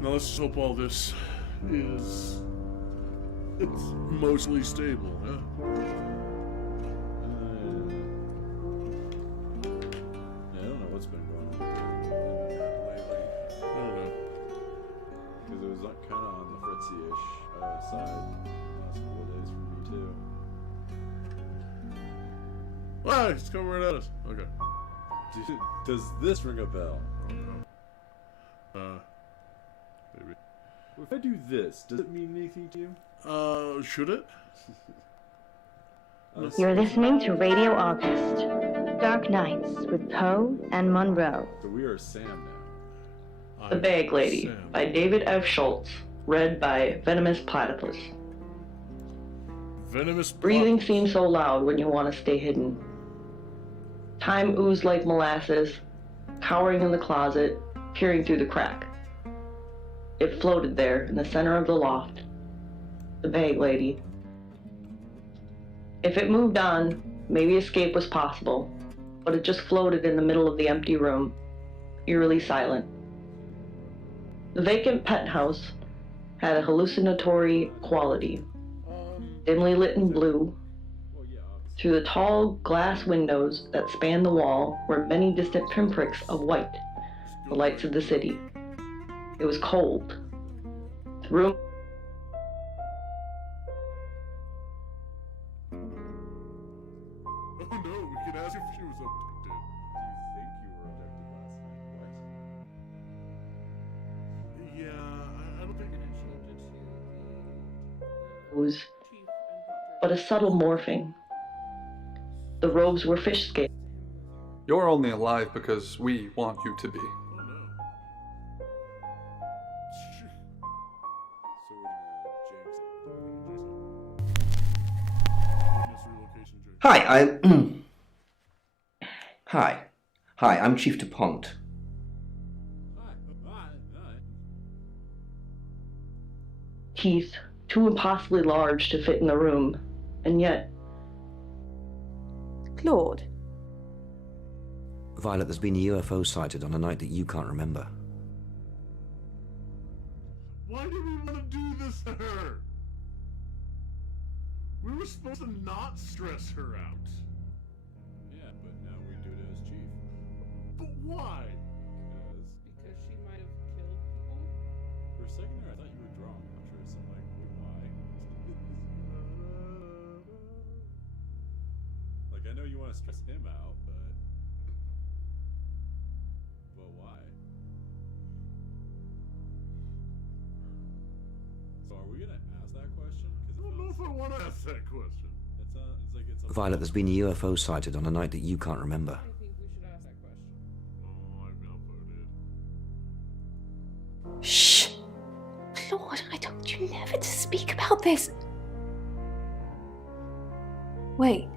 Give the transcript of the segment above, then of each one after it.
Now let's just hope all this is... it's mostly stable, huh? I don't know what's been going on with the internet lately. I don't know. Because it was kind of on the fritzy-ish side the last couple of days for me, too. Ah, it's coming right at us. Okay. Does this ring a bell? Maybe. If I do this, does it mean anything to you? Should it? You're listening to Radio August, Dark Nights with Poe and Monroe. So we are Sam now. The Bag Lady Sam. by David F. Schultz, read by Venomous Platypus. Venomous Breathing platypus. seems so loud when you want to stay hidden. Time oozed like molasses, cowering in the closet, peering through the crack. It floated there in the center of the loft. The Bag Lady. If it moved on, maybe escape was possible, but it just floated in the middle of the empty room, eerily silent. The vacant penthouse had a hallucinatory quality. Dimly lit in blue, Well, yeah, obviously. through the tall glass windows that spanned the wall were many distant pinpricks of white, the lights of the city. It was cold. The room Oh no, we can ask if she was abducted. Do you think you were abducted last night? Yeah, I don't think... was but a subtle morphing. The robes were fish scales. You're only alive because we want you to be. Oh no. So we're gonna Witness relocation, James. Hi, Hi, I'm Chief DuPont. Hi. Teeth, too impossibly large to fit in the room, and yet Claude, Violet, there's been a UFO sighted on a night that you can't remember. Why do we want to do this to her? We were supposed to not stress her out. Yeah, but now we do it as chief. But why? Because she might have killed people. For a second there, I thought you were drunk. I'm sure it's something like, why? Like, I know you want to stress him out, but why? So are we gonna ask that question? I don't know if I want to ask that question. It's like it's a Violet, there's been a UFO sighted on a night that you can't remember. I think we should ask that question. Oh, I've outvoted. shh! Claude, I told you never to speak about this. Wait.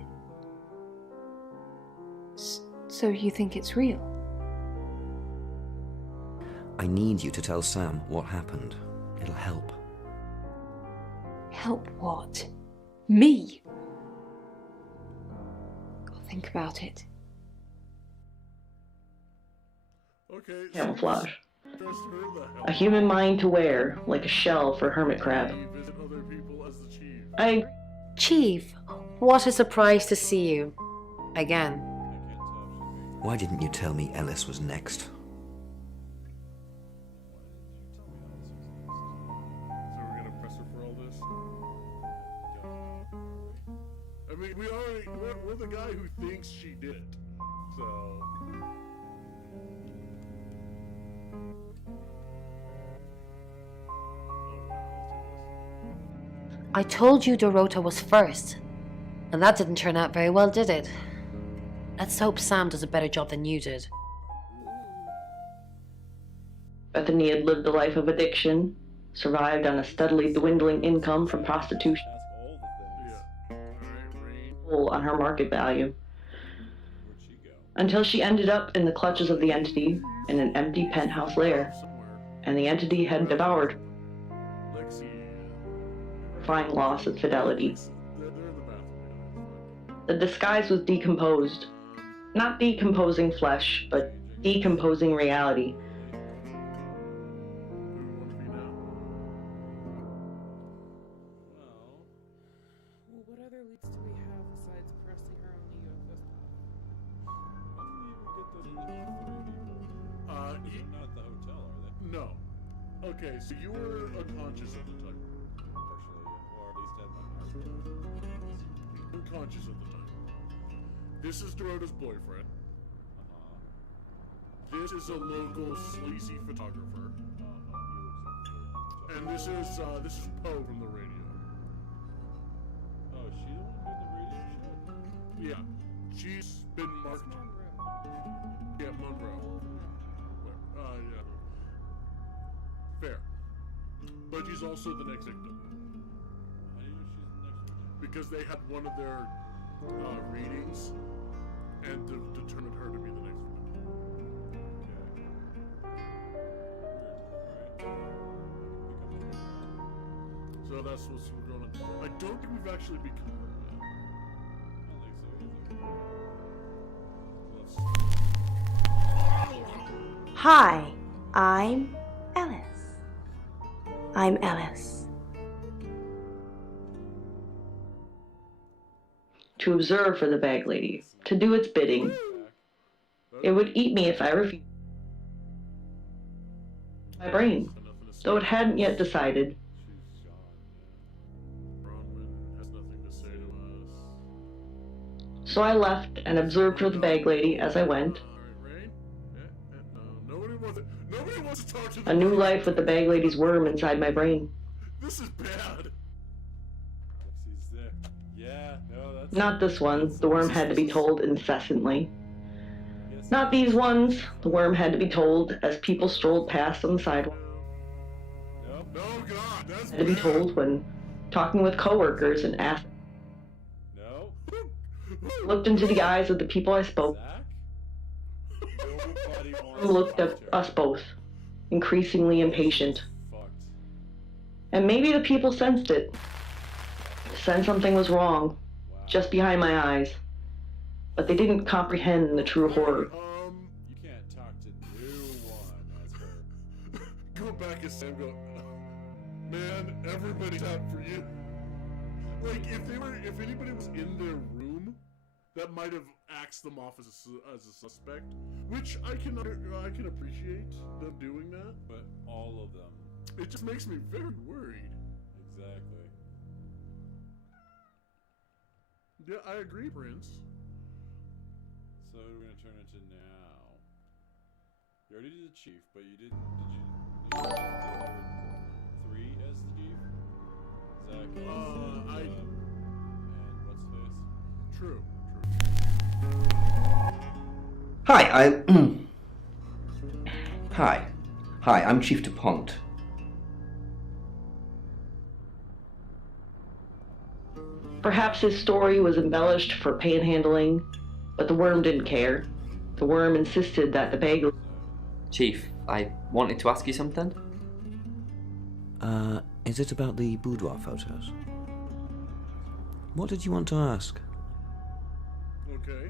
So you think it's real? I need you to tell Sam what happened. It'll help. Help what? Me? I'll think about it. Okay. so camouflage. stress her the hell A human mind to wear, like a shell for hermit crab. You visit other people as the chief. I Chief, what a surprise to see you. Again. I can't tell if she's being Why didn't you tell me Ellis was next? So we're gonna press her for all this? I mean, we're the guy who thinks she did it. So... I told you Darota was first. And that didn't turn out very well, did it? Let's hope Sam does a better job than you did. Bethany had lived a life of addiction, survived on a steadily dwindling income from prostitution, ask all the things. Yeah. Alright, Rain. full on her market value, Where'd she go? until she ended up in the clutches of the entity in an empty penthouse lair, Somewhere. and the entity had devoured, Lexi. defying loss of fidelity. They're in the bathroom. The disguise was decomposed. Not decomposing flesh, but decomposing reality. Okay, so you were unconscious at the time. Partially, or at least had my eyes closed. Unconscious at the time. This is Darota's boyfriend. This is a local sleazy photographer. And this is Poe from the radio. Oh, is she the one doing the radio shit? Yeah. She's been marked. Yeah, Monroe. Yeah. Fair. But she's also the next victim. How do you know she's the next one? Because they had one of their readings and determined her to be the next victim. Okay. Alright. So that's what we're going on. I don't think we've actually become her yet. I don't think so either. Let's... Hi, I'm Ellis. I'm Ellis. To observe for the bag lady, to do its bidding. It would eat me if I refused. My brain, though it hadn't yet decided. She's gone, Bronwyn has nothing to say to us. So I left and observed for the bag lady as I went. Alright, Rain? No. Nobody wants to talk to A new life with the bag lady's worm inside my brain. This is bad. She's there. Yeah, no, that's... Not this one, the worm had to be told incessantly. Not these ones, the worm had to be told as people strolled past on the sidewalk. Nope. No, God, that's Had to be bad. told when talking with coworkers and asked, No. looked into the eyes of the people I spoke, Zach? Nobody wants and looked to at talk to us her. both, increasingly impatient. Fucked. And maybe the people sensed it. Sensed something was wrong, Wow. just behind my eyes. But they didn't comprehend the true horror. You can't talk to new one. That's her. Go back and Sam go, man, everybody's out for you. Like, if anybody was in their room, that might have axed them off as a suspect, which I can appreciate them doing that. But all of them. It just makes me very worried. Exactly. Yeah, I agree, Prince. So we're gonna turn into now. You already did the chief, but you didn't. Did you do 3 as the chief? Zach as and what's face? True. Hi, Hi, I'm Chief DuPont. Perhaps his story was embellished for panhandling, but the worm didn't care. The worm insisted that the bag... Chief, I wanted to ask you something. Is it about the boudoir photos? What did you want to ask? Okay.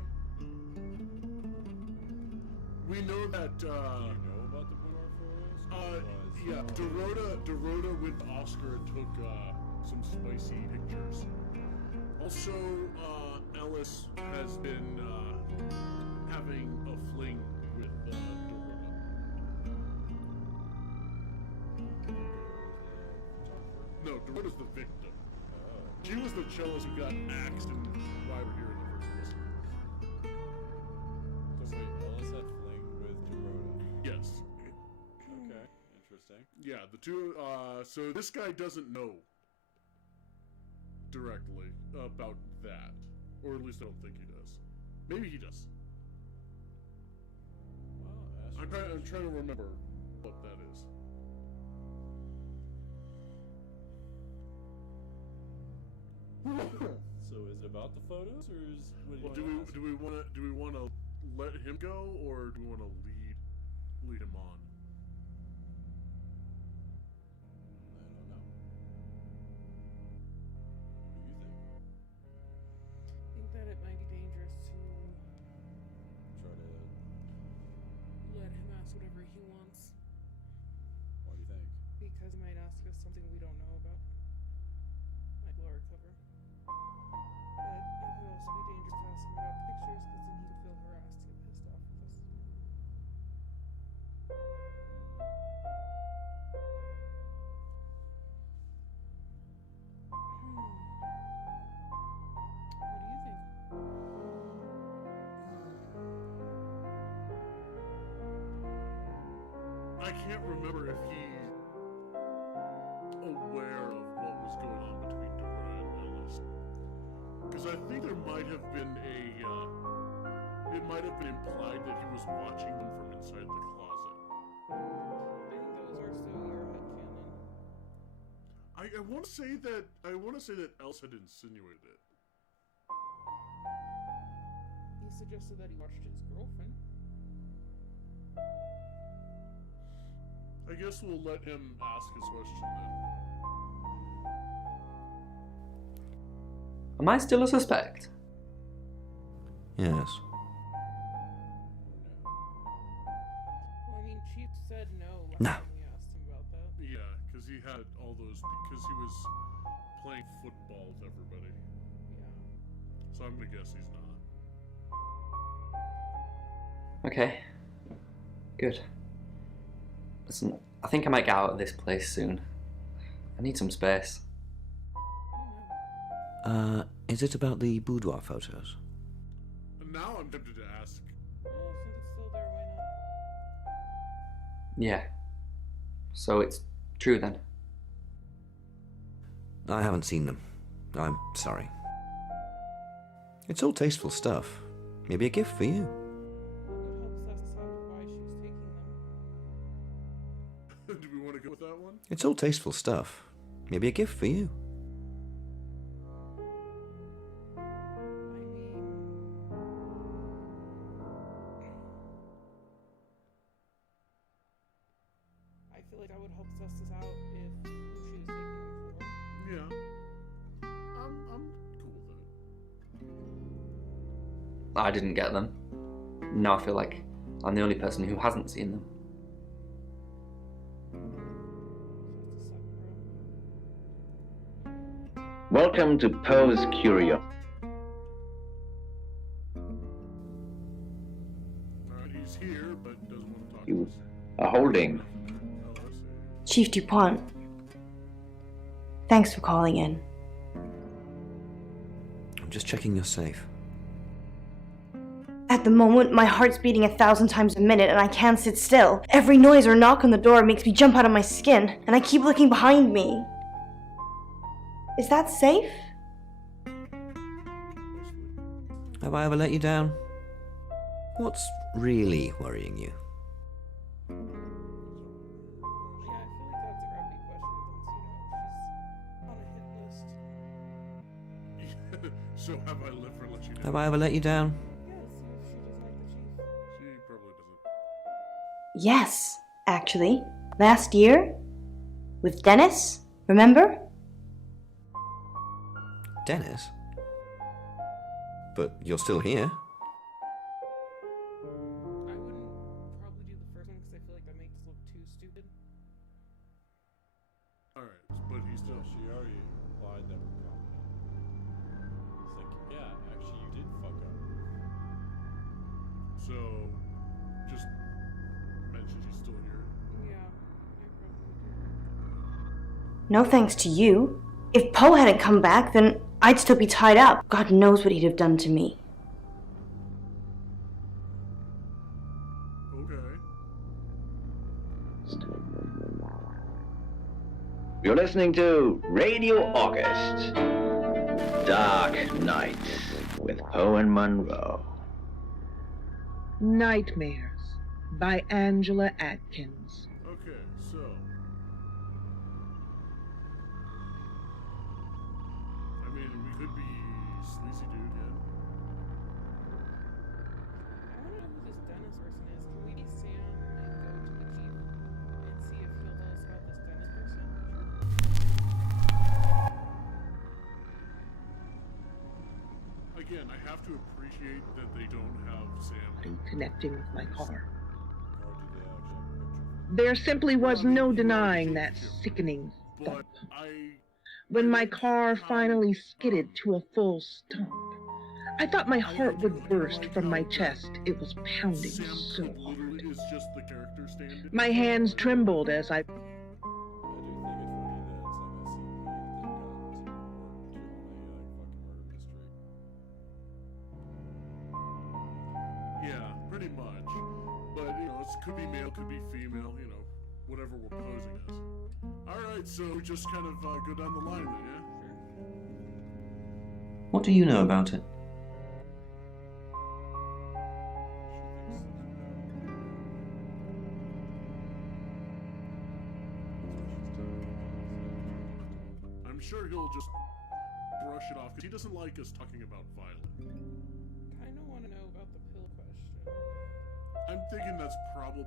We know that, Do you know about the boudoir photos? yeah, Darota went to Oscar and took, some spicy pictures. Also, Ellis has been, having a fling with, Darota. No, Darota's the victim. She was the cellist who got axed and why we're here in the first place. So wait, Ellis had fling with Darota. Yes. Okay, interesting. Yeah, the two, so this guy doesn't know directly about that. Or at least I don't think he does. Maybe he does. Well, I'm trying to remember what that is. So is it about the photos, or is what Well, do you do we want to let him go, or do we want to lead him on? I don't know. What do you think? I think that it might be dangerous to Try to. let him ask whatever he wants, What do you think? because he might ask us something we don't know about. Might blow our cover. But it could also be dangerous to ask him about the pictures, because then he could feel harassed and get pissed off with us. I can't remember if he's aware of what was going on between Darota and Ellis. Because I think there might have been it might have been implied that he was watching them from inside the closet. I think those are still your headcanon. I want to say that Ellis had insinuated it. He suggested that he watched his girlfriend. I guess we'll let him ask his question then. Am I still a suspect? Yes. Well, I mean, Chief said no last No. time we asked him about that. Yeah, because he had all those, because he was playing football with everybody. Yeah. So I'm gonna guess he's not. Okay. Good. Listen, I think I might get out of this place soon. I need some space. Is it about the boudoir photos? And now I'm tempted to ask. Well, since it's still there, why not? Yeah. So it's true then. I haven't seen them. I'm sorry. It's all tasteful stuff. Maybe a gift for you. It would help us out why she was taking them. Do we want to go with that one? It's all tasteful stuff. Maybe a gift for you. I feel like that would help suss this out if who she was taking them for. Yeah. I'm cool with it. I didn't get them. Now I feel like I'm the only person who hasn't seen them. Welcome to Poe's Curio. Alright, he's here, but doesn't want to talk You to us. are holding. Oh, I see. Chief DuPont. Thanks for calling in. I'm just checking you're safe. At the moment, my heart's beating 1,000 times a minute and I can't sit still. Every noise or knock on the door makes me jump out of my skin, and I keep looking behind me. Is that safe? Have I ever let you down? What's really worrying you? Yeah, I feel like that's a crappy question since, she's on a hit list. So have I ever let you down? Have I ever let you down? Yeah, see if she doesn't like the chief. She probably doesn't. Yes, actually. Last year? With Dennis? Remember? Dennis? But you're still here. I wouldn't probably do the first one because I feel like that makes us look too stupid. Alright, but he's So still. she already implied that we're competent. It's like, yeah, actually you did fuck up. So, just mention she's still here. Yeah, I probably do. No thanks to you. If Poe hadn't come back, then I'd still be tied up. God knows what he'd have done to me. Okay. You're listening to Radio August. Dark Nights with Poe and Monroe. Nightmares by Angela Atkins. Okay, so. I mean, we could be sleazy dude yet. I want to know who this Dennis person is. Can we be Sam and go to the chief and see if he'll tell us about this Dennis person? Again, I have to appreciate that they don't have Sam. Connecting with my car. Nor did they actually have a picture. There simply was no denying that sickening But thump. I. When my car finally skidded to a full stop, I thought my heart would burst from my chest. It was pounding Sam so could hard. literally is just the character stand. My hands trembled as I I do think it's funny that it's like a CP they've gotten to work on a fucking murder mystery. Yeah, pretty much. But, it could be male, could be female, whatever we're posing as. Alright, so we just kind of go down the line then, yeah? What do you know about it? I'm sure he'll just brush it off, because he doesn't like us talking about Violet. Kinda wanna know about the pill question. I'm thinking that's probably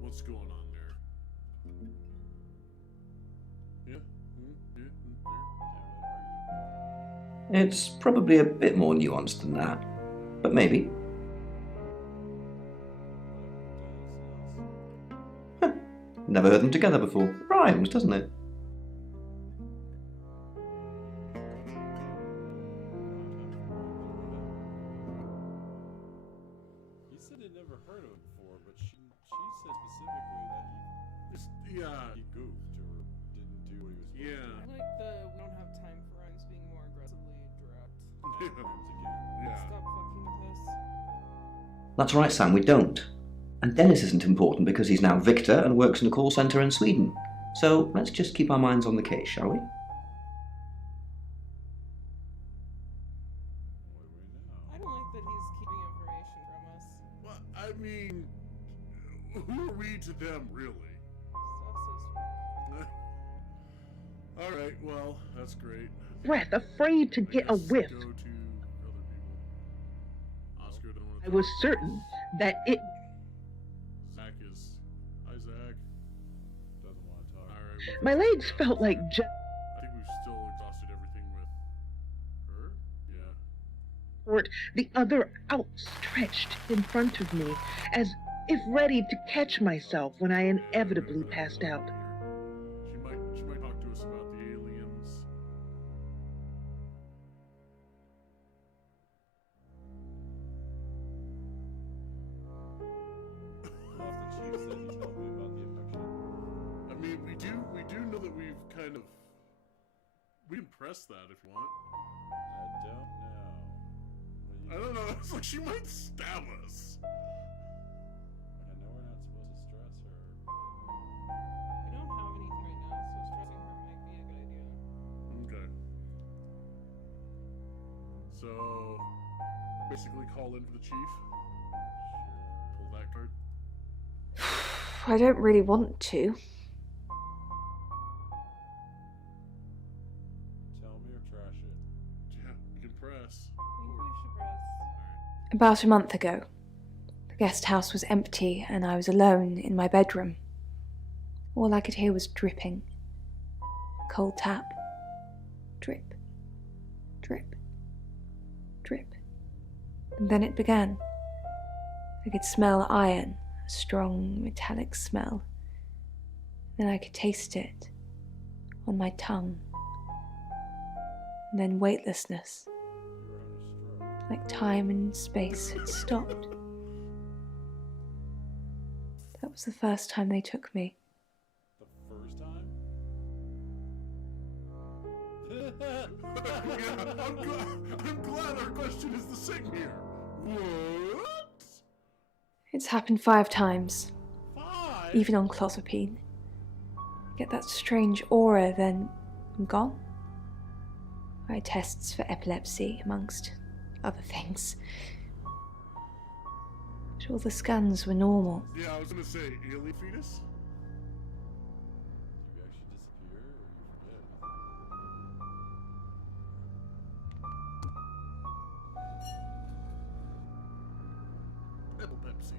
what's going on there. Yeah? It's probably a bit more nuanced than that, but maybe. Huh. Never heard them together before. Rhymes, doesn't it? He said he'd never heard of it before, but she said specifically that he goofed or didn't do what he was supposed to. I like the we don't have time for rhymes being more aggressively direct. Yeah. Stop fucking with us. That's right, Sam, we don't. And Dennis isn't important because he's now Victor and works in a call centre in Sweden. So let's just keep our minds on the case, shall we? I don't like that he's keeping information from us. Well, I mean, who are we to them, really? Alright, well, that's great. Breath, afraid to get a whiff. Go to other people. Oscar don't want I was certain that it. Zach is. Hi, Zach. Doesn't want to talk. Alright. My legs felt like I think we've still exhausted everything with her? Yeah. the other outstretched in front of me, as if ready to catch myself when I inevitably passed out. She might talk to us about the aliens. I mean, we do know that we've kind of... We can press that if you want. I don't know. It's like she might stab us. I know we're not supposed to stress her. We don't have anything right now, so stressing her might be a good idea. Okay. So, basically call in for the chief. Pull that card. I don't really want to. Tell me or trash it. Yeah, you can press. I think we should press. About a month ago, the guest house was empty and I was alone in my bedroom. All I could hear was dripping. A cold tap. Drip. Drip. Drip. And then it began. I could smell iron, a strong metallic smell. Then I could taste it on my tongue. And then weightlessness. Like time and space had stopped. That was the first time they took me. The first time? Yeah, I'm glad our question is the same here. What? It's happened 5 times. 5? Even on clozapine. Get that strange aura, then I'm gone. I had tests for epilepsy, amongst other things. But all the scans were normal. Yeah, I was gonna say, alien fetus? Did you actually disappear or you forget? Apple Pepsi.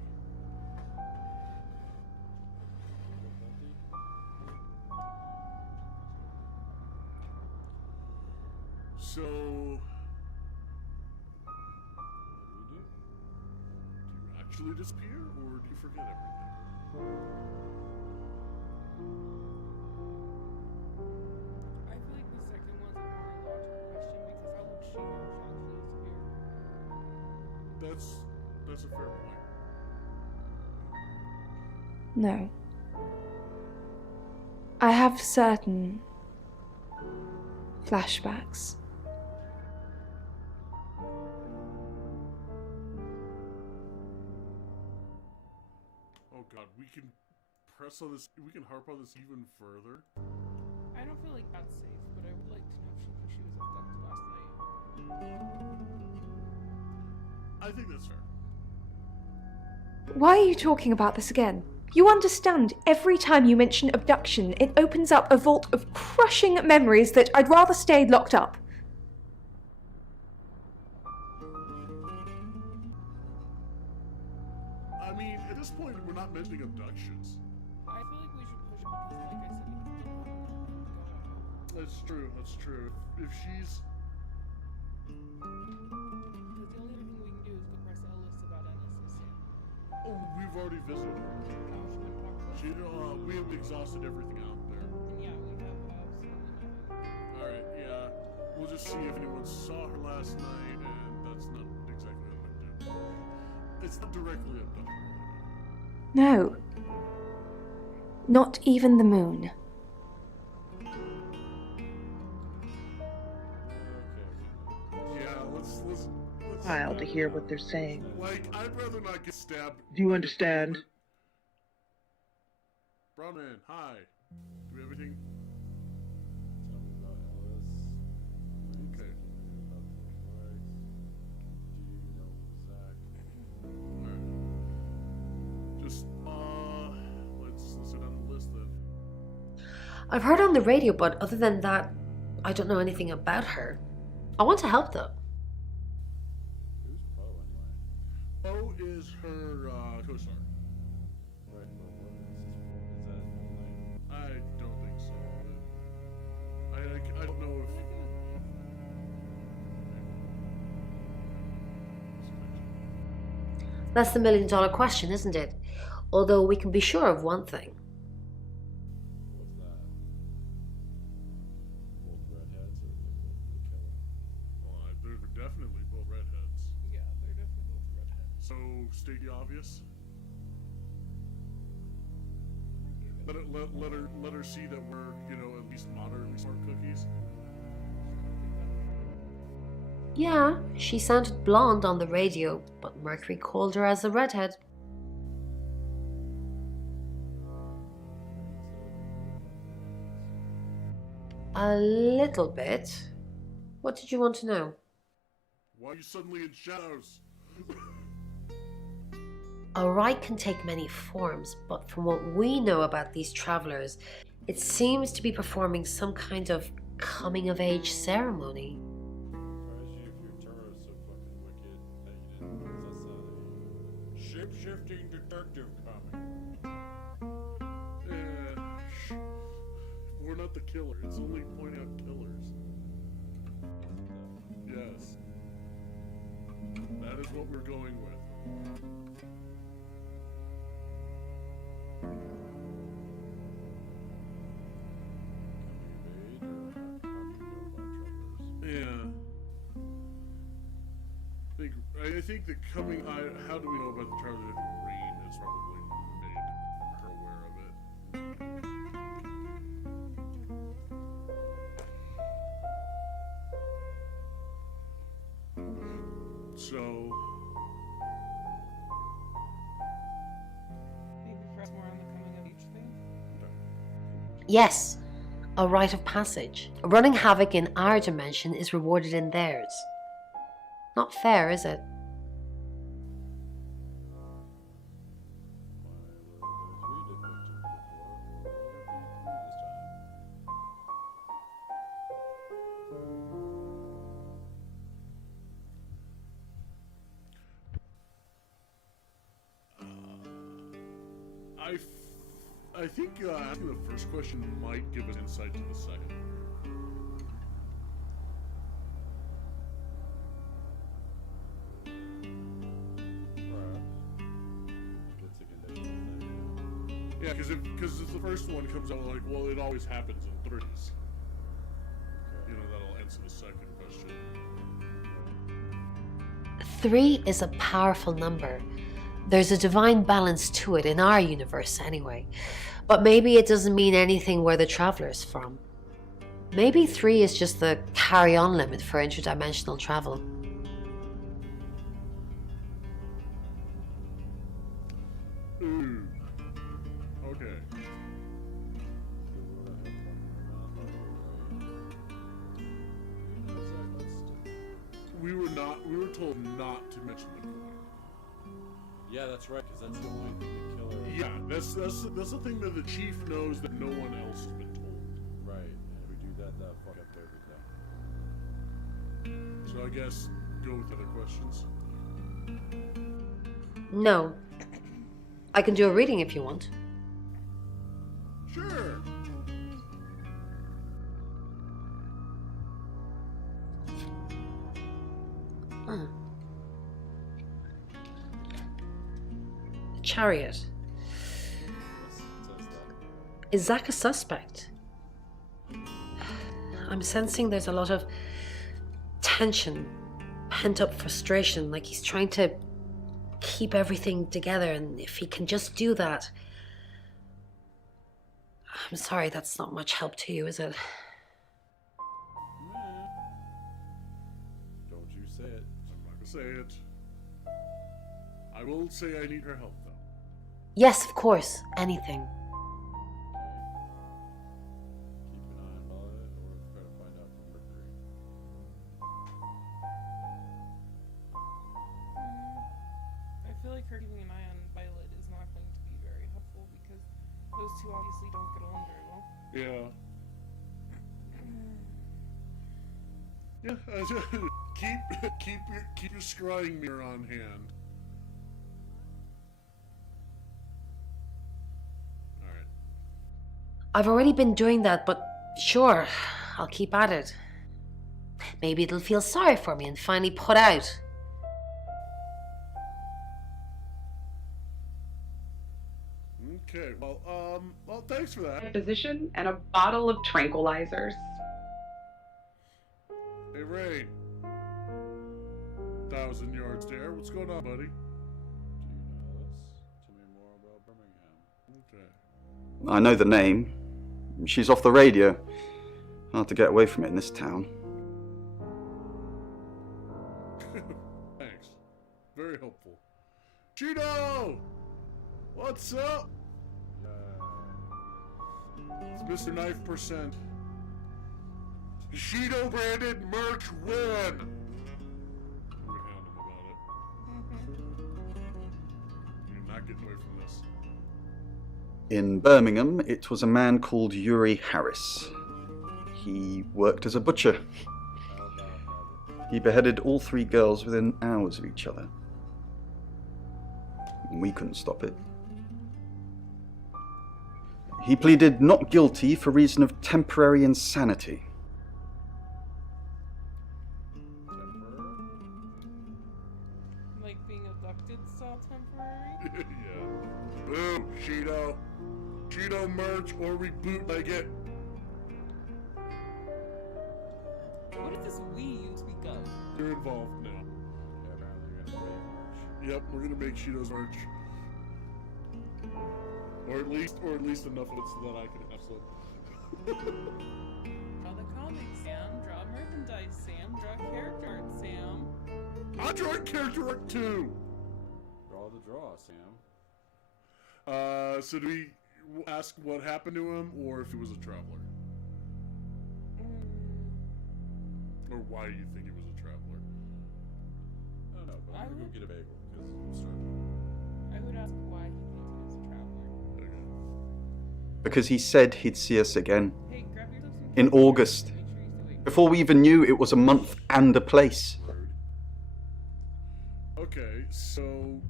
So... What do? Do you actually disappear, or do you forget everything? I feel like the second one's a more logical question because how would she know she actually disappeared? That's a fair point. No. I have certain flashbacks. Oh God, we can press on this. We can harp on this even further. I don't feel like that's safe, but I would like to know if she was abducted last night. I think that's fair. Why are you talking about this again? You understand, every time you mention abduction, it opens up a vault of crushing memories that I'd rather stay locked up. I mean, at this point, we're not mentioning abductions. I feel like we should push it because, like I said, we don't have anything to go off. That's true. That's true. If she's Because the only other thing we can do is go press L list about NSSC. oh, we've already visited. We have exhausted everything out there. Yeah, we have absolutely nothing. Alright, yeah. We'll just see if anyone saw her last night, and that's not exactly abducted. It's not directly abducted. No. Not even the moon. Yeah, let's While to hear what they're saying. like, I'd rather not get stabbed. Do you understand? Brown man, hi. Do we have anything? Tell me about Ellis. Okay. About the flags. Do you know Zach? Alright. Just, let's go down the list then. I've heard on the radio, but other than that, I don't know anything about her. I want to help though. Who's Poe anyway? Poe is her, co-star. Right, but what is that her name? I don't think so. I don't know if... That's the $1,000,000 question, isn't it? Although we can be sure of one thing. What's that? Both redheads or the killer? Well, they're definitely both redheads. Yeah, they're definitely both redheads. So, state the obvious. Let her see that we're, at least moderately smart cookies. Yeah, she sounded blonde on the radio, but Mercury called her as a redhead. A little bit. What did you want to know? Why are you suddenly in shadows? A rite can take many forms, but from what we know about these travelers, it seems to be performing some kind of coming-of-age ceremony. Surprise you if your terror is so fucking wicked that you didn't possess a shape-shifting detective coming. We're not the killer. It's only pointing out killers. Yes. That is what we're going with. Yeah. I think the coming. How do we know about the Charlie Rain has probably made her aware of it. So. Maybe press more on the coming of each thing. Yes, a rite of passage. Running havoc in our dimension is rewarded in theirs. Not fair, is it? I think asking the first question might give us insight to the second. Yeah, because if the first one comes out like, well, it always happens in threes. That'll answer the second question. 3 is a powerful number. There's a divine balance to it in our universe anyway. But maybe it doesn't mean anything where the traveler's from. Maybe 3 is just the carry-on limit for interdimensional travel. Ooh. were told not to mention the coin. Yeah, that's right, because that's the only thing the killer... Yeah, that's the thing that the chief knows that no one else has been told. Right, and if we do that, that fuck up everything. So I guess go with other questions. No. I can do a reading if you want. Sure. Ah. Chariot. Is Zach a suspect? I'm sensing there's a lot of tension, pent-up frustration, like he's trying to keep everything together, and if he can just do that... I'm sorry, that's not much help to you, is it? Don't you say it. I'm not gonna say it. I will say I need her help, though. Yes, of course. Anything. Keep an eye on Violet, or try to find out from Mercury. I feel like her keeping an eye on Violet is not going to be very helpful because those two obviously don't get along very well. Yeah. Yeah, keep your scrying mirror on hand. Alright. I've already been doing that, but sure, I'll keep at it. Maybe it'll feel sorry for me and finally put out. Okay, well, thanks for that. Physician and a bottle of tranquilizers. Hey, Ray. 1,000 yards there. What's going on, buddy? Do you know this? Tell me more about Birmingham. Okay. I know the name. She's off the radio. Hard to get away from it in this town. Thanks. Very helpful. Cheeto! What's up? It's Mr. Knife Percent. Cheeto branded merch win! I'm gonna hound him about it. You're not getting away from this. In Birmingham, it was a man called Yuri Harris. He worked as a butcher. He beheaded all 3 girls within hours of each other. We couldn't stop it. He pleaded not guilty for reason of temporary insanity. Like being abducted style temporary? Yeah. Boo, Cheeto. Cheeto merch or we bootleg it. What is this we you speak of? You're involved now. Yeah, apparently you're gonna make merch. Yep, we're gonna make Cheeto's merch. Or at least enough of it so that I can have some. Draw the comics, Sam. Draw merchandise, Sam. Draw character art, Sam. I'm drawing character art too! Draw the draw, Sam. So do we ask what happened to him or if he was a traveler? Or why you think he was a traveler? I don't know, but I'm gonna go get a bagel, because I'm starving. I would ask why he thinks he was a traveler. Okay. Because he said he'd see us again. Hey, grab your lips and In August. Before we even knew it was a month and a place. Okay, so...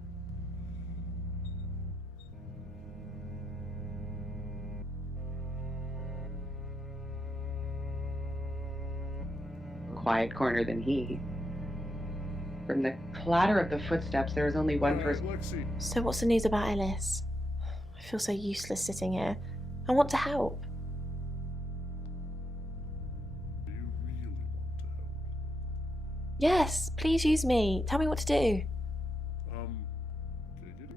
Quiet corner than he. From the clatter of the footsteps, there is only one person. Lexi. So what's the news about Ellis? I feel so useless sitting here. I want to help. Do you really want to help? Yes, please use me. Tell me what to do. Giggity?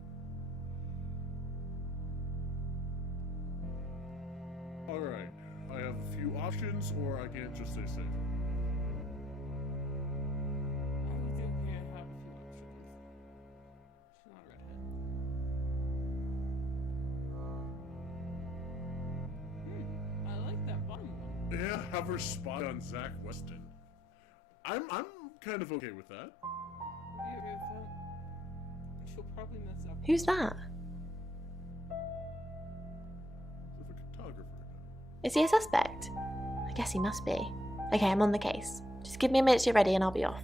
Alright, I have a few options, or I can't just stay safe. We do here have a few options. She's not a redhead. I like that bottom one. Yeah, have her spy on Zach Weston. I'm kind of okay with that. she'll probably mess up. Who's that? The photographer. Is he a suspect? I guess he must be. Okay, I'm on the case. Just give me a minute to get ready and I'll be off.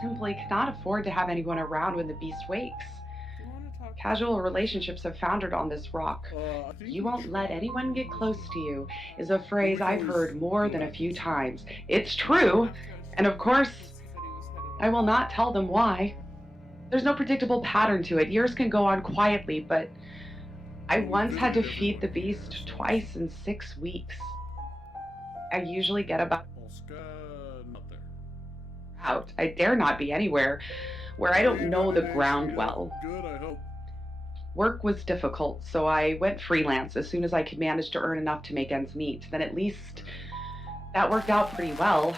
Simply cannot afford to have anyone around when the beast wakes. Do you want to talk? Casual relationships have foundered on this rock. You won't let anyone get close to you is a phrase I've heard more than a few times. It's true, and of course, I will not tell them why. There's no predictable pattern to it. Years can go on quietly, but I once had to feed the beast twice in 6 weeks. I usually get about out. I dare not be anywhere where I don't know the ground well. Good, I hope. Work was difficult, so I went freelance as soon as I could manage to earn enough to make ends meet. Then at least that worked out pretty well.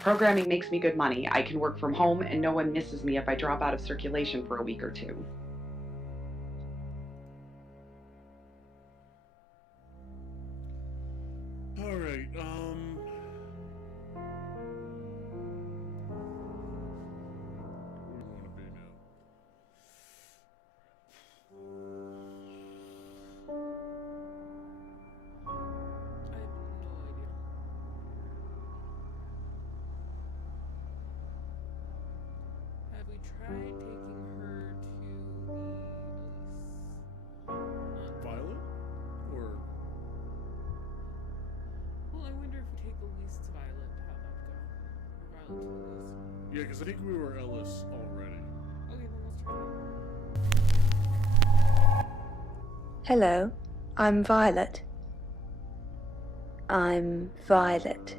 Programming makes me good money. I can work from home and no one misses me if I drop out of circulation for a week or two. All right. Where do we want to be now? Have we tried taking her to the Violet? Or well, I wonder if we take Elise to Violet, how that would go. Or Violet to Elise. yeah, because I think we were Ellis already. Okay, then let's try that. Hello, I'm Violet. I'm Violet.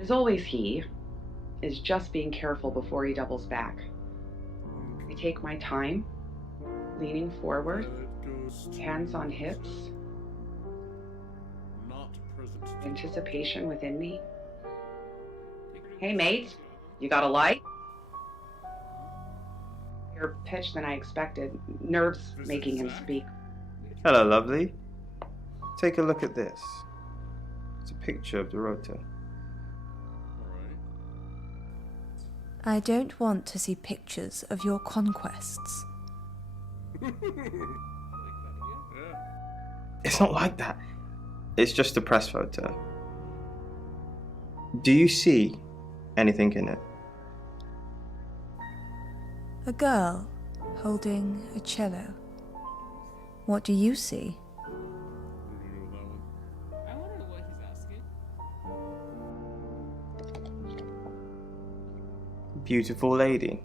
As always, he is just being careful before he doubles back. I take my time, leaning forward, hands on hips, Not present. anticipation within me. Hey, mate, you got a light? Higher pitch than I expected, nerves making him speak. Hello, lovely. Take a look at this. It's a picture of Darota. I don't want to see pictures of your conquests. It's not like that. It's just a press photo. Do you see anything in it? A girl holding a cello. What do you see? I want to know what he's asking. Beautiful lady.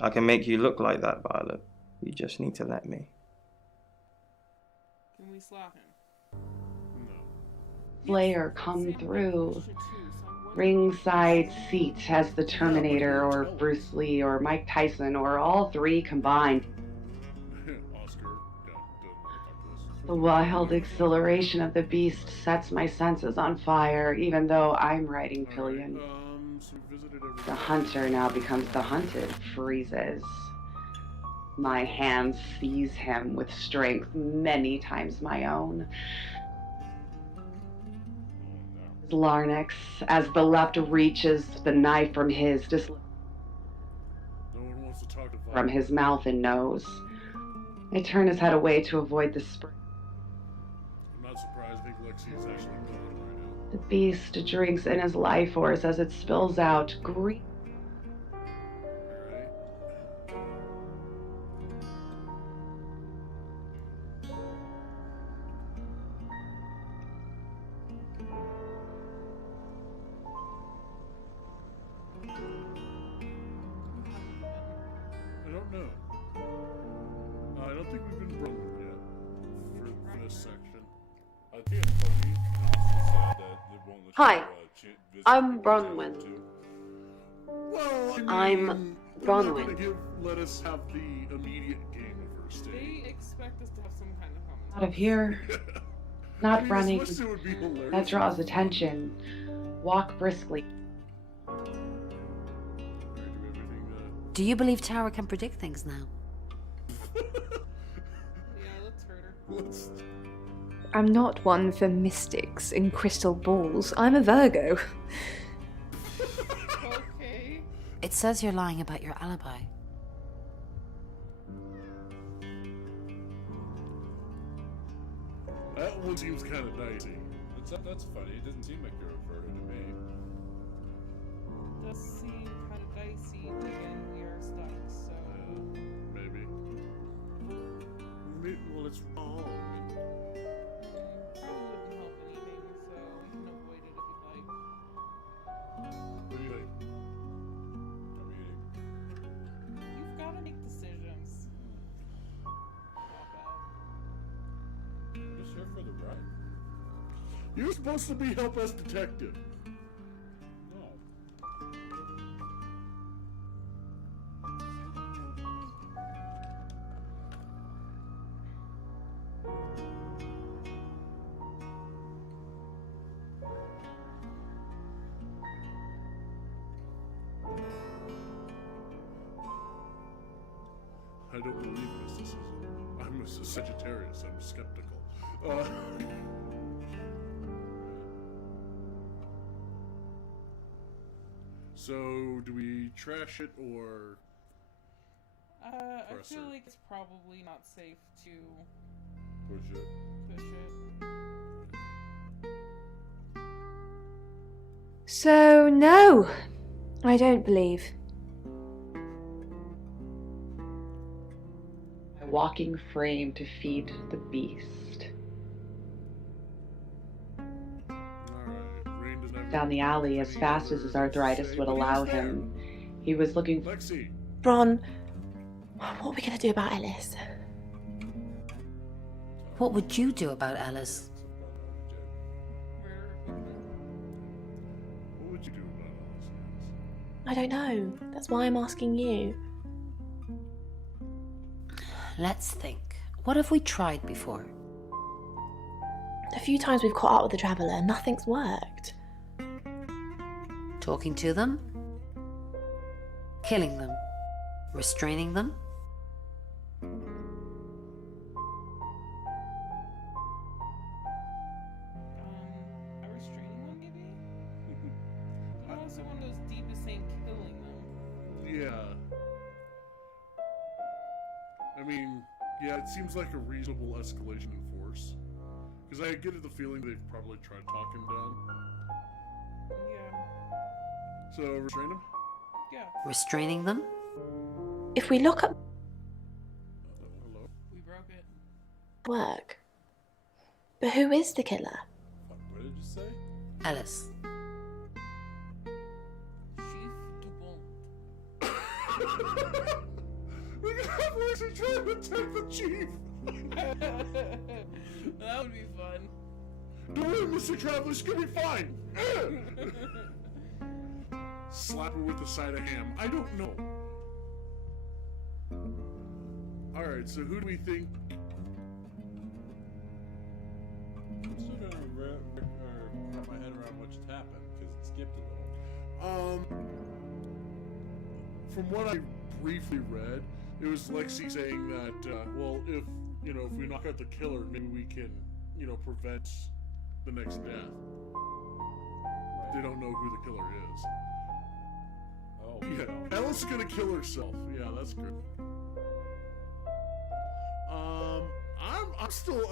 I can make you look like that, Violet. You just need to let me. Can we slap him? Slayer come through. Ringside seat as the Terminator or Bruce Lee or Mike Tyson or all three combined. The wild exhilaration of the beast sets my senses on fire, even though I'm riding pillion. The hunter now becomes the hunted, freezes. My hand seize him with strength many times my own. Larynx, as the left reaches the knife from his from his mouth and nose. I turn his head away to avoid the spring. I'm not surprised. I think Lexi is actually gone right now. The beast drinks in his life force as it spills out green. I don't know. I don't think we've been Bronwyn yet for this section. I think it's funny. It's just sad that they won't let you, Hi, visit I'm people in Bronwyn. town, too. Well, I'm they're not Bronwyn. gonna let us have the immediate game over stage. They expect us to have some kind of common. Out of here. Not mean, running. as much as it would be hilarious. That draws attention. Walk briskly. Do you believe Tara can predict things now? Yeah, let's hurt her. Let's... I'm not one for mystics and crystal balls. I'm a Virgo. Okay. It says you're lying about your alibi. That one seems kind of dicey. That's funny. It doesn't seem like you're a Virgo to me. Does seem kind of dicey, but again, we are stuck, so. Maybe. Well, it's wrong. Probably wouldn't help anything, so you can avoid it if you'd like. What do you think? I'm eating. You've got to make decisions. I'm just here for the ride. You're supposed to be help us detective. No. I don't believe mysticism. I'm a Sagittarius. I'm skeptical. So, do we trash it or? I press feel her? like it's probably not safe to Push it. push it. So, no, I don't believe. A walking frame to feed the beast. Down the alley as fast as his arthritis would allow him. He was looking for Lexi. Ron, what are we going to do about Ellis? What would you do about Ellis? What would you do about all this? I don't know. That's why I'm asking you. Let's think. What have we tried before? A few times we've caught up with the Traveller and nothing's worked. Talking to them? Killing them? Restraining them? A restraining one, maybe? I also one of those deep as saying killing them. Yeah. I mean, yeah, it seems like a reasonable escalation in force. Because I get the feeling they've probably tried to talk him down. Yeah. So, restrain him? Yeah. Restraining them? If we look up Hello? We broke it. work. But who is the killer? Fuck, what did you say? Ellis. Chief Dubon. We're gonna have Lexi try to attack the chief! That would be fun. Don't worry, Mr. Traveler, it's gonna be fine! Slap her with the side of ham. I don't know. Alright, so who do we think? I'm still trying to wrap my head around what just happened because it skipped a little. From what I briefly read, it was Lexi saying that, well, if we knock out the killer, maybe we can, prevent the next death. They don't know who the killer is. Oh, Yeah, Ella's is gonna kill herself. Yeah, that's good.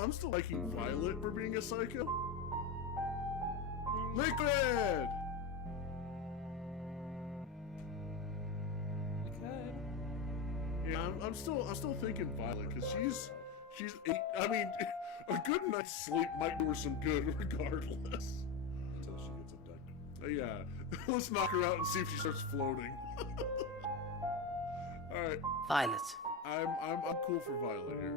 I'm still liking Violet for being a psycho. Liquid! We could. Yeah, I'm still thinking Violet because she's I mean, a good night's sleep might do her some good regardless. Until she gets abducted. Yeah, let's knock her out and see if she starts floating. All right, Violet. I'm cool for Violet here.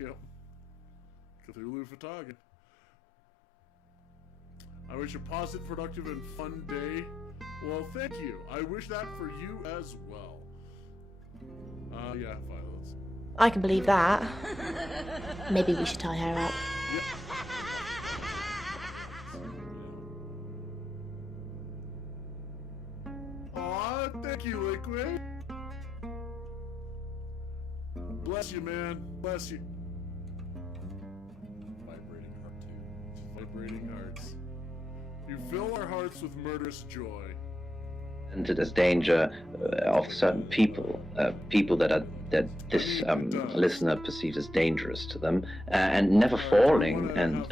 Yep. Cthulhu Fataga. I wish a positive, productive, and fun day. Well, thank you. I wish that for you as well. Yeah, Violet. I can believe that. Maybe we should tie her up. Aw, thank you, Liquid. Bless you, man. Bless you. vibrating hearts. You fill our hearts with murderous joy. And to this danger of certain people, people that this listener perceives as dangerous to them, and never falling, and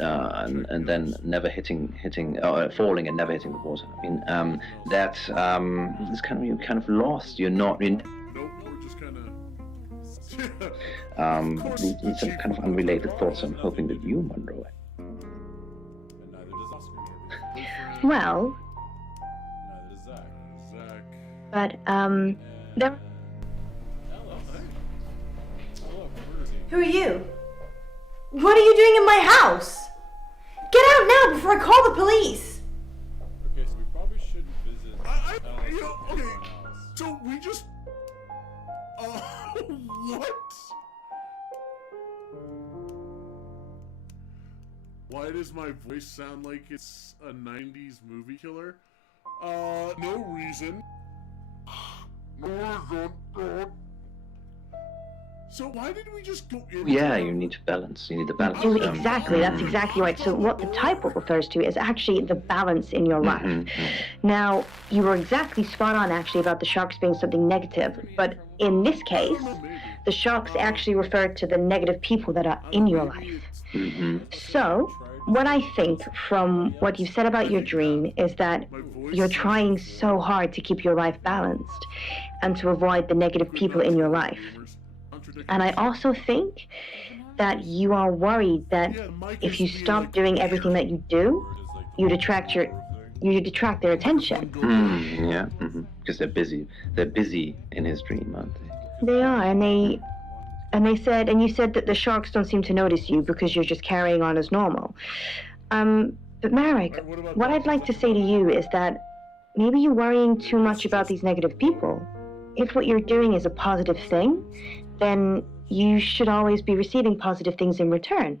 then never falling and never hitting the water. I mean, that is you're kind of lost. You're not in. Nope, we're just kind of. These are kind of unrelated thoughts. I'm hoping that you, Monroe. And neither does Oscar. Well, Neither does Zach. Zach. but, there. Who are you? What are you doing in my house? Get out now before I call the police! Okay, so we probably shouldn't visit Alice or Okay, anyone else. so we just. What? Why does my voice sound like it's a 90s movie killer? No reason. No reason. So why did we just go in? Yeah, you need to balance. You need the balance. Exactly, that's exactly right. So what the typo refers to is actually the balance in your life. Now, you were exactly spot on actually about the sharks being something negative, but in this case, the sharks actually refer to the negative people that are in your life. So, what I think from what you said about your dream is that you're trying so hard to keep your life balanced and to avoid the negative people in your life. And I also think that you are worried that if you stop doing everything that you do, you'd detract their attention. Yeah, because they're busy. They're busy in his dream, aren't they? They are, and you said that the sharks don't seem to notice you because you're just carrying on as normal. But Marek, what I'd like to say to you is that maybe you're worrying too much about these negative people. If what you're doing is a positive thing, then you should always be receiving positive things in return.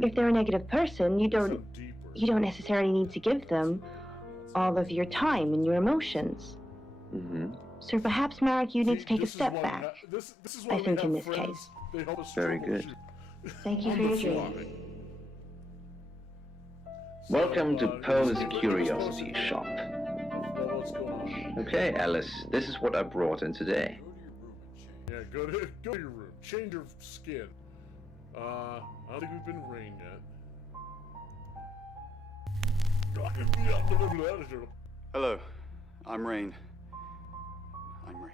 If they're a negative person, you don't necessarily need to give them all of your time and your emotions. So perhaps, Marek, you need to take a step back. I think in this case. Very good. Thank you for your dream. Welcome to Poe's Curiosity Shop. Okay, Alice, this is what I brought in today. Yeah, go to your room. Change your skin. I don't think we've been rained yet. Hello, I'm Rain. I'm Rain.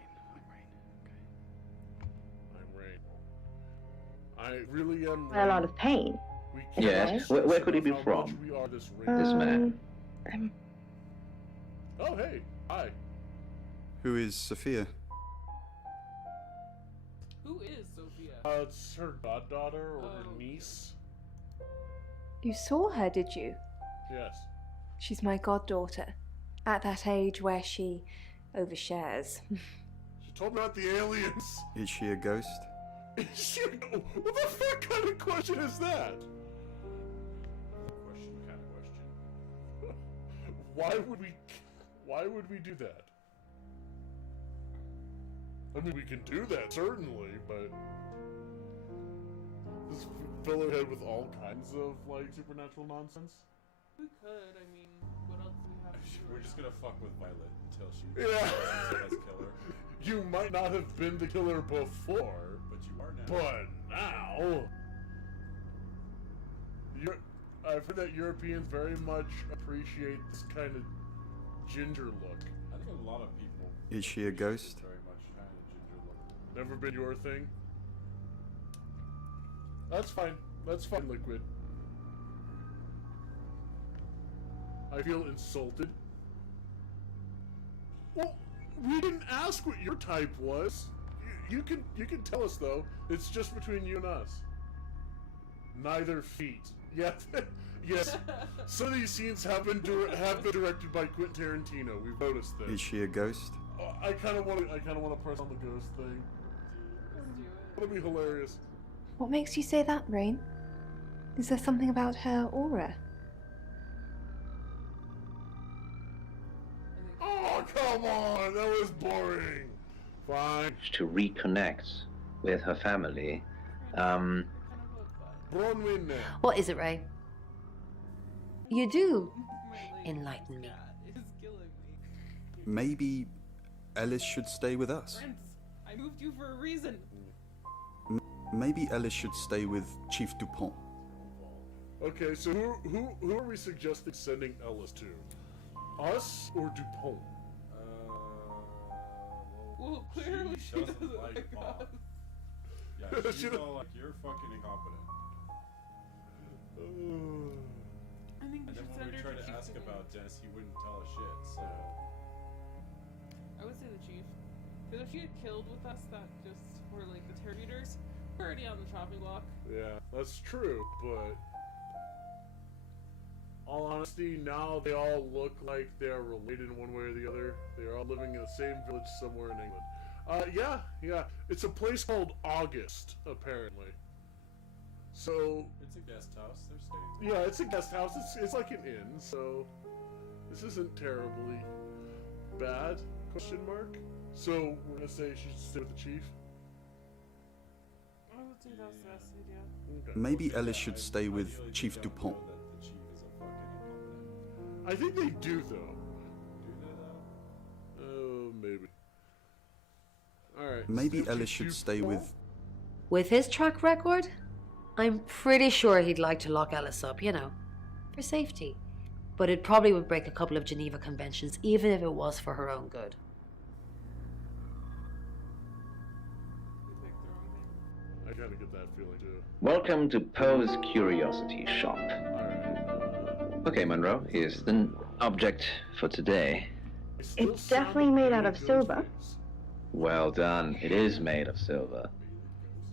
I really am. A lot of pain. Yes. Where could he be from? This man. Oh, hey. Hi. Who is Sophia? Who is Sophia? It's her goddaughter or her niece. You saw her, did you? Yes. She's my goddaughter, at that age where she overshares. She told me about the aliens. Is she a ghost? Is she a... What the fuck kind of question is that? Why would we do that? I mean, we can do that, certainly, but... Just fill our head with all kinds of, like, supernatural nonsense? We could, I mean, what else do we have to do? We're just gonna fuck with Violet until she Yeah. as killer. You might not have been the killer before, but you are now. But now... I've heard that Europeans very much appreciate this kind of ginger look. I think a lot of people... Is she a ghost? Very much kind of ginger look. Never been your thing? That's fine. That's fine, Liquid. I feel insulted. Well, we didn't ask what your type was. You can tell us though. It's just between you and us. Neither feet. Yeah. Yes. Some of these scenes have been directed by Quentin Tarantino. We've noticed this. Is she a ghost? I kind of want to press on the ghost thing. That'll be hilarious. What makes you say that, Rain? Is there something about her aura? Oh, come on! That was boring. Fine. To reconnect with her family. What is it, Ray? You do. Enlighten me. It is killing me. Maybe Ellis should stay with us. Prince, I moved you for a reason. Maybe Ellis should stay with Chief Dupont. Okay, so who are we suggesting sending Ellis to? Us or Dupont? Well, clearly she doesn't like us. Yeah, she's all like, you're fucking incompetent. I think we And then should when send we her try to to Chief ask Dupont. about Dennis, he wouldn't tell us shit, so... I would say the chief. Because if she had killed with us, that just were like the terror we're already on the chopping block. Yeah, that's true, but all honesty, now they all look like they're related in one way or the other. They're all living in the same village somewhere in England. Yeah. It's a place called August, apparently. So It's a guest house, they're staying. yeah, it's a guest house. It's like an inn, so this isn't terribly bad? Question mark. So we're gonna say she should stay with the chief. I would say that's the best idea. Okay. Maybe Ellis should stay with Chief Dupont. That the chief is a fucking incompetent. I think they do though. Do they though? Oh, maybe. Alright. Maybe stay Ellis with should Chief stay Dupont? with... With his track record, I'm pretty sure he'd like to lock Alice up, for safety. But it probably would break a couple of Geneva Conventions, even if it was for her own good. I kind of get that feeling too. Welcome to Poe's Curiosity Shop. Okay, Monroe, here's the object for today. It's definitely made out of silver. Well done. It is made of silver.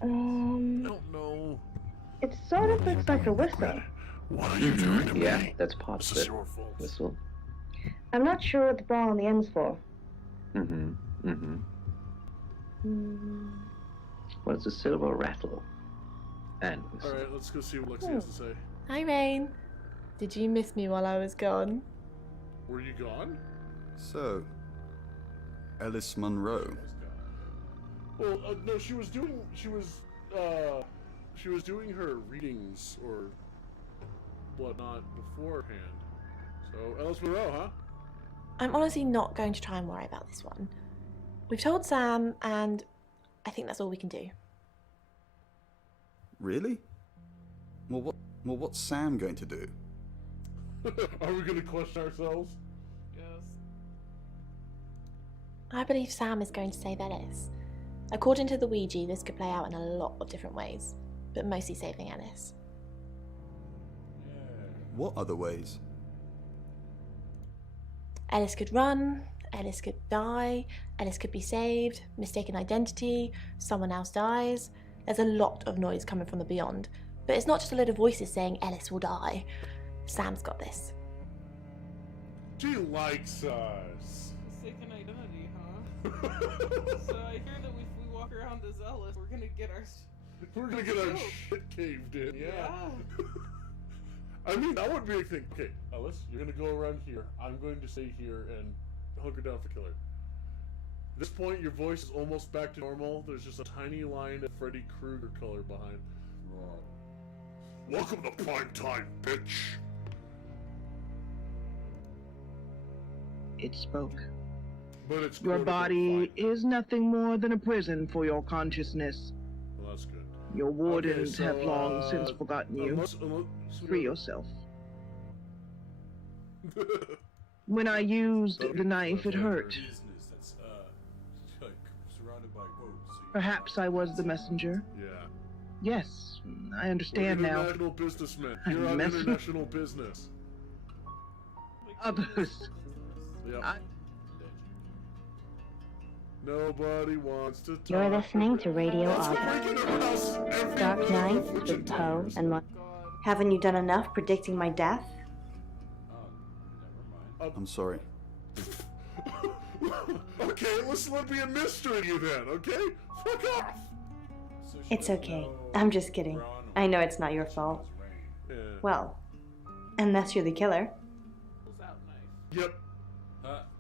I don't know. It sort of looks like a whistle. What are you doing to me? Yeah, that's part This of is it. your fault. Whistle. I'm not sure what the ball on the end's for. Mm-hmm. Well, it's a silver rattle. And whistle. Alright, let's go see what Lexi has to say. Hi, Rain. Did you miss me while I was gone? Were you gone? So, Ellis Monroe. Well, no, she was doing her readings or whatnot beforehand. So, Ellis Monroe, huh? I'm honestly not going to try and worry about this one. We've told Sam, and I think that's all we can do. Really? Well, what's Sam going to do? Are we going to question ourselves? Yes. I believe Sam is going to save Ellis. According to the Ouija, this could play out in a lot of different ways, but mostly saving Ellis. What other ways? Ellis could run, Ellis could die, Ellis could be saved, mistaken identity, someone else dies. There's a lot of noise coming from the beyond, but it's not just a load of voices saying Ellis will die. Sam's got this. She likes us. Mistaken identity, huh? So I hear that if we walk around as Ellis, we're gonna get our shit caved in. Yeah. I mean, that would be a thing. Okay, Ellis, you're gonna go around here. I'm going to stay here and hunker down for killer. At this point, your voice is almost back to normal. There's just a tiny line of Freddy Krueger color behind. Welcome to prime time, bitch. It spoke. But it's Your body is nothing more than a prison for your consciousness. Well, that's good. Your wardens Okay, so, have long since forgotten you. unless Free yourself. When I used the knife, it hurt. Business that's, like, surrounded by boats. Perhaps I was the messenger. Yeah. Yes, I understand We're now. international businessmen. I'm You're on messing- international business. Others. Yep. Nobody wants to talk. You're listening to Radio Let's August. break everyone else every Dark little Night religion with Poe times. and Mon. Haven't you done enough predicting my death? I'm sorry. Okay, let's let be a mystery to you then, okay? Fuck off! It's okay. I'm just kidding. I know it's not your fault. Yeah. Well, unless you're the killer. Yep.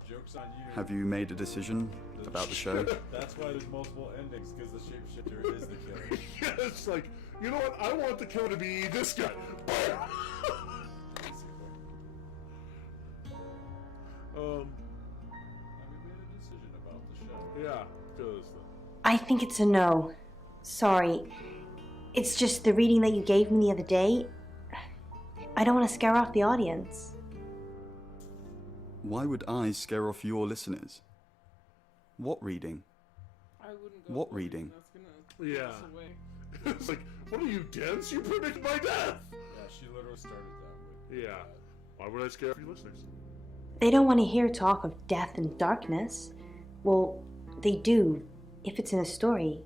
Joke's on you. Have you made a decision about the show? That's why there's multiple endings, because the shapeshifter is the killer. Yeah, it's like, you know what? I want the killer to be this guy. I think it's a no. Sorry. It's just the reading that you gave me the other day. I don't want to scare off the audience. Why would I scare off your listeners? What reading? I wouldn't go What for anything reading? that's gonna Yeah. take us away. It's like, what are you, dense? You predict my death! Yeah, she literally started that way. Yeah. Why would I scare off you listeners? They don't want to hear talk of death and darkness. Well, they do, if it's in a story.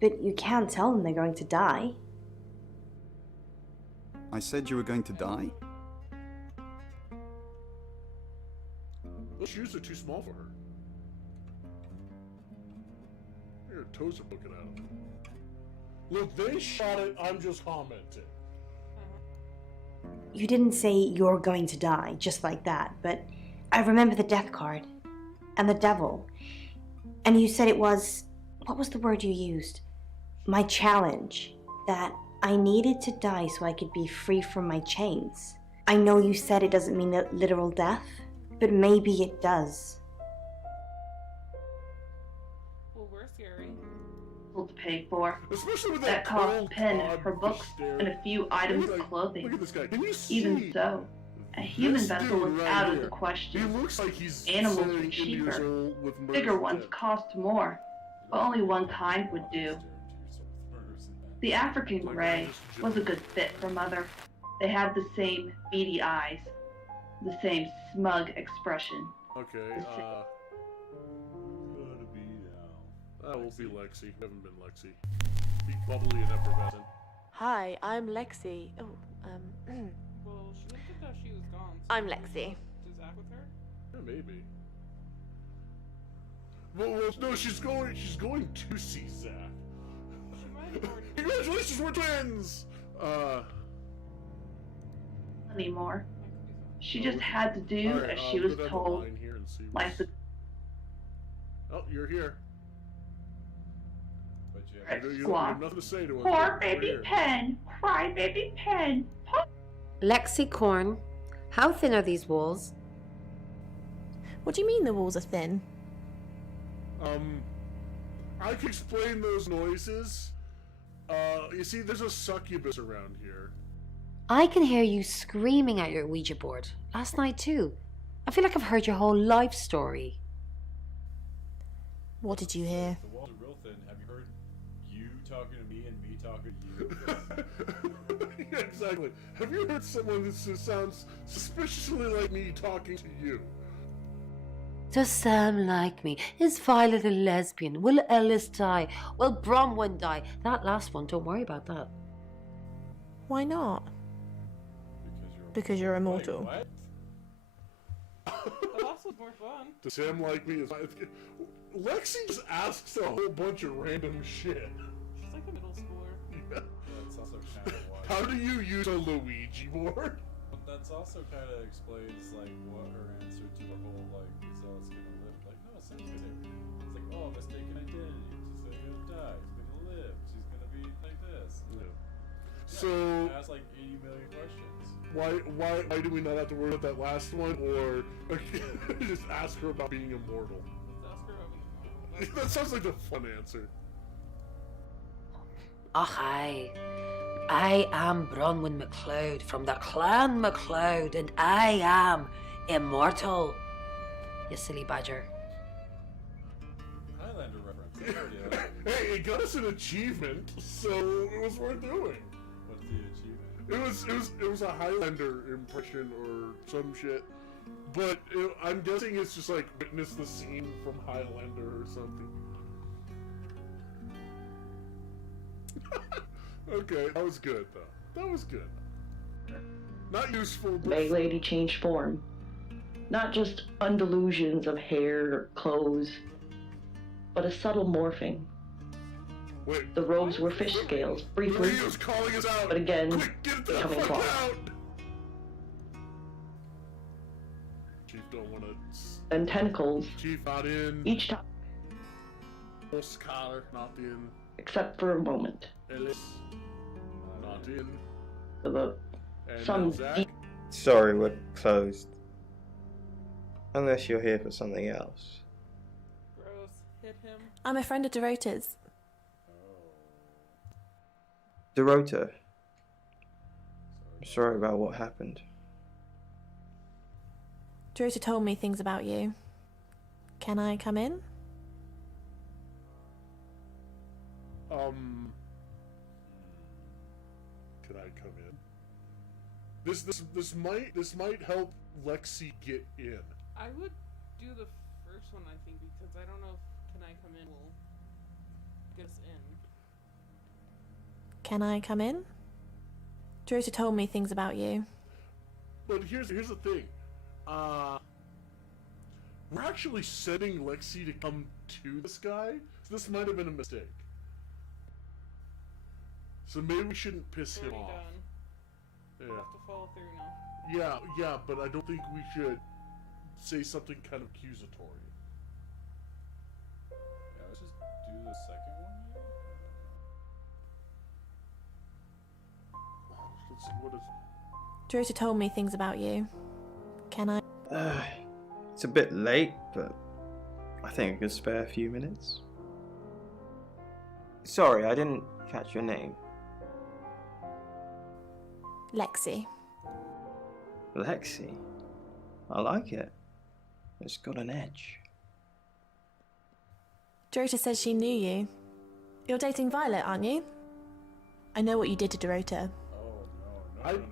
But you can't tell them they're going to die. I said you were going to die? Those shoes are too small for her. Your toes are poking out of them. Look, they shot it, I'm just commenting. You didn't say you're going to die, just like that, but I remember the death card. And the devil. And you said it was... What was the word you used? My challenge. That I needed to die so I could be free from my chains. I know you said it doesn't mean literal death, but maybe it does. Well, we're scary. To pay for. Especially with That that cost cold, pen, odd her books, stare. and a few items Look of at clothing. this guy. Can you see? Even so, a human This vessel dude was right out of here. the question. He looks like he's Animals were 70 years cheaper. old with murder Bigger ones dead. cost more, but only one kind would do. The African grey was a good fit for Mother. They had the same beady eyes, the same smug expression. Okay, that will be Lexi. Haven't been Lexi. Be bubbly and effervescent. Hi, I'm Lexi. Oh, Well, she looked at that she was gone. So I'm Lexi. Does Zach with her? Yeah, maybe. Well, no, she's going to see Zach. She might have already. Congratulations, we're twins! Anymore. She just had to do Alright, as she was go down the told. line here and see Life what's- Oh, you're here. But you Right, have You squawk. have nothing to say to us. Poor We're baby here. Pen, cry baby Pen. Lexi Corn, how thin are these walls? What do you mean the walls are thin? I can explain those noises. You see, there's a succubus around here. I can hear you screaming at your Ouija board. Last night too. I feel like I've heard your whole life story. What did you hear? The walls are real thin. Have you heard you talking to me and me talking to you? Yeah, exactly. Have you heard someone who sounds suspiciously like me talking to you? Does Sam like me? Is Violet a lesbian? Will Ellis die? Will Bronwyn die? That last one, don't worry about that. Why not? Because you're immortal. Wait, what? The last was more fun. Does Sam like me? Lexi just asks a whole bunch of random shit. She's like a middle schooler. Yeah. That's also kind of why. How do you use a Luigi board? But that's also kind of explains like what her answer to her whole like Zealot's gonna live. Like no, Sam's gonna. It's like oh, mistaken identity. She's like gonna die. She's gonna live. She's gonna be like this. Yeah. Yeah, So ask like 80 million questions. why do we not have to worry about that last one, or just ask her about being immortal? Let's ask her about That sounds like a fun answer. Och, I am Bronwyn MacLeod from the Clan MacLeod, and I am immortal. You silly badger. Highlander reference. Yeah. Hey, it got us an achievement, so it was worth doing. What's the achievement? It was a Highlander impression or some shit, but I'm guessing it's just like witness the scene from Highlander or something. Okay, that was good though. That was good. Not useful, but Bay Lady changed form. Not just undelusions of hair or clothes, but a subtle morphing. wait. The robes were fish scales, briefly, Mario's calling us out. but again, Quick, get the becoming fuck cloth. out! Chief don't want to. And tentacles, Chief not in. each time, Scholar not in. except for a moment. Ellis not in. The And some Zach. deep Sorry, we're closed. Unless you're here for something else. Gross. Hit him. I'm a friend of Darota's. Darota. I'm sorry about what happened. Darota told me things about you. Can I come in? Can I come in? This might help Lexi get in. I would do the first one, I think, because I don't know if Can I Come In will get us in. Can I come in? Darota told me things about you. But here's the thing. We're actually setting Lexi to come to this guy. So this might have been a mistake. So maybe we shouldn't piss him off. We'll have to follow through now. Yeah, but I don't think we should say something kind of accusatory. Yeah, let's just do the second one here. Let's see, what is... Darota told me things about you. Can I? It's a bit late, but I think I could spare a few minutes. Sorry, I didn't catch your name. Lexi. Lexi? I like it. It's got an edge. Darota says she knew you. You're dating Violet, aren't you? I know what you did to Darota. Oh, no.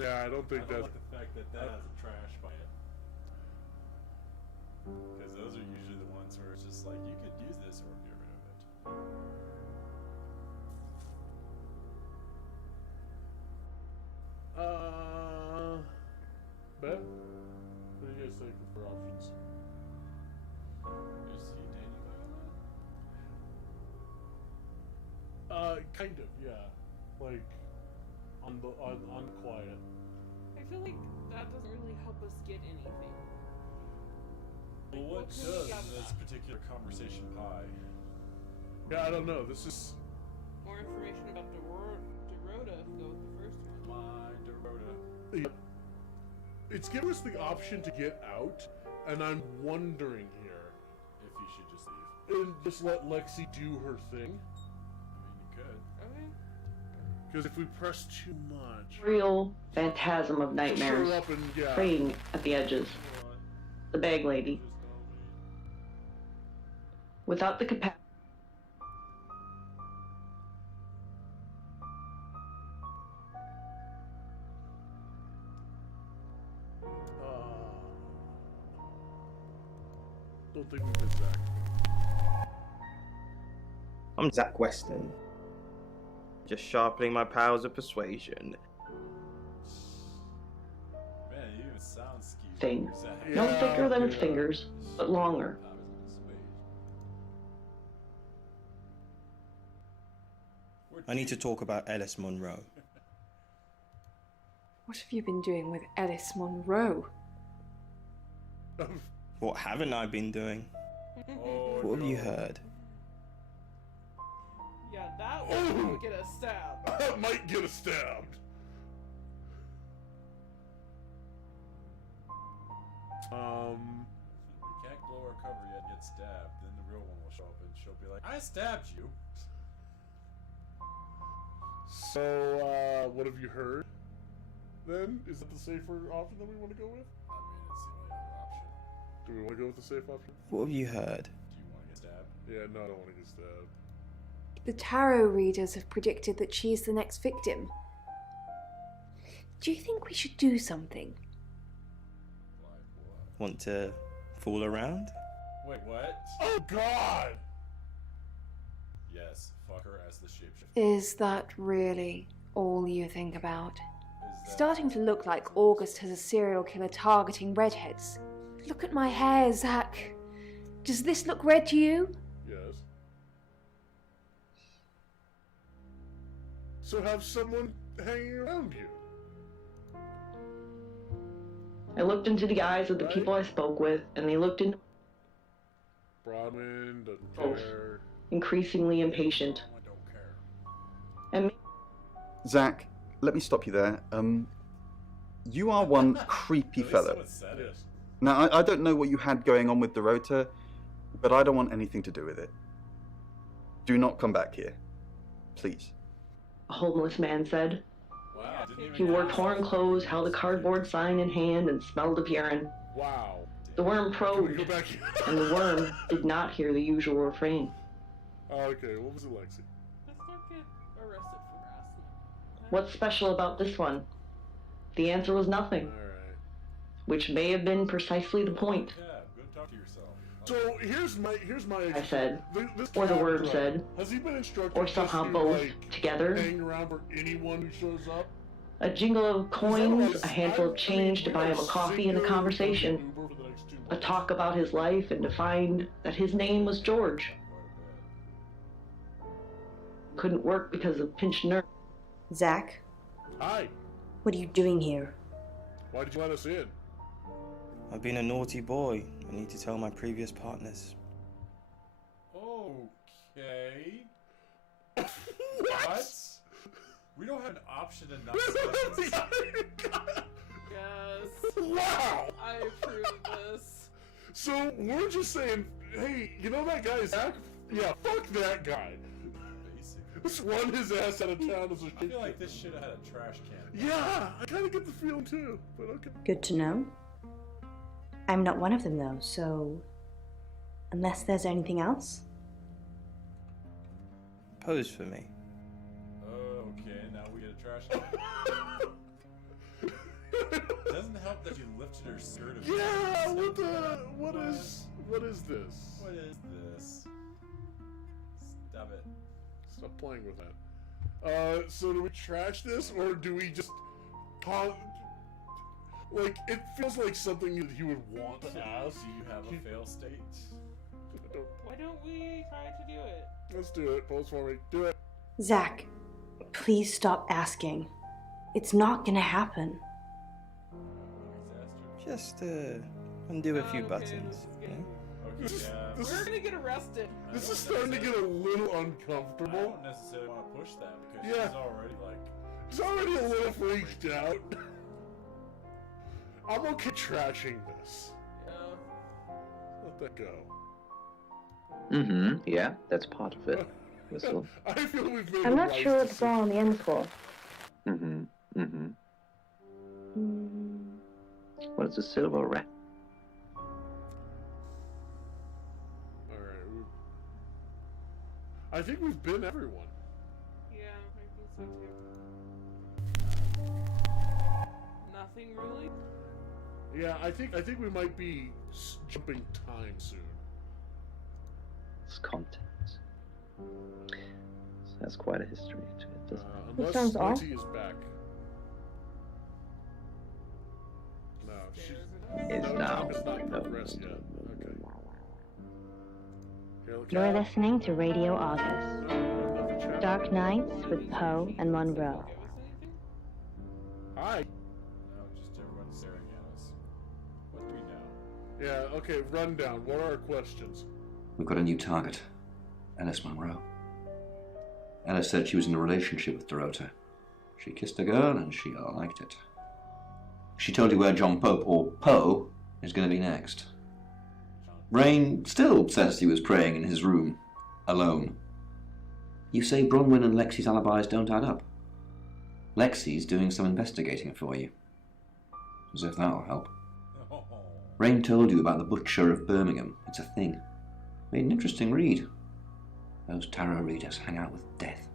Yeah, I don't think I don't like the fact that that has a trash by it. Because those are usually the ones where it's just like, you could use this or get rid of it. Bet? What do you guys think for options? Is he dating Violet? Kind of, yeah. Like, on quiet. I feel like that doesn't really help us get anything. Well, what does this particular conversation pie? Yeah, I don't know. This is... More information about Darota. Go with the first one. My Darota. Yeah. It's given us the option to get out, and I'm wondering here if you should just leave. And just let Lexi do her thing. I mean, you could. Okay. Because if we press too much... Real phantasm of nightmares. Show up and, yeah. Praying at the edges. The bag lady. Without the capacity. Don't think we've been Zach. I'm Zach Weston. Just sharpening my powers of persuasion. Man, you even sound skeevy. Thing. Zach. No thicker than its fingers, but longer. I need to talk about Ellis Monroe. What have you been doing with Ellis Monroe? What haven't I been doing? Oh, What have you heard? Yeah, that one will get us stabbed. That might get us stabbed. We can't blow our cover yet and get stabbed. Then the real one will show up and she'll be like, I stabbed you. So, what have you heard? Then? Is that the safer option that we want to go with? I mean, it's the only other option. Do we want to go with the safe option? What have you heard? Do you want to get stabbed? Yeah, no, I don't want to get stabbed. The tarot readers have predicted that she's the next victim. Do you think we should do something? Like what? Want to fool around? Wait, what? Oh, God! Yes, fuck her as the shapeshifter. Is that really all you think about? Is that Starting to look like August has a serial killer targeting redheads. Look at my hair, Zach. Does this look red to you? Yes. So have someone hanging around you. I looked into the eyes of the people I spoke with, and they looked into Broadwind, doesn't Both. care. increasingly impatient. I don't care. And Zach, let me stop you there. You are one creepy At least fellow. someone said it. Yes. Now, I don't know what you had going on with Darota, but I don't want anything to do with it. Do not come back here. Please. a homeless man said. Wow, didn't even He wore torn clothes, held a cardboard sign in hand, and smelled of urine. Wow. The worm probed, and the worm did not hear the usual refrain. Okay, what was it, Lexi? Let's not get arrested for harassment. What's special about this one? The answer was nothing. Which may have been precisely the point. Yeah, go talk to yourself. So here's my. I said, this or the cab worm driver, said, has he been instructed or somehow just to, both like, together. hang around for anyone who shows up? A jingle of coins, a handful of change to buy him a coffee, and a conversation. A talk about his life, and to find that his name was George. Couldn't work because of pinched nerve. Zach? Hi. What are you doing here? Why did you let us in? I've been a naughty boy. I need to tell my previous partners. Okay. What? We don't have an option to not say this. Yes. Wow. I approve this. So we're just saying, hey, you know that guy Zach? Yeah, fuck that guy. Basically. Let's run his ass out of town as a I feel like this should have had a trash can. Yeah, I kind of get the feeling too, but okay. Good to know. I'm not one of them though, so unless there's anything else? Pose for me. Okay, now we get a trash can. Doesn't help that you lifted her skirt a bit. Yeah, what is this? What is this? Stop it. Stop playing with that. So do we trash this, or do we just like, it feels like something that he would want to ask. Do you have a fail state? Why don't we try to do it? Let's do it. Pose for me. Do it. Zach, please stop asking. It's not gonna happen. Just undo a few buttons. You know? We're gonna get arrested. This is starting to get a little I uncomfortable. don't necessarily want to push that because Yeah. she's already like. He's already a little freaked out. I'm okay trashing this. Yeah. Let that go. Mm-hmm. Yeah, that's part of it. Whistle. I feel we've made I'm a not wise sure what's wrong on the end score. Mm-hmm. Mm-hmm. What is a silver rat? Alright. I think we've been everyone. Yeah, I think so too. Nothing really? Yeah, I think we might be jumping time soon. It's content. So that's quite a history to it, doesn't it? Unless sounds off. Lindsay is back. No, she's Is now. It's not No. progressed yet. Okay. Here, look You're out. listening to Radio August. Dark Nights with Poe and Monroe. Hi. No, just everyone staring at us. What do we know? Yeah, okay, rundown. What are our questions? We've got a new target, Ellis Monroe. Ellis said she was in a relationship with Darota. She kissed a girl and she liked it. She told you where John Pope, or Poe, is going to be next. Rain still says he was praying in his room, alone. You say Bronwyn and Lexi's alibis don't add up. Lexi's doing some investigating for you. As if that'll help. Rain told you about the Butcher of Birmingham. It's a thing. Made an interesting read. Those tarot readers hang out with death.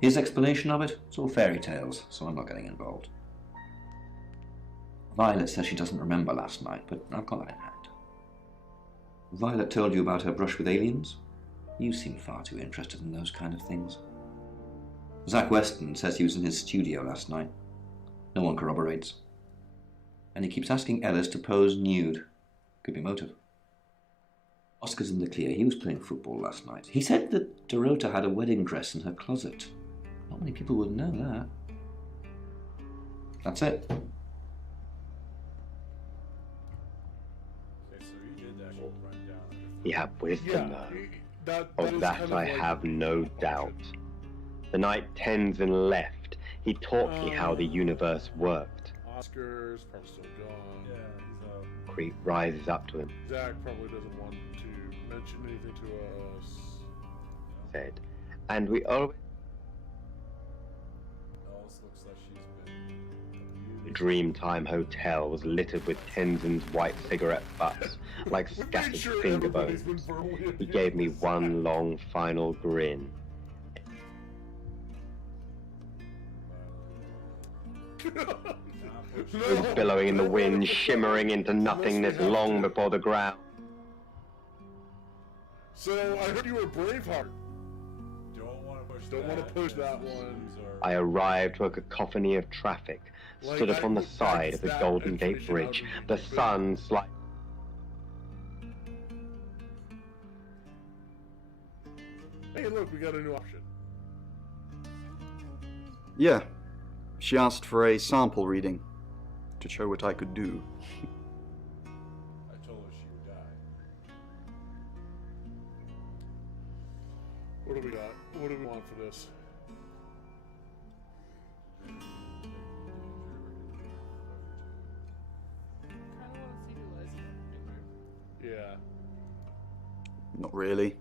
His explanation of it, it's all fairy tales, so I'm not getting involved. Violet says she doesn't remember last night, but I've got that in hand. Violet told you about her brush with aliens? You seem far too interested in those kind of things. Zach Weston says he was in his studio last night. No one corroborates. And he keeps asking Ellis to pose nude. Could be motive. Oscar's in the clear. He was playing football last night. He said that Darota had a wedding dress in her closet. Not many people would know that. That's it. Okay, so you did that whole rundown. He had wisdom, Yeah, though. that Of is that kind I of like- have no doubt. The night Tenzin left, he taught me how the universe worked. Oscar's probably still gone. Yeah, he's Creep rises up to him, Zach probably doesn't want to mention anything to us. said, and we always Dreamtime Hotel was littered with Tenzin's white cigarette butts, like scattered finger bones. He gave me one long final grin. It was billowing in the wind, shimmering into nothingness long before the ground. So, I heard you were Braveheart. Don't want to push that one. I arrived to a cacophony of traffic, stood up on the side of the Golden Gate Bridge, the sun slightly... Hey, look, we got a new option. Yeah. She asked for a sample reading to show what I could do. I told her she would die. What do we got? What do we want for this? Yeah. Not really.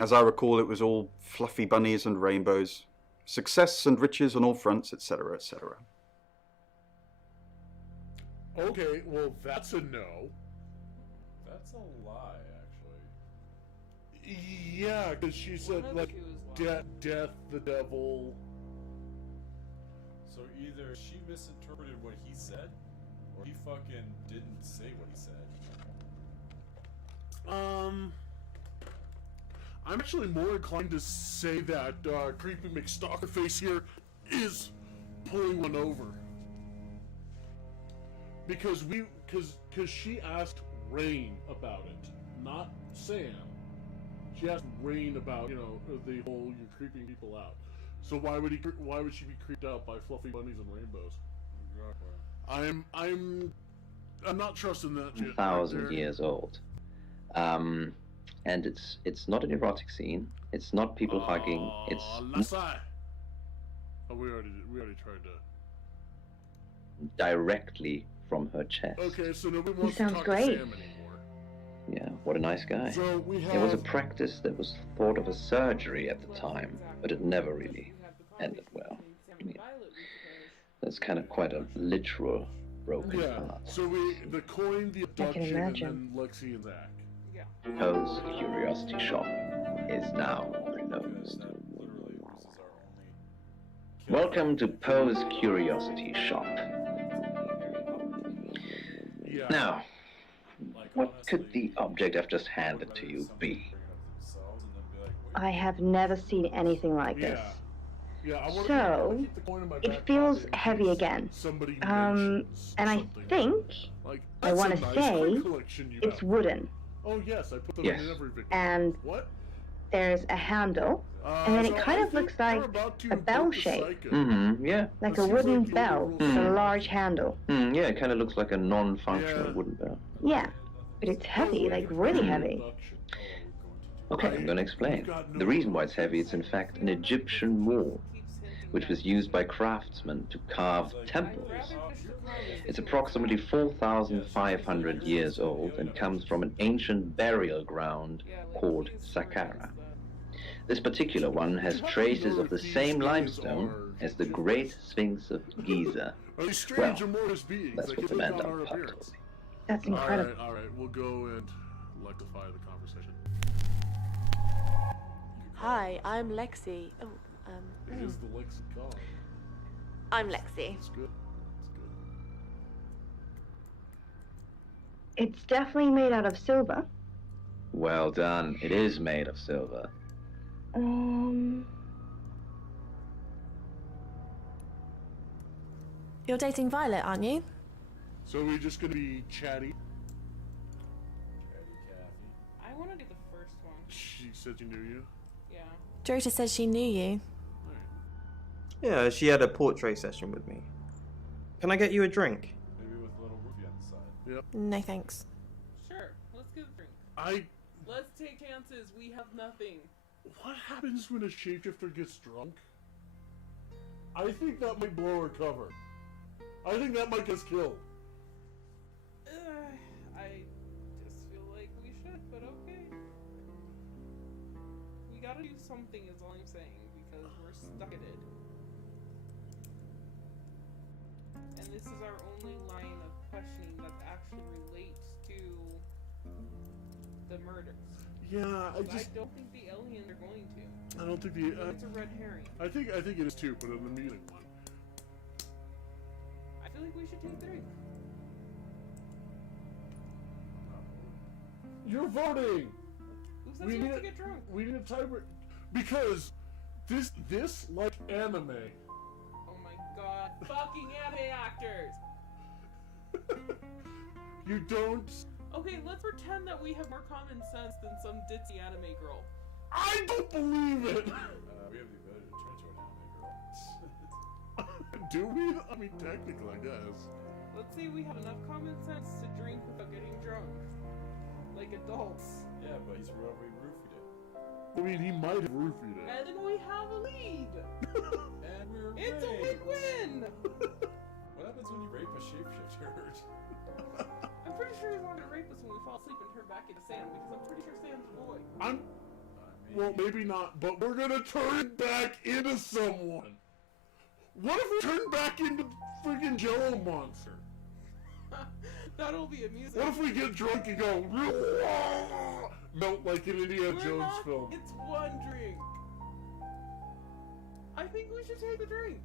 As I recall, it was all fluffy bunnies and rainbows, success and riches on all fronts, etc., etc. Okay, well, that's a no. That's a lie, actually. Yeah, because she said, like, death, the devil. So either she misinterpreted what he said, or he fucking didn't say what he said. I'm actually more inclined to say that creepy McStalkerface here is pulling one over. Because she asked Rain about it, not Sam. She asked Rain about, you know, the whole you're creeping people out. So why would she be creeped out by fluffy bunnies and rainbows? Exactly. I'm not trusting that. 1,000 years old. And it's not an erotic scene. It's not people hugging. It's we already tried to. Directly from her chest. Okay, so nobody wants sounds to talk great. to Sam anymore. Yeah, what a nice guy. So we It was a have- practice that was thought of as surgery at the time, but it never really ended well. I mean, that's kind of quite a literal broken Yeah. heart. So the coin, the abduction, and imagine. then Lexi and Zach. Poe's Curiosity Shop is now closed. Welcome to Poe's Curiosity Shop. Now, what could the object I've just handed to you be? I have never seen anything like this. Yeah, I want So, it feels heavy again. And I think, I want to say, it's wooden. Oh yes, I put them Yes. in every victim. And What? there's a handle, and then it so kind I of looks like a bell shape, Mm-hmm, yeah. like a wooden bell with a large handle. Yeah, it kind of looks like a non-functional wooden bell. Yeah, but it's heavy, like really heavy. Okay, I'm going to explain. The reason why it's heavy, it's in fact an Egyptian wall, which was used by craftsmen to carve temples. It's approximately 4,500 years old and comes from an ancient burial ground called Saqqara. This particular one has traces of the same limestone as the Great Sphinx of Giza. These strange Well, amorphous beings that's that what can the take man on our down the pub told appearance. me. That's incredible. All right, we'll go and rectify the conversation. Hi, I'm Lexi. Oh, It is the lexicon. I'm Lexi. It's good. It's definitely made out of silver. Well done. It is made of silver. You're dating Violet, aren't you? So we're just gonna be chatty. I want to do the first one. She said she knew you. Yeah. Darota said she knew you. Yeah, she had a portrait session with me. Can I get you a drink? Maybe with a little Ruby on the side. Yep. No thanks. Sure. Let's get a drink. Let's take chances. We have nothing. What happens when a shapeshifter gets drunk? I think that might blow her cover. I think that might get us killed. I just feel like we should, but okay. We gotta do something is all I'm saying, because we're stuck at it. And this is our only line of questioning that actually relates to the murders. Yeah, I don't think the aliens are going to. I don't think the. It's a red herring. I think it is too, but in the meeting one. I feel like we should take a drink. You're voting. Who says we have to get drunk? We need a tiebreaker because this like anime. Oh my god! Fucking anime actors. You don't. Okay, let's pretend that we have more common sense than some ditzy anime girl. I don't believe it! We have the ability to turn into an anime girl. Do we? I mean, technically, I guess. Let's say we have enough common sense to drink without getting drunk. Like adults. Yeah, but he's probably roofied it. I mean, he might have roofied it. And then we have a lead! And we're It's a win-win! What happens when you rape a shapeshifter? I'm pretty sure he's not gonna rape us when we fall asleep and turn back into Sam, because I'm pretty sure Sam's a boy. Well, maybe not, but we're gonna turn back into someone. What if we turn back into freaking Jello Monster? That'll be amusing. What if we get drunk and go melt like an Indiana Jones film? It's one drink. I think we should take a drink.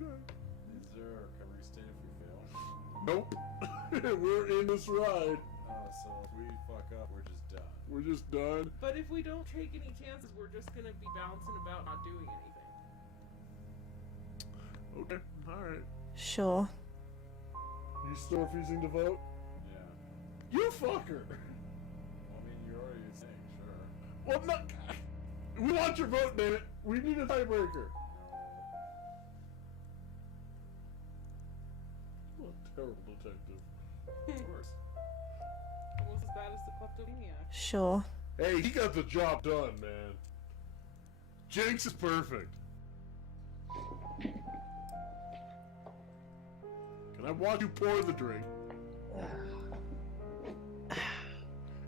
Okay. Is there a recovery state if we fail? Nope. We're in this ride. So if we fuck up, we're just done. We're just done. But if we don't take any chances, we're just gonna be bouncing about not doing anything. Okay, alright. Sure. You still refusing to vote? Yeah. You fucker! Well, I mean, you're already saying sure. Well, no. We want your vote, damn it. We need a tiebreaker. What a terrible detective. Of course. Almost as bad as the kleptomaniac. Sure. Hey, he got the job done, man. Jinx is perfect. Can I watch you pour the drink?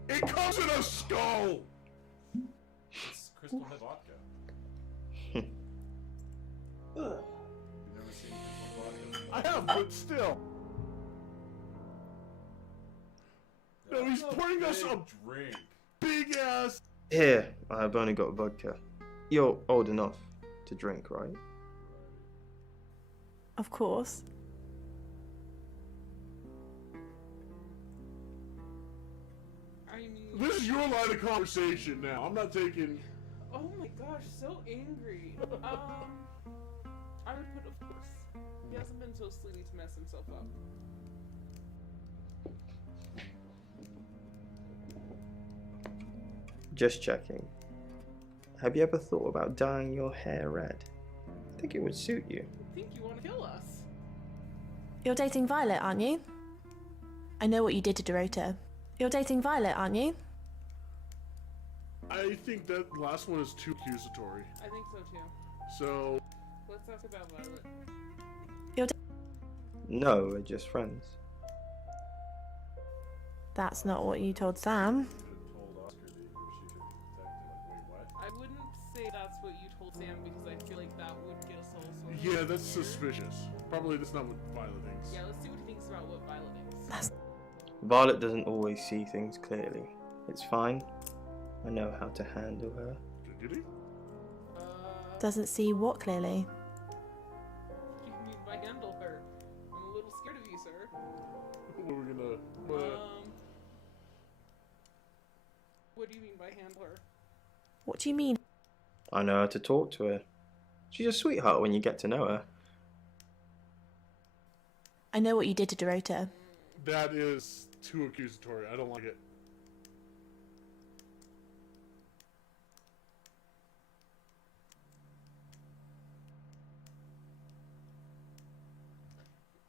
It comes in a skull! It's Crystal Head vodka. You've never seen Crystal vodka? I have, but still. No, he's pouring us a drink. Big ass. Here, I've only got vodka. You're old enough to drink, right? Of course. I mean... This is your line of conversation now. I'm not taking... Oh my gosh, so angry. I would put of course. He hasn't been so sleazy to mess himself up. Just checking. Have you ever thought about dyeing your hair red? I think it would suit you. I think you want to kill us. You're dating Violet, aren't you? I know what you did to Darota. You're dating Violet, aren't you? I think that last one is too accusatory. I think so too. So... Let's talk about Violet. No, we're just friends. That's not what you told Sam. I wouldn't say that's what you told Sam because I feel like that would get us all sorted. Yeah, that's suspicious. Probably that's not what Violet thinks. Yeah, let's see what he thinks about what Violet thinks. Violet doesn't always see things clearly. It's fine. I know how to handle her. Did he? Doesn't see what clearly? You mean by handle her? I'm a little scared of you, sir. What are we gonna... What do you mean by handle her? What do you mean? I know how to talk to her. She's a sweetheart when you get to know her. I know what you did to Darota. That is too accusatory. I don't like it.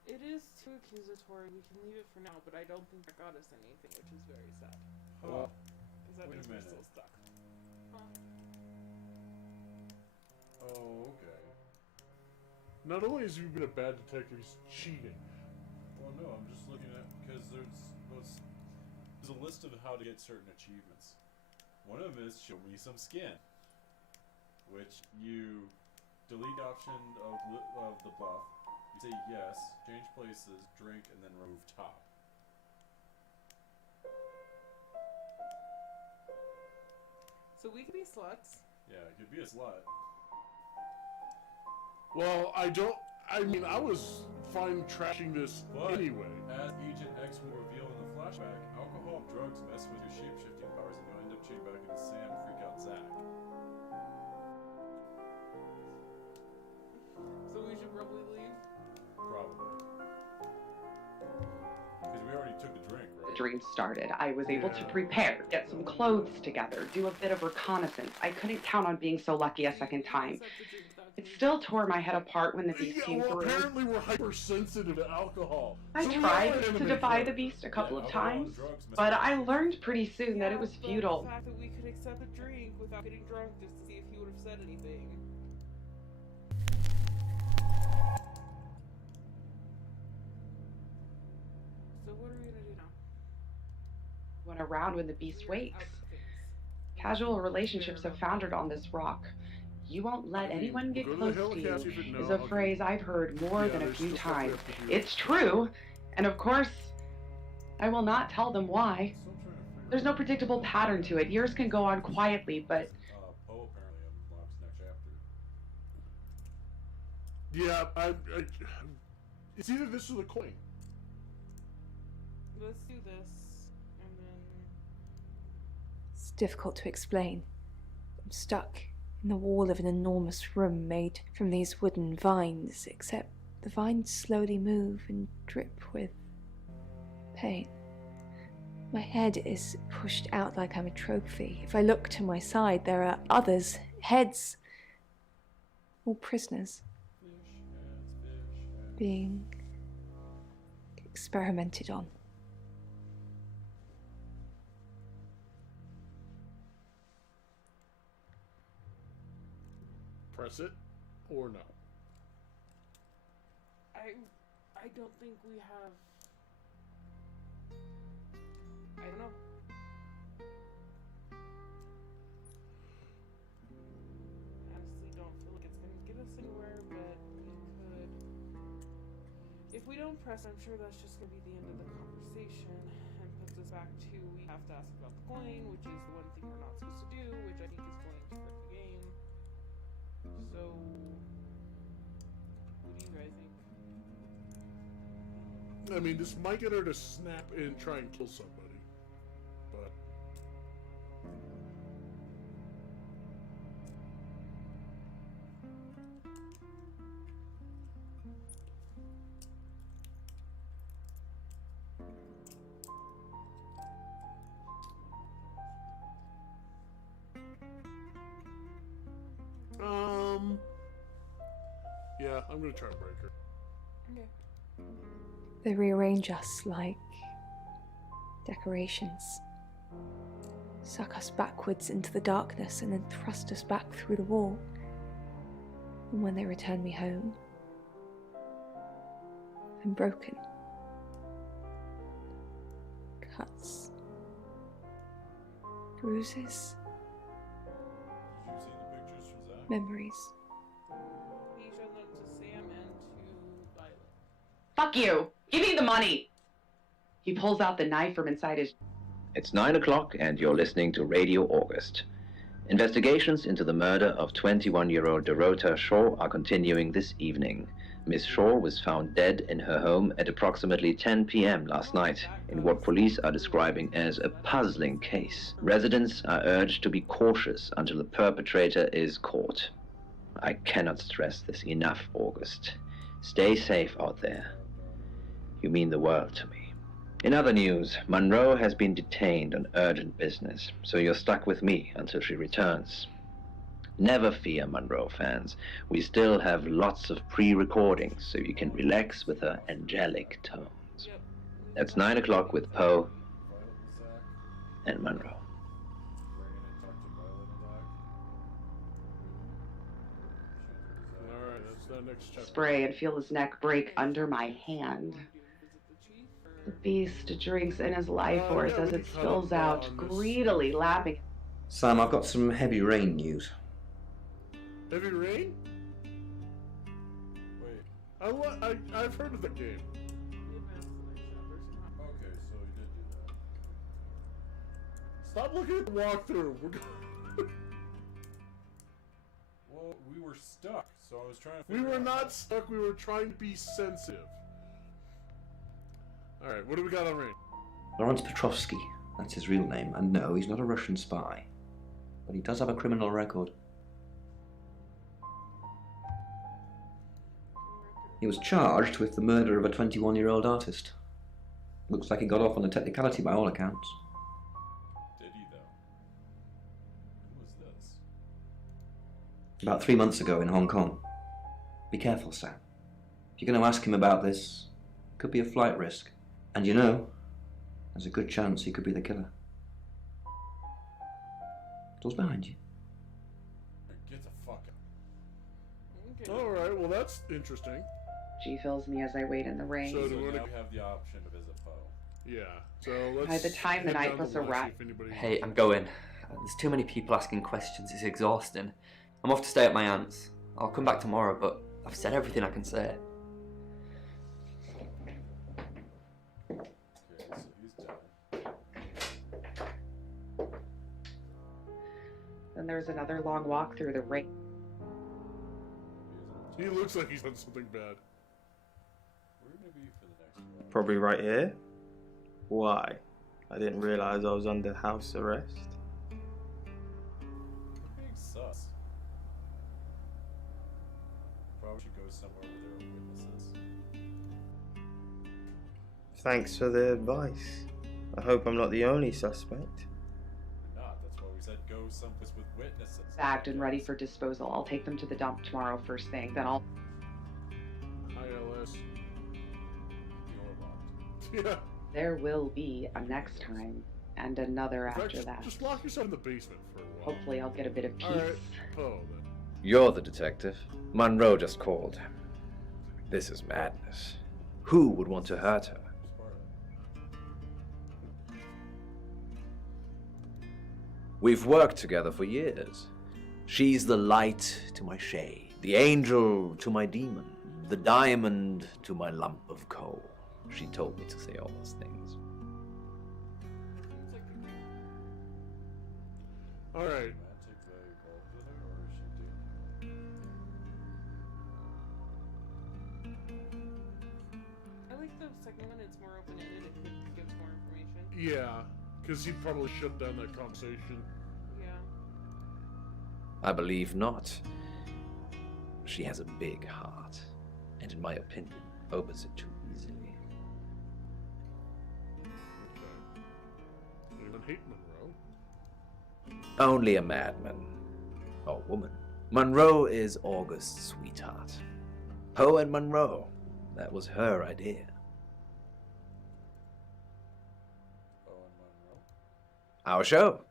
It is too accusatory. We can leave it for now, but I don't think that got us anything, which is very sad. Huh. Because that Wait a means we're minute. still stuck. Oh, okay. Not only has he been a bad detective, he's cheating. Well, no, I'm just looking at because there's a list of how to get certain achievements. One of them is show me some skin, which you delete the option of the buff, You say yes, change places, drink, and then remove top. So we could be sluts. Yeah, it could be a slut. Well, I mean, I was fine trashing this anyway. As Agent X will reveal in the flashback, alcohol and drugs mess with your shape-shifting powers and you'll end up changing back into Sam and freak out Zach. So we should probably leave? Probably. Because we already took the drink, right? The dream started. I was able to prepare, get some clothes together, do a bit of reconnaissance. I couldn't count on being so lucky a second time. It still tore my head apart when the beast came through. Apparently we're hypersensitive to alcohol. I tried to defy the beast a couple of times, but I learned pretty soon that it was futile. The fact that we could accept a drink without getting drunk just to see if he would have said anything. So what are we gonna do now? Went around when the beast wakes. Casual relationships have foundered on this rock. You won't let anyone get close to you is a phrase I've heard more than a few times. It's true, and of course, I will not tell them why. There's no predictable pattern to it. Years can go on quietly, but... Poe apparently unlocks next chapter. Yeah, it's either this or the coin. Let's do this, and then... It's difficult to explain. I'm stuck in the wall of an enormous room made from these wooden vines, except the vines slowly move and drip with pain. My head is pushed out like I'm a trophy. If I look to my side, there are others, heads, all prisoners, being experimented on. Press it or no? I don't think we have... I don't know. Honestly, don't feel like it's gonna get us anywhere, but we could... If we don't press, I'm sure that's just gonna be the end of the conversation, and puts us back to we have to ask about the coin, which is the one thing we're not supposed to do, which I think is going to hurt the game. So, what do you guys think? I mean, this might get her to snap and try and kill somebody, but... Yeah, I'm gonna try and break her. Okay. They rearrange us like decorations, suck us backwards into the darkness and then thrust us back through the wall. And when they return me home, I'm broken. Cuts. Bruises. Did you see the pictures from Zach? Memories. He showed them to Sam and to Violet. Fuck you! Give me the money! He pulls out the knife from inside his... It's 9 o'clock and you're listening to Radio August. Investigations into the murder of 21-year-old Darota Shaw are continuing this evening. Miss Shaw was found dead in her home at approximately 10 p.m. last night in what police are describing as a puzzling case. Residents are urged to be cautious until the perpetrator is caught. I cannot stress this enough, August. Stay safe out there. You mean the world to me. In other news, Monroe has been detained on urgent business, so you're stuck with me until she returns. Never fear, Monroe fans. We still have lots of pre-recordings, so you can relax with her angelic tones. That's 9 o'clock with Poe and Monroe. Alright, that's the next chapter. spray and feel his neck break under my hand. The beast drinks in his life force as it spills out, greedily lapping. Sam, I've got some heavy rain news. Heavy rain? Wait, I've heard of the game. Okay, so you did do that. Stop looking at the walkthrough. Well, we were stuck, so I was trying to We figure were out not stuck. We were trying to be sensitive. All right, what do we got on Rain? Lawrence Petrovsky, that's his real name, and no, he's not a Russian spy. But he does have a criminal record. He was charged with the murder of a 21-year-old artist. Looks like he got off on a technicality by all accounts. Did he, though? Who was this? About 3 months ago in Hong Kong. Be careful, Sam. If you're going to ask him about this, it could be a flight risk. And you know, there's a good chance he could be the killer. Door's behind you. Get the fuck out. All right, well that's interesting. She fills me as I wait in the rain. So So do now we we want have the option to visit Poe. Yeah. So let's. By the time the head night down was the a line, wrap. see if anybody- Hey, I'm going. There's too many people asking questions. It's exhausting. I'm off to stay at my aunt's. I'll come back tomorrow, but I've said everything I can say. Okay, so he's dead. Then there's another long walk through the rain. He looks like he's done something bad. Where are we gonna be for the next one? Probably right here. Why? I didn't realize I was under house arrest. You're being sus. Probably should go somewhere where there are witnesses. Thanks for the advice. I hope I'm not the only suspect. You're not. That's why we said go someplace with witnesses. Bagged and ready for disposal. I'll take them to the dump tomorrow first thing. Then I'll. Hi, LS. You're locked. Yeah. There will be a next time and another In fact, after that. Just lock yourself in the basement for a while. Hopefully, I'll get a bit of peace. All right. Oh, then. You're the detective. Monroe just called. This is madness. Who would want to hurt her? We've worked together for years. She's the light to my shade, the angel to my demon, the diamond to my lump of coal. She told me to say all those things. All right. Romantic value calls with her, or is she I like the second one. It's more open-ended. It gives more information. Yeah, because he'd probably shut down that conversation. Yeah. I believe not. She has a big heart, and in my opinion, opens it too easily. Anyone hate Monroe? Only a madman. Or woman. Monroe is August's sweetheart. Poe and Monroe. That was her idea. Poe and Monroe? Our show.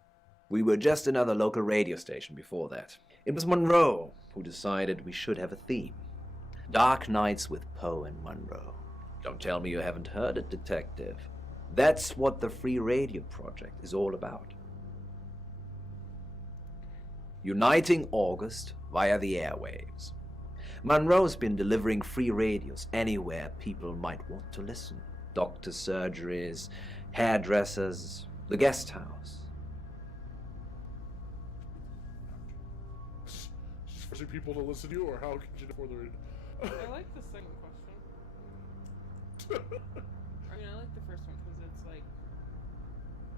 We were just another local radio station before that. It was Monroe who decided we should have a theme. Dark Nights with Poe and Monroe. Don't tell me you haven't heard it, detective. That's what the Free Radio Project is all about. Uniting August via the airwaves. Monroe's been delivering free radios anywhere people might want to listen. Doctor surgeries, hairdressers, the guest house. Just forcing people to listen to you, or how could you afford the radio? I like the second question. I mean, I like the first one because it's like,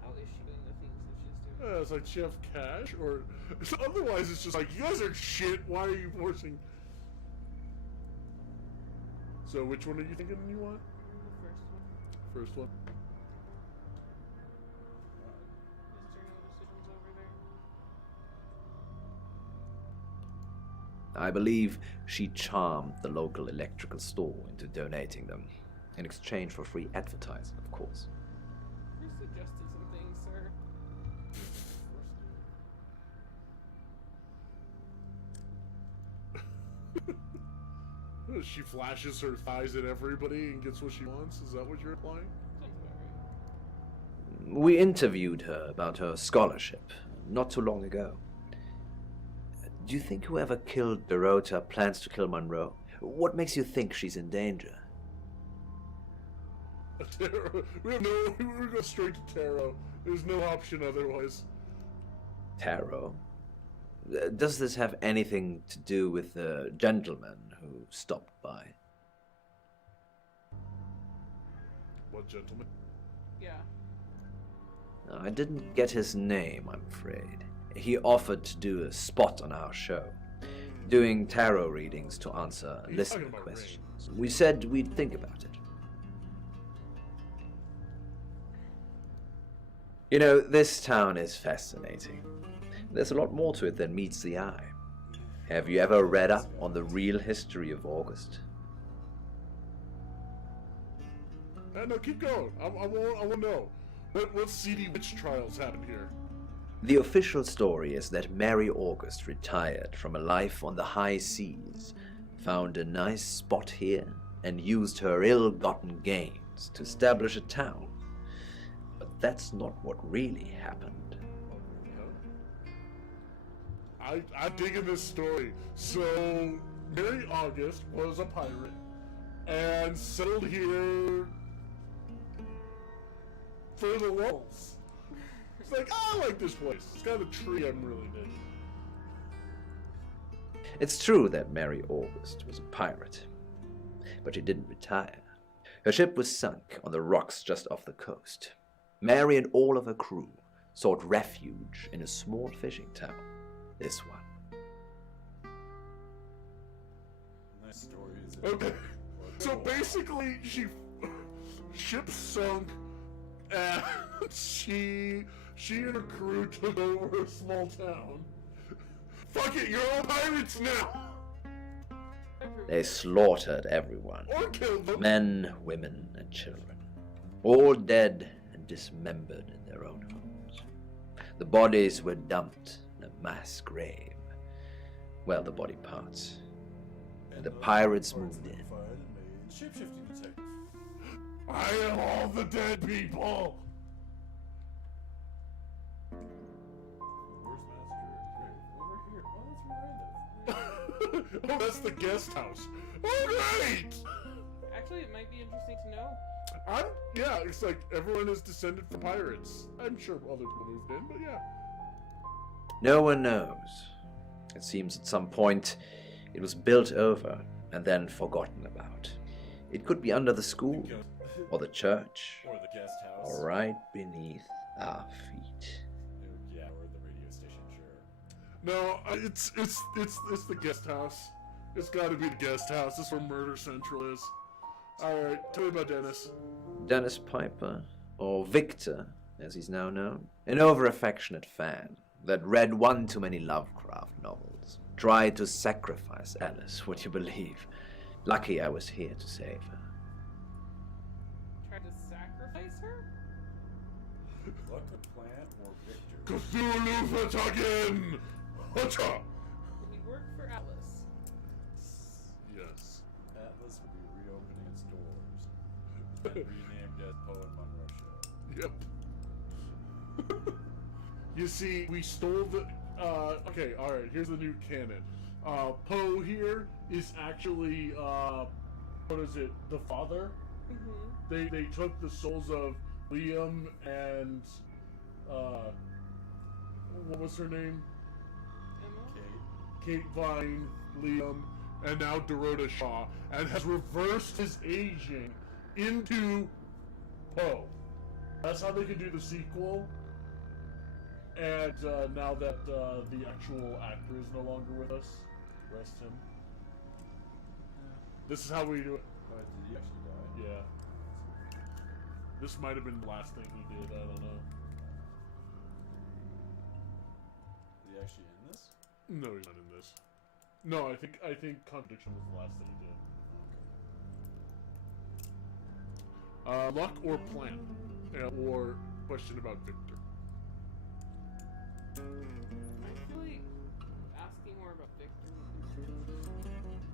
how is she doing the things that she's doing? It's like Chef Cash, or so otherwise it's just like, you guys are shit. Why are you forcing? So which one are you thinking you want? The first one. First one. Is there no decisions over there? I believe she charmed the local electrical store into donating them, in exchange for free advertising, of course. You suggested some things, sir. She flashes her thighs at everybody and gets what she wants. Is that what you're implying? Sounds about right. We interviewed her about her scholarship not too long ago. Do you think whoever killed Darota plans to kill Monroe? What makes you think she's in danger? We go straight to tarot. There's no option otherwise. Tarot? Does this have anything to do with the gentleman who stopped by? What gentleman? Yeah. I didn't get his name, I'm afraid. He offered to do a spot on our show, doing tarot readings to answer listener questions. We said we'd think about it. You know, this town is fascinating. There's a lot more to it than meets the eye. Have you ever read up on the real history of August? No, keep going. I want to know. What seedy witch trials happened here? The official story is that Mary August retired from a life on the high seas, found a nice spot here, and used her ill-gotten gains to establish a town. But that's not what really happened. I'm digging this story. So, Mary August was a pirate and settled here for the lulz. It's like, I like this place. It's got a tree I'm really digging. It's true that Mary August was a pirate, but she didn't retire. Her ship was sunk on the rocks just off the coast. Mary and all of her crew sought refuge in a small fishing town. This one. Nice stories. Okay. So basically, ship sunk, and she and her crew took over a small town. Fuck it, you're all pirates now! They slaughtered everyone. Or killed them. Men, women, and children. All dead and dismembered in their own homes. The bodies were dumped in a mass grave. Well, the body parts. And the pirates moved in. Shapeshifting detective. I am all the dead people! Where's Master? Over here. Oh, that's where I live. Oh, that's the guest house. Oh, great! Actually, it might be interesting to know. Yeah, it's like everyone is descended from pirates. I'm sure other people moved in, but yeah. No one knows. It seems at some point it was built over and then forgotten about. It could be under the school, or the church, Or the guest house. or right beneath our feet. Yeah, or the radio station, sure. No, it's the guest house. It's got to be the guest house. This is where Murder Central is. All right, tell me about Dennis. Dennis Piper, or Victor, as he's now known, an over-affectionate fan that read one too many Lovecraft novels, tried to sacrifice Alice, would you believe? Lucky I was here to save her. Tried to sacrifice her? Luck a plant or Victor? Cthulhu Fatagen! Hacha! We work for Atlas. Yes. Atlas will be reopening its doors and renamed as Poe and Monroe Show. Yep. You see, we stole the. Okay, alright, here's the new canon. Poe here is actually, what is it, the father? Mm-hmm. They took the souls of Liam and, what was her name? Emma? Kate Vine, Liam, and now Darota Shaw, and has reversed his aging into Poe. That's how they can do the sequel. And now that the actual actor is no longer with us, rest him. This is how we do it. Did he actually die? Yeah. This might have been the last thing he did, I don't know. Is he actually in this? No, he's not in this. No, I think Contradiction was the last thing he did. Luck or plan? Or question about Victor? I feel like asking more about Victor.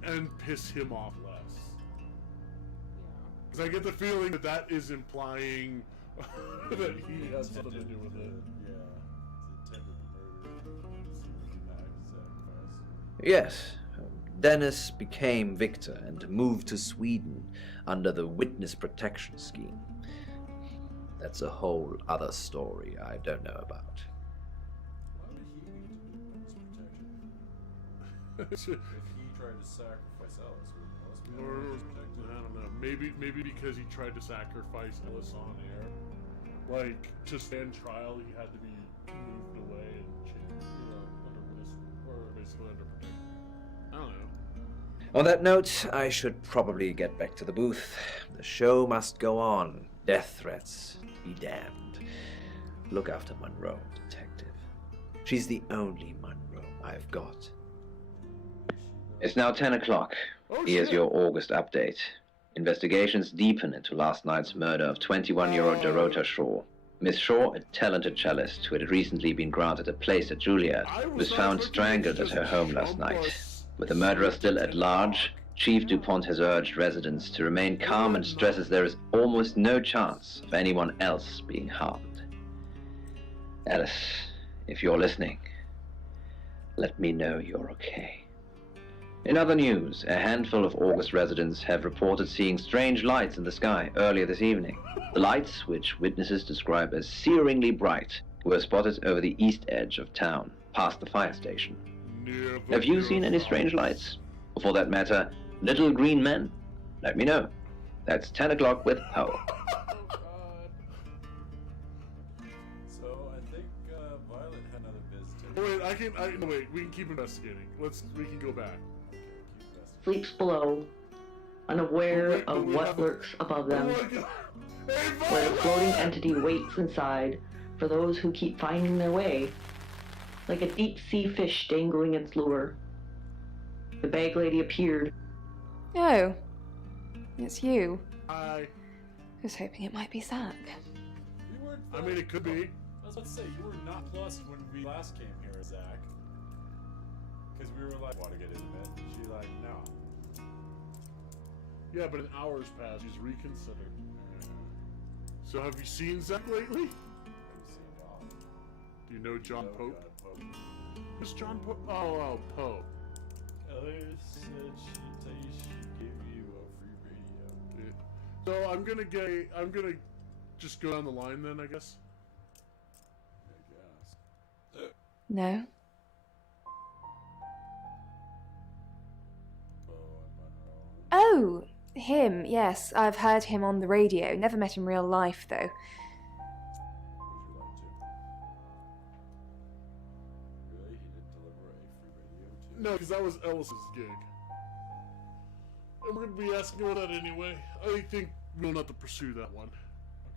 And piss him off less. Yeah. Because I get the feeling that that is implying that he has something to do with it. Yeah. It's intended murder. Sacrifice. Yes, Dennis became Victor and moved to Sweden under the witness protection scheme. That's a whole other story I don't know about. If he tried to sacrifice Ellis, would Or, Ellis be protected? I don't know. Maybe because he tried to sacrifice Ellis on air. Like, to stand trial, he had to be moved away and under witness, or basically under protection. I don't know. On that note, I should probably get back to the booth. The show must go on. Death threats be damned. Look after Monroe, detective. She's the only Monroe I've got. It's now 10 o'clock. Here's your August update. Investigations deepen into last night's murder of 21-year-old Darota Shaw. Miss Shaw, a talented cellist who had recently been granted a place at Juilliard, was found strangled at her home last night. With the murderer still at large, Chief DuPont has urged residents to remain calm and stresses there is almost no chance of anyone else being harmed. Alice, if you're listening, let me know you're okay. In other news, a handful of August residents have reported seeing strange lights in the sky earlier this evening. The lights, which witnesses describe as searingly bright, were spotted over the east edge of town, past the fire station. Have you seen any strange lights? Or for that matter, little green men? Let me know. That's 10 o'clock with Poe. So I think Violet had another visitor. Wait, we can keep investigating. We can go back. Sleeps below, unaware of what lurks above them, where the floating entity waits inside for those who keep finding their way, like a deep-sea fish dangling its lure. The bag lady appeared. Oh, it's you. Hi. I was hoping it might be Zach. You weren't. I mean, it could be. I was about to say you were not plus when we last came here, Zach. Because we were like, want to get intimate. She like, no. Yeah, but an hour's passed. She's reconsidered. So have you seen Zach lately? Do you know John Pope? Who's John Pope? Oh, Pope. Ellie said she'd give you a free radio. So I'm gonna just go down the line then, I guess. No. Oh, him, yes. I've heard him on the radio. Never met in real life, though. Really? He didn't deliver a free radio too? No, because that was Ellis's gig. And we're gonna be asking about that anyway. I think we don't have to pursue that one.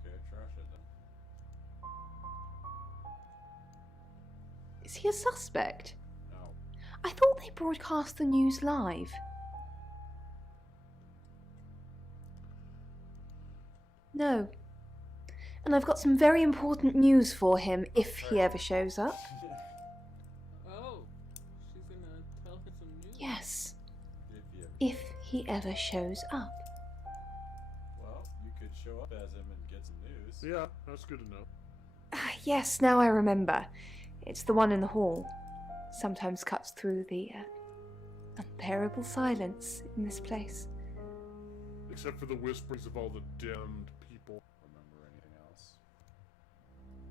Okay, trash it then. Is he a suspect? No. I thought they broadcast the news live. No. And I've got some very important news for him if he ever shows up. Oh, she's gonna tell her some news? Yes. If he ever shows up. Well, you could show up as him and get some news. Yeah, that's good to know. Yes, now I remember. It's the one in the hall. Sometimes cuts through the unbearable silence in this place. Except for the whisperings of all the damned people. Remember anything else?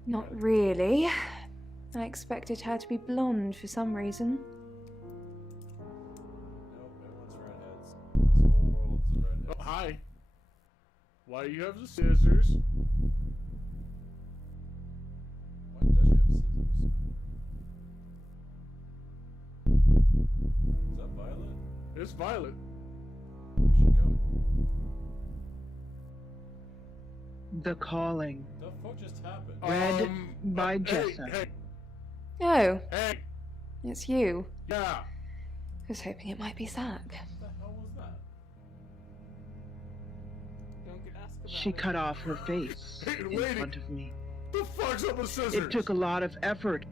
Not really. I expected her to be blonde for some reason. Nope, everyone's redheads. This whole world's redheads. Oh, hi. Why you have the scissors? Why does she have scissors? Is that Violet? It's Violet. Where's she going? The Calling. The fuck just happened? Read by Jessa. Hey. Oh. Hey. It's you. Yeah. I was hoping it might be Zach. What the hell was that? Don't get asked about She it. cut off her face in lady. front of me. The fuck's up with scissors? It took a lot of effort.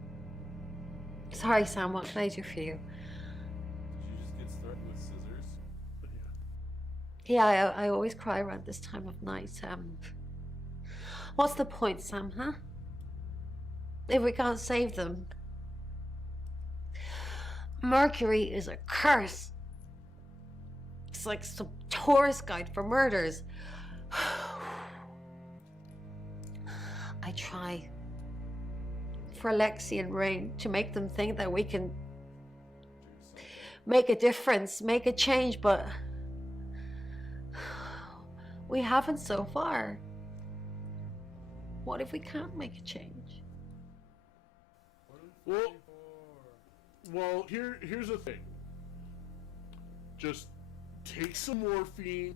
Sorry, Sam, what can I do for you? Did she just get threatened with scissors? Yeah, I always cry around this time of night. What's the point, Sam, huh? If we can't save them. Mercury is a curse. It's like some tourist guide for murders. I try for Lexi and Rain to make them think that we can make a difference, make a change, but we haven't so far. What if we can't make a change? Well, here's the thing. Just take some morphine,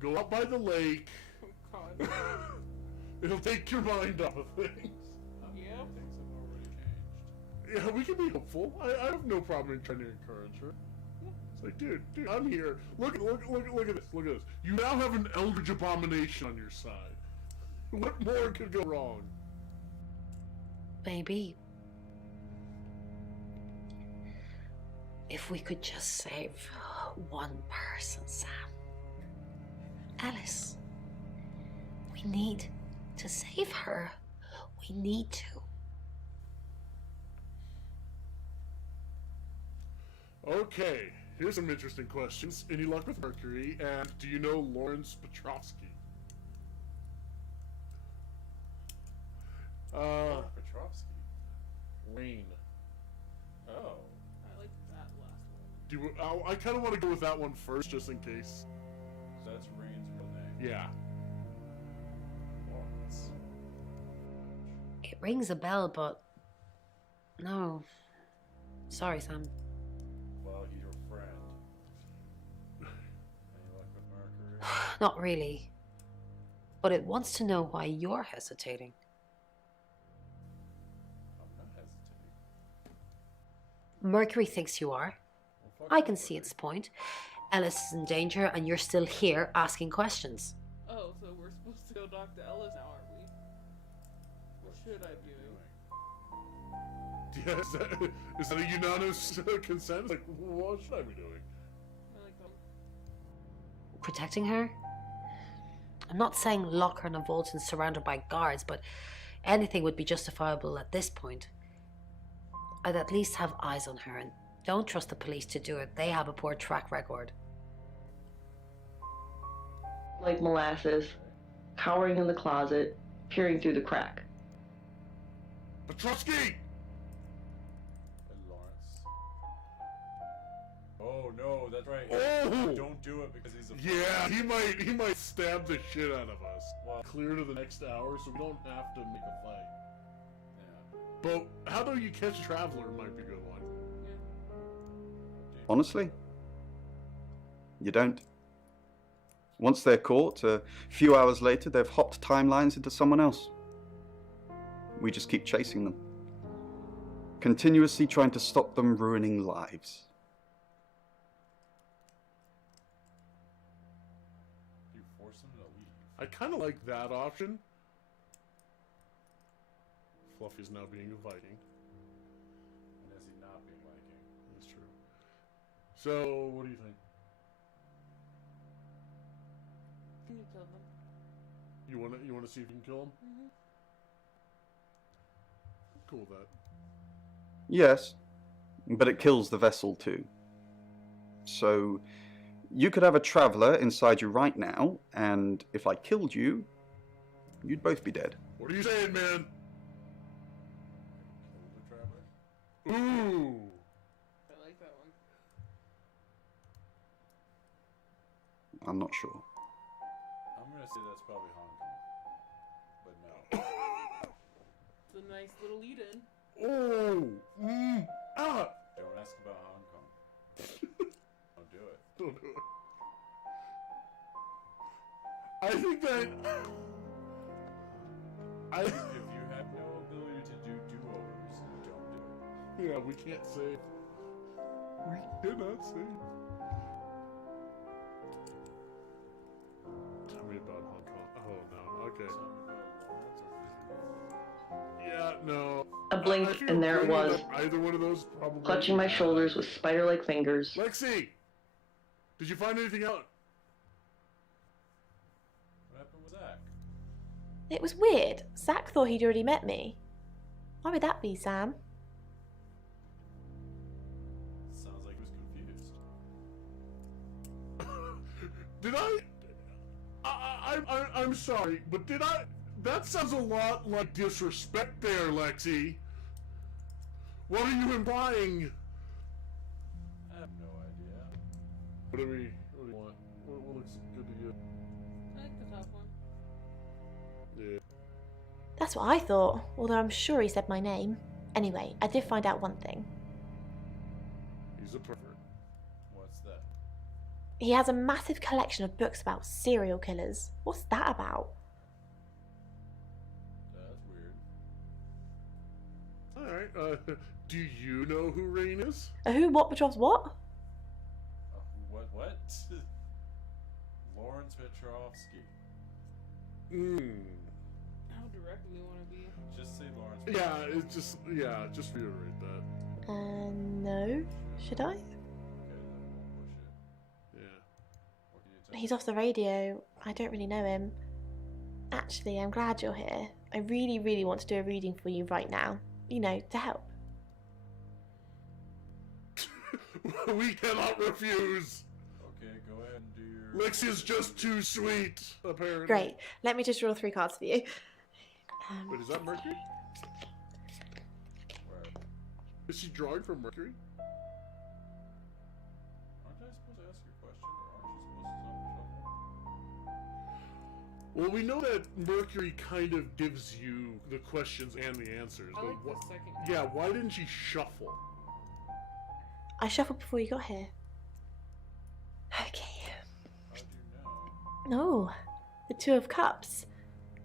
go out by the lake. Oh God. It'll take your mind off of things. Yep. Yeah, we can be hopeful. I have no problem in trying to encourage her. It's like, dude, I'm here. Look at this. Look at this. You now have an Eldritch Abomination on your side. What more could go wrong? Maybe if we could just save one person, Sam. Alice. We need to save her. We need to. Okay, here's some interesting questions. Any luck with Mercury? And do you know Lawrence Petrovsky? Petrovsky. Rain. Oh. I like that last one. Do you, I kind of want to go with that one first, just in case. So that's Rain's real name. Yeah. Lawrence. It rings a bell, but no. Sorry, Sam. Well, he's your friend. Any luck with Mercury? Not really. But it wants to know why you're hesitating. I'm not hesitating. Mercury thinks you are. I can see its point. Ellis is in danger and you're still here asking questions. Oh, so we're supposed to go talk to Ellis now, aren't we? What should I do? Yeah, is that a unanimous consent? Like, what should I be doing? I like them. Protecting her? I'm not saying lock her in a vault and surround her by guards, but anything would be justifiable at this point. I'd at least have eyes on her, and don't trust the police to do it. They have a poor track record. Like molasses, cowering in the closet, peering through the crack. Petrovsky! And Lawrence. Oh no, that's right. Oh! Don't do it because he's a Yeah, he might stab the shit out of us. Well, clear to the next hour, so we don't have to make a fight. Yeah. But how do you catch a traveler might be a good one. Honestly, you don't. Once they're caught, a few hours later, they've hopped timelines into someone else. We just keep chasing them, continuously trying to stop them ruining lives. You force him to leave. I kind of like that option. Fluffy's now being a Viking. And is he not being Viking? That's true. So, what do you think? Can you kill them? You wanna see if you can kill him? Mm-hmm. Cool with that. Yes, but it kills the vessel too. So, you could have a traveler inside you right now, and if I killed you, you'd both be dead. What are you saying, man? Kill the traveler? Ooh! I like that one. I'm not sure. I'm gonna say that's probably Hong Kong. But no. It's a nice little lead-in. Oh! Ah! Don't ask about Hong Kong. Don't do it. Don't do it. I think that... If you have no ability to do do-overs, don't do it. Yeah, we can't save. We cannot save. Tell me about Hong Kong. Oh, no. Okay. Tell me about Lawrence or Yeah, no. A blink, I feel and there it bringing was, up either one of those probably. clutching my shoulders with spider-like fingers. Lexi! Did you find anything out? What happened with Zach? It was weird. Zach thought he'd already met me. Why would that be, Sam? Sounds like he was confused. Did I'm sorry, but did I? That sounds a lot like disrespect there, Lexi. What are you implying? I have no idea. What do you want? What looks good to you? I like the top one. Yeah. That's what I thought, although I'm sure he said my name. Anyway, I did find out one thing. He's a pervert. What's that? He has a massive collection of books about serial killers. What's that about? That's weird. Alright, do you know who Rain is? Who, what, Petrov's what? What? Lawrence Petrovsky. How direct do we want to be? Just say Lawrence. Yeah, it's just reiterate that. No. Should I? Okay, then we'll push it. Yeah. What can you tell He's off the radio. I don't really know him. Actually, I'm glad you're here. I really, really want to do a reading for you right now. You know, to help. We cannot refuse! Okay, go ahead and do your... Lexi's just too sweet, apparently. Great. Let me just draw 3 cards for you. Wait, is that Mercury? Where? Is she drawing from Mercury? Aren't I supposed to ask you a question, or aren't you supposed to shuffle? Well, we know that Mercury kind of gives you the questions and the answers. I but like what, the second. yeah, why didn't she shuffle? I shuffled before you got here. Okay. How'd you know? Oh, the 2 of Cups.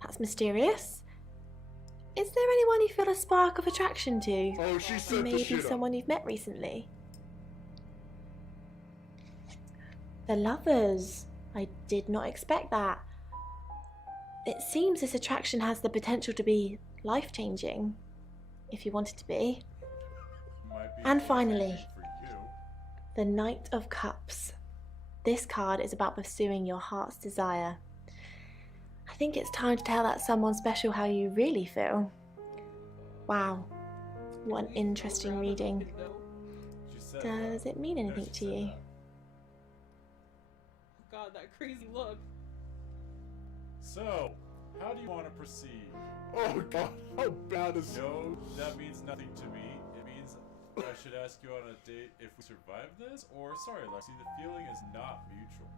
That's mysterious. Is there anyone you feel a spark of attraction to? Oh, she set the Maybe shit up. someone you've met recently? The Lovers. I did not expect that. It seems this attraction has the potential to be life-changing, if you want it to be. Might be And finally, for you. the Knight of Cups. This card is about pursuing your heart's desire. I think it's time to tell that someone special how you really feel. Wow, what an interesting reading. She said Does it mean anything to you? God, that crazy look. So, how do you want to proceed? Oh god, how bad is... No, that means nothing to me. It means I should ask you on a date if we survive this, or sorry, Lexi, the feeling is not mutual.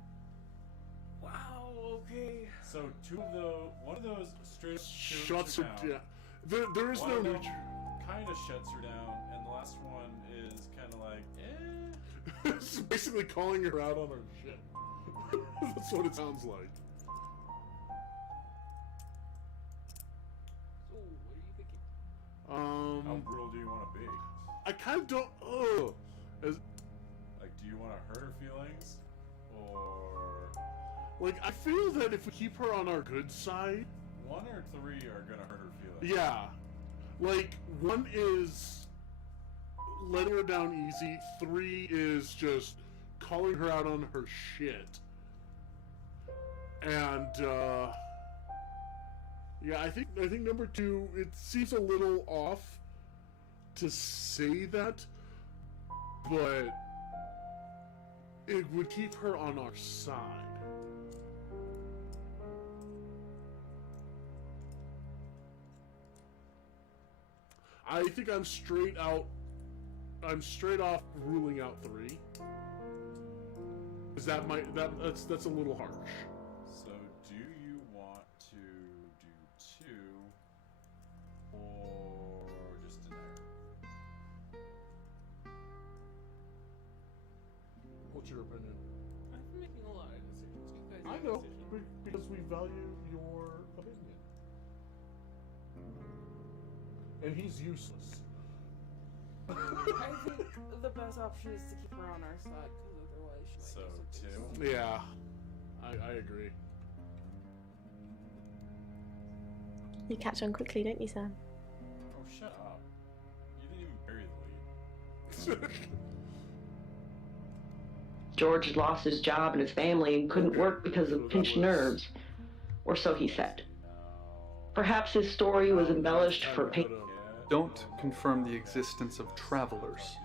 Wow, okay. So one of those straight Shuts her down. down. There is One no of them nature. kind of shuts her down, and the last one is kind of like, It's basically calling her out on her shit. That's what it sounds like. So, what are you thinking? How brutal do you want to be? I kind of don't. Like, do you want to hurt her feelings, or Like, I feel that if we keep her on our good side... 1 or 3 are gonna hurt her feelings? Yeah. Like, 1 is letting her down easy. 3 is just calling her out on her shit. And, yeah, I think number 2, it seems a little off to say that, but it would keep her on our side. I think I'm straight off ruling out 3. Cause that's a little harsh. So, do you want to do 2, or just deny her? What's your opinion? I've been making a lot of decisions. You guys I make know, decisions. because we value your opinion. And he's useless. I think the best option is to keep her on our side, because otherwise she might do something. Yeah, I agree. You catch on quickly, don't you, Sam? Oh, shut up. You didn't even bury the lead. George had lost his job and his family and couldn't work because of pinched nerves, or so he said. Perhaps his story was embellished for pain. Don't confirm the existence of travelers.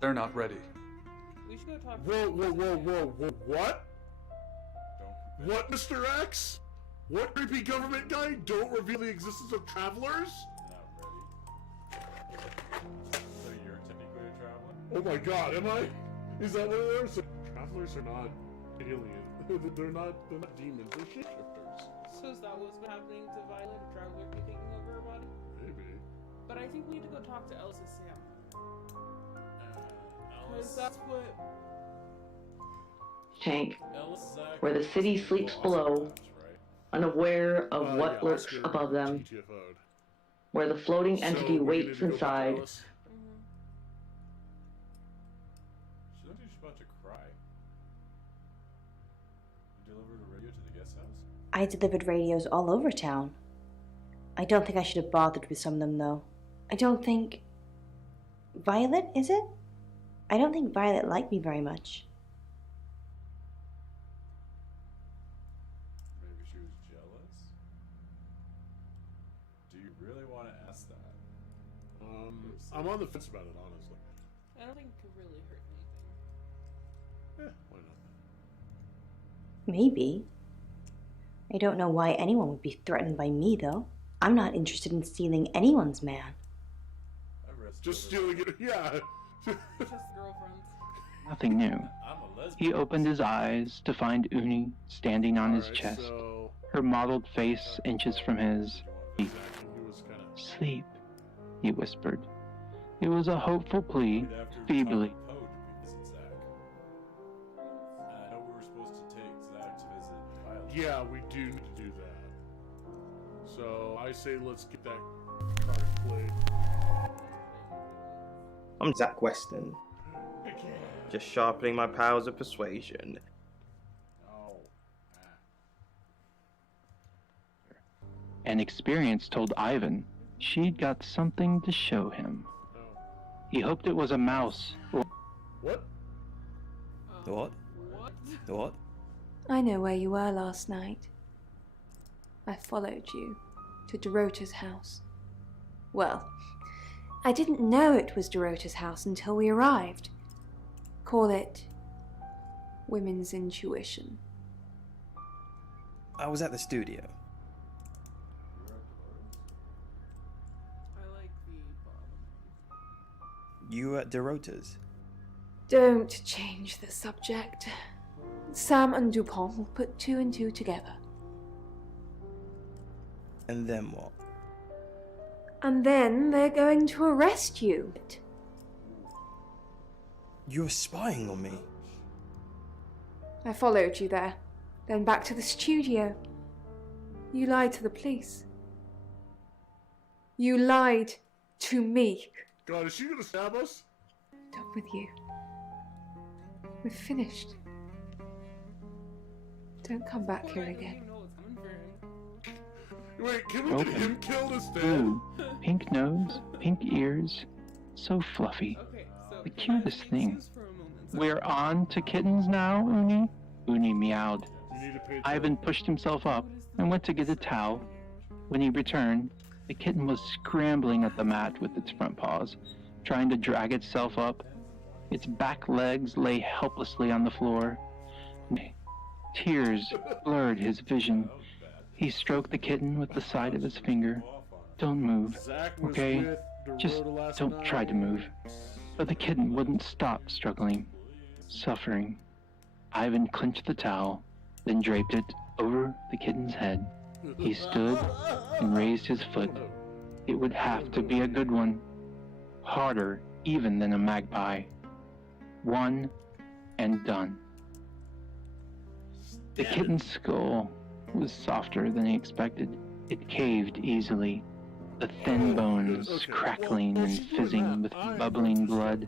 They're not ready. We should go talk. Whoa, what? What, Mr. X? What creepy government guy? Don't reveal the existence of travelers? Not ready. So you're technically a traveler? Oh my god, am I? Is that what it is? So travelers are not aliens. They're not demons, they're shapeshifters. So is that what's been happening to Violet? A traveler be taking over her body? Maybe. But I think we need to go talk to Ellis and Sam. Because that's what... Tank, where the city sleeps below, unaware of what lurks above them, where the floating entity waits inside. She looked like she's about to cry. You delivered a radio to the guest house? I delivered radios all over town. I don't think I should have bothered with some of them, though. I don't think... Violet, is it? I don't think Violet liked me very much. Maybe she was jealous? Do you really want to ask that? I'm on the fence about it, honestly. I don't think it could really hurt anything. Why not? Maybe. I don't know why anyone would be threatened by me, though. I'm not interested in stealing anyone's man. Just stealing it, yeah. Just girlfriends. Nothing new. He opened his eyes to find Uni standing on his chest, her mottled face inches from his. Sleep, he whispered. It was a hopeful plea, feebly. I know we were supposed to take Zach to visit Violet. Yeah, we do need to do that. So I say let's get that card played. I'm Zach Weston. Just sharpening my powers of persuasion. And experience told Ivan she'd got something to show him. He hoped it was a mouse or... What? What? What? I know where you were last night. I followed you to Darota's house. Well, I didn't know it was Darota's house until we arrived. Call it women's intuition. I was at the studio. I like the bottom. You were at Darota's. Don't change the subject. Sam and Dupont will put two and two together. And then what? And then they're going to arrest you. You're spying on me. I followed you there, then back to the studio. You lied to the police. You lied to me. God, is she gonna stab us? Done with you. We're finished. Don't come back here again. Wait, can we get him killed instead? Ooh, pink nose, pink ears, so fluffy. The cutest thing. We're on to kittens now, Uni? Uni meowed. Ivan pushed himself up and went to get a towel. When he returned, the kitten was scrambling at the mat with its front paws, trying to drag itself up. Its back legs lay helplessly on the floor. Tears blurred his vision. He stroked the kitten with the side of his finger. Don't move, okay? Just don't try to move. But the kitten wouldn't stop struggling, suffering. Ivan clenched the towel, then draped it over the kitten's head. He stood and raised his foot. It would have to be a good one. Harder even than a magpie. One and done. The kitten's skull was softer than he expected. It caved easily, the thin bones crackling and fizzing with bubbling blood.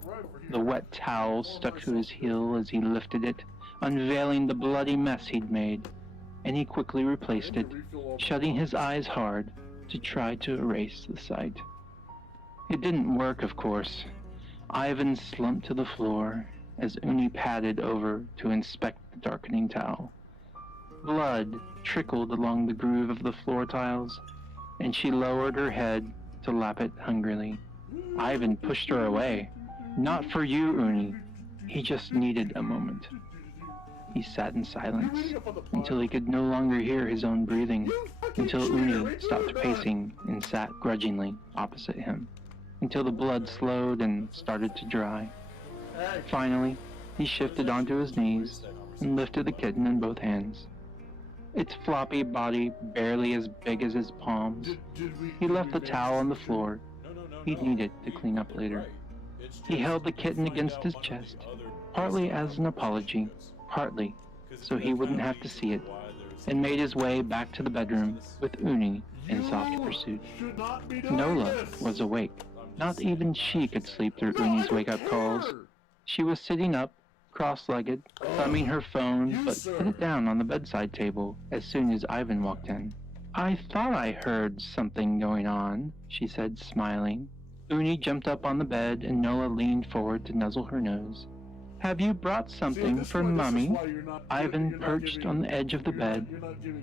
The wet towel stuck to his heel as he lifted it, unveiling the bloody mess he'd made, and he quickly replaced it, shutting his eyes hard to try to erase the sight. It didn't work, of course. Ivan slumped to the floor as Uni padded over to inspect the darkening towel. Blood trickled along the groove of the floor tiles, and she lowered her head to lap it hungrily. Ivan pushed her away. Not for you, Uni. He just needed a moment. he sat in silence until he could no longer hear his own breathing, until Uni stopped pacing and sat grudgingly opposite him, until the blood slowed and started to dry. Finally, he shifted onto his knees and lifted the kitten in both hands. Its floppy body barely as big as his palms. He left the towel on the floor. He'd need it to clean up later. He held the kitten against his chest, partly as an apology, partly so he wouldn't have to see it, and made his way back to the bedroom with Uni in soft pursuit. Nola was awake. Not even she could sleep through Uni's wake-up calls. She was sitting up, cross-legged, thumbing her phone, but put it down on the bedside table as soon as Ivan walked in. "I thought I heard something going on," she said, smiling. Uni jumped up on the bed and Nola leaned forward to nuzzle her nose. "Have you brought something for Mummy?" Ivan perched on the edge of the bed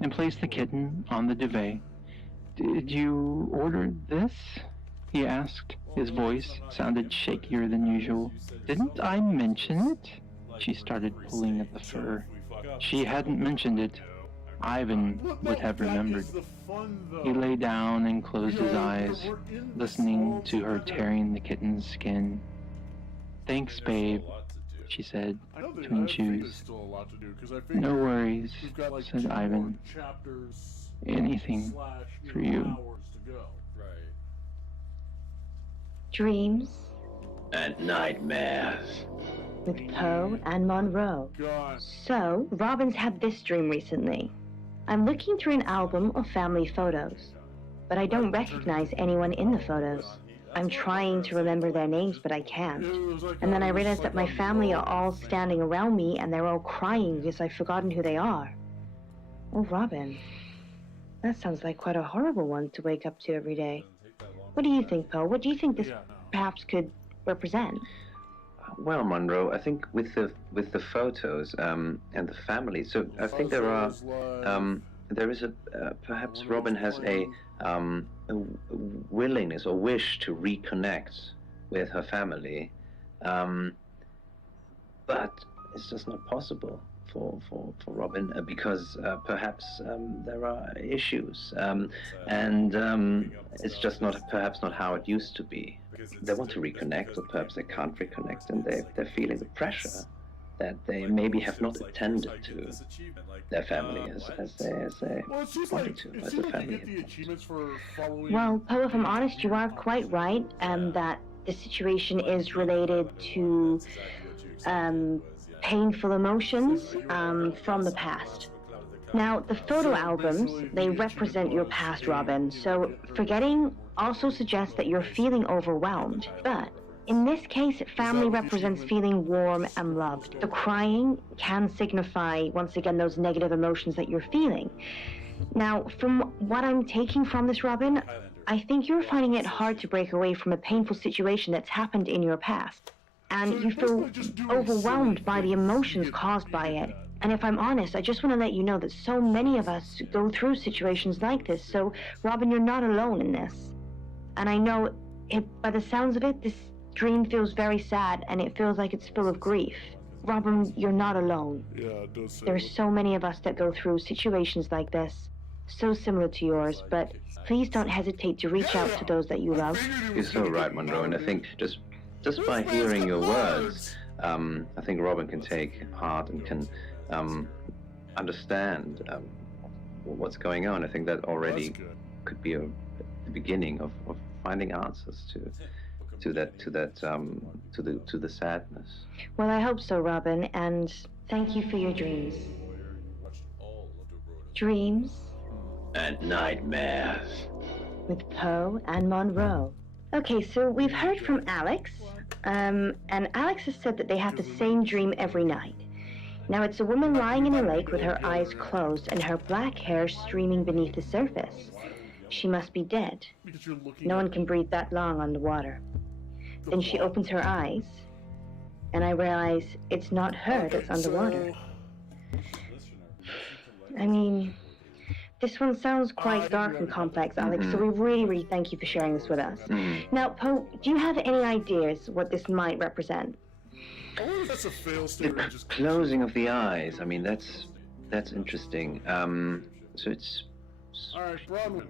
and placed the kitten on the duvet. "Did you order this?" he asked. His voice sounded shakier than usual. "Didn't I mention it?" She started pulling at the fur. She hadn't mentioned it. Ivan would have remembered. He lay down and closed his eyes, listening to her tearing the kitten's skin. "Thanks, babe," she said, between chews. "No worries," said Ivan. "Anything for you." Dreams And nightmares. with Poe and Monroe. So, Robin's had this dream recently. I'm looking through an album of family photos, but I don't recognize anyone in the photos. I'm trying to remember their names, but I can't. And then I realize that my family are all standing around me and they're all crying because I've forgotten who they are. Oh, Robin. That sounds like quite a horrible one to wake up to every day. What do you think, Poe? What do you think this perhaps could represent? Well, Monroe, I think with the photos and the family, so I think there is perhaps Robin has a willingness or wish to reconnect with her family, but it's just not possible for Robin because perhaps there are issues and it's just perhaps not how it used to be. They want to reconnect, or perhaps they can't reconnect, and they're feeling the pressure that they maybe have not attended to their family as they wanted to, as the family. Well, Poe, if I'm honest, you are quite right, that the situation is related to painful emotions from the past. Now, the photo albums, they represent your past, Robin, so forgetting also suggests that you're feeling overwhelmed. But in this case, family represents feeling warm and loved. The crying can signify, once again, those negative emotions that you're feeling. Now, from what I'm taking from this, Robin, I think you're finding it hard to break away from a painful situation that's happened in your past. And you feel overwhelmed by the emotions caused by it. And if I'm honest, I just want to let you know that so many of us go through situations like this. So, Robin, you're not alone in this. And I know, by the sounds of it, this dream feels very sad, and it feels like it's full of grief. Robin, you're not alone. Yeah, it does say There's so many of us that go through situations like this, so similar to yours, but please don't hesitate to reach out to those that you love. You're so right, Monroe, and I think just by hearing your words, I think Robin can take heart and can understand what's going on. I think that already could be the beginning of finding answers to the sadness. Well, I hope so, Robin, and thank you for your dreams. Dreams And nightmares. with Poe and Monroe. Okay, so we've heard from Alex, and Alex has said that they have the same dream every night. Now, it's a woman lying in a lake with her eyes closed and her black hair streaming beneath the surface. She must be dead. No one can breathe that long underwater. Then she opens her eyes, and I realize it's not her that's underwater. I mean, this one sounds quite dark and complex, Alex, so we really, really thank you for sharing this with us. Now, Poe, do you have any ideas what this might represent? Oh, that's a fail state. The closing of the eyes. I mean, that's interesting. So it's all right, Bronwyn.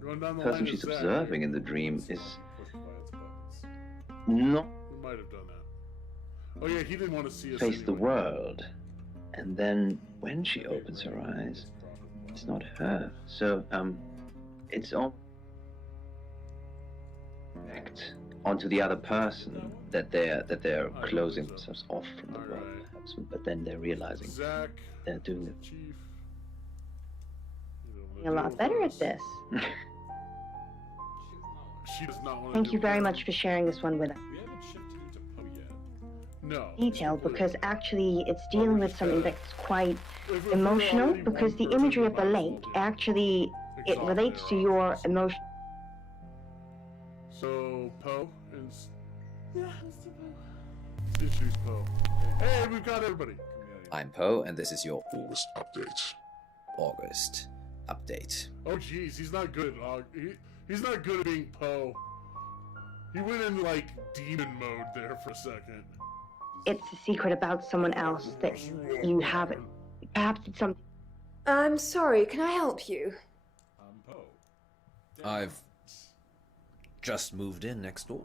Going down the the person line she's is Zach. observing in the dream is not We might have done that. Oh yeah, he didn't want to see us. face the world, and then when she opens her eyes, it's not her. So it's all onto the other person that they're closing themselves off from the world, perhaps, but then they're realizing they're doing it. A lot better at this. She does not want to. Thank you very much for sharing this one with us. We haven't shifted into Poe yet. No. Detail, because actually it's dealing with something that's quite emotional, because the imagery of the lake actually it relates to your emotion. So Poe and Yeah, let's do Poe. introduce Poe. Hey, we've got everybody. I'm Poe, and this is your August update. August update. Oh jeez, he's not good. He's not good at being Poe. He went in like demon mode there for a second. It's a secret about someone else that you haven't. Perhaps it's something. I'm sorry, can I help you? I'm Poe. I've just moved in next door.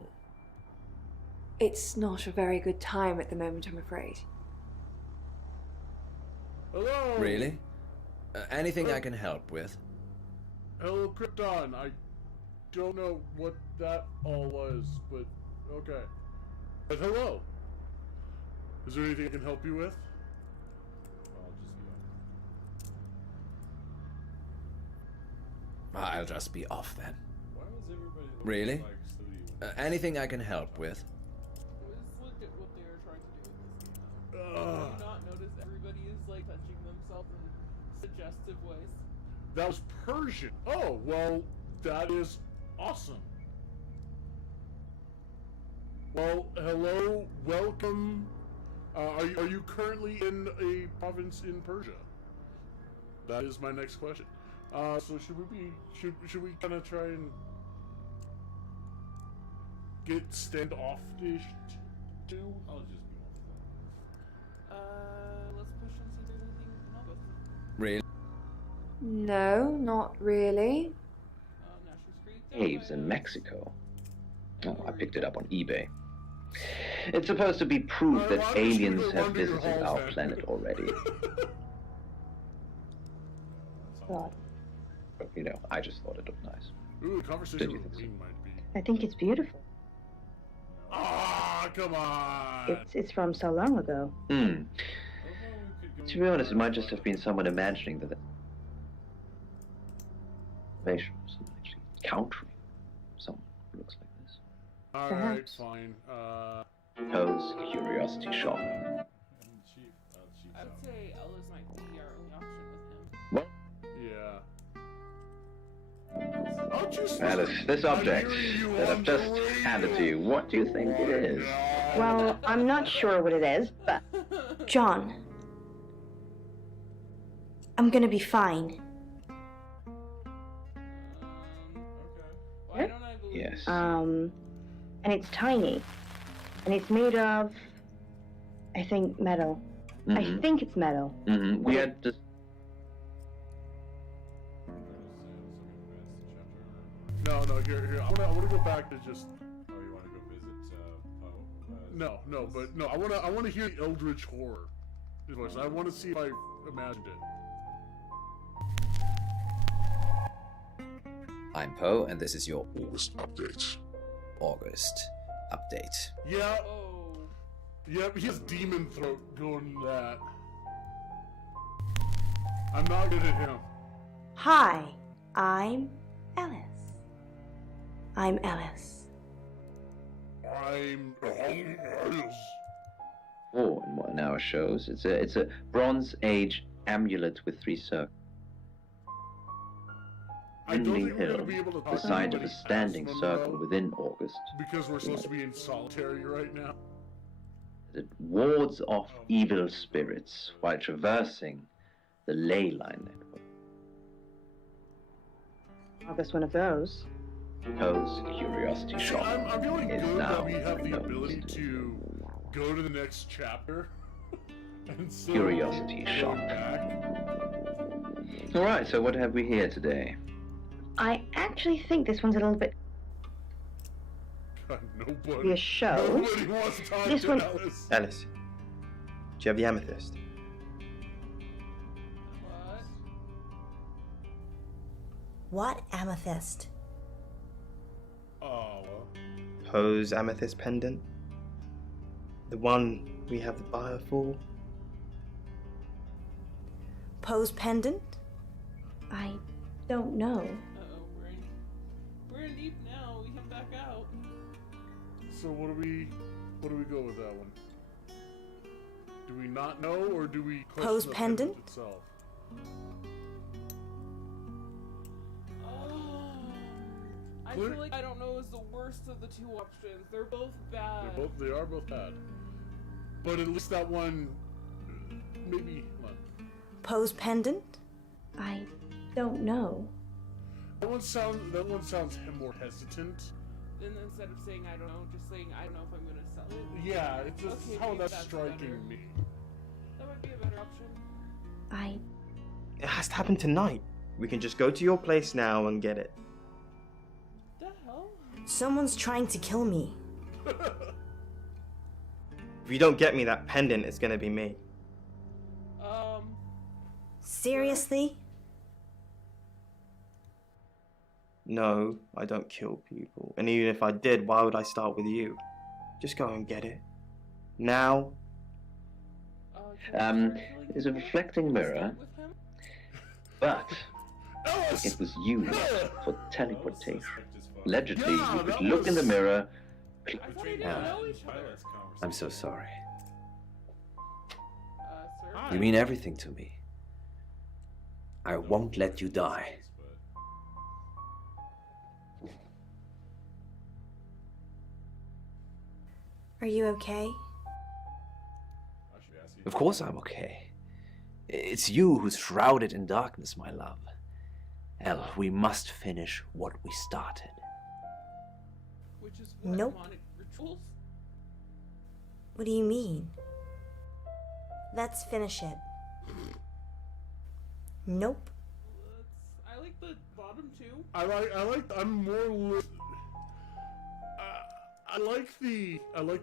It's not a very good time at the moment, I'm afraid. Hello. Really? Anything I can help with? Hello, Krypton. I don't know what that all was, but okay. But hello. Is there anything I can help you with? I'll just be off then. Why was everybody Really? like studio? Anything I can help with? Let's look at what they were trying to do with this game. Have you not noticed everybody is like touching themselves in suggestive ways? That was Persian. Oh, well, that is awesome. Well, hello, welcome. Are you currently in a province in Persia? That is my next question. So should we kind of try and get standoffish too? I'll just be Let's push and see if there's anything we can help with. Really? No, not really. National Street. Caves in Mexico. Oh, I picked it up on eBay. It's supposed to be proof that aliens have visited our planet already. God. But, you know, I just thought it looked nice. Ooh, conversation with so? Wayne might be. I think it's beautiful. Ah, come on. It's from so long ago. To be honest, it might just have been someone imagining that actually countering someone who looks like this. Alright, fine. Poe's curiosity shop. I'd say Ellis might be our only option What? Yeah. Alice, this object that I've just handed to you, what do you think it is? Well, I'm not sure what it is, but. John. I'm gonna be fine. Yes. And it's tiny. And it's made of, I think, metal. I think it's metal. We had just... No, here. I wanna go back to just. Oh, you want to go visit Poe? No, but no. I wanna hear the Eldritch horror voice. I wanna see if I imagined it. I'm Poe, and this is your August update. August update. Yeah. Yep, he has demon throat going that. I'm not good at him. Hi, I'm Ellis. I'm Ellis. I'm Ellis. 4 in 1 hour shows. It's a Bronze Age amulet with 3 circles. Windy Hill, the site of a standing circle within August. Because we're supposed to be in solitary right now. It wards off evil spirits while traversing the ley line network. August, one of those. Poe's curiosity shop I'm feeling is good now that we have the closed. ability to go to the next chapter. And so Curiosity shop. Alright, so what have we here today? I actually think this one's a little bit God, nobody. a show. Nobody wants to talk This to one- Alice. Alice, do you have the amethyst? What amethyst? Oh. Poe's amethyst pendant? The one we have the buyer for? Poe's pendant? I don't know. Uh-oh, we're in deep now. We come back out. So what do we go with that one? Do we not know, or do we question Poe's the pendant? itself? I feel like I don't know is the worst of the two options. They're both bad. They are both bad. But at least that one, maybe. Hold on. Poe's pendant? I don't know. That one sounds more hesitant. Then instead of saying I don't know, just saying I don't know if I'm gonna sell it. Yeah, it's just Okay, how maybe that's that's striking better. me. That might be a better option. It has to happen tonight. We can just go to your place now and get it. The hell? Someone's trying to kill me. If you don't get me that pendant, it's gonna be me. Seriously? No, I don't kill people. And even if I did, why would I start with you? Just go and get it. Now. It's a reflecting mirror, but it was used for teleportation. Allegedly, you could look in the mirror. I'm so sorry. You mean everything to me. I won't let you die. Are you okay? Of course I'm okay. It's you who's shrouded in darkness, my love. Elle, we must finish what we started. Which is what? Nope. Demonic rituals? What do you mean? Let's finish it. Nope. I like the bottom two. I like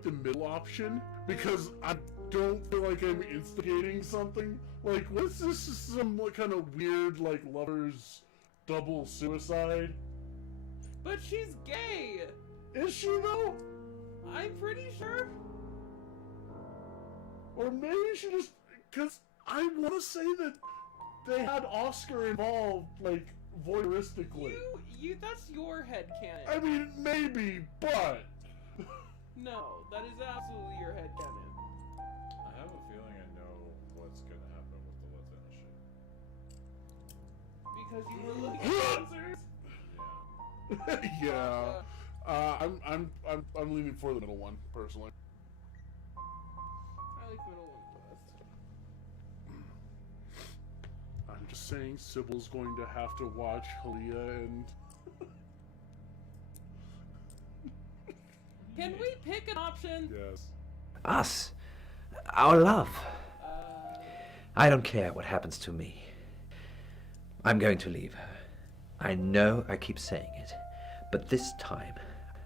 the middle option because I don't feel like I'm instigating something. Like, what's this? Some kind of weird, like, lovers double suicide? But she's gay. Is she though? I'm pretty sure. Or maybe she just, cause I want to say that they had Oscar involved, like, voyeuristically. That's your headcanon. I mean, maybe, but No, that is absolutely your headcanon. I have a feeling I know what's gonna happen with the Latina shit. Because you were looking at answers? yeah. I'm leaning for the middle one personally. I like middle one best. I'm just saying, Sybil's going to have to watch Halia and. Can we pick an option? Yes. Us. Our love. I don't care what happens to me. I'm going to leave her. I know I keep saying it, but this time,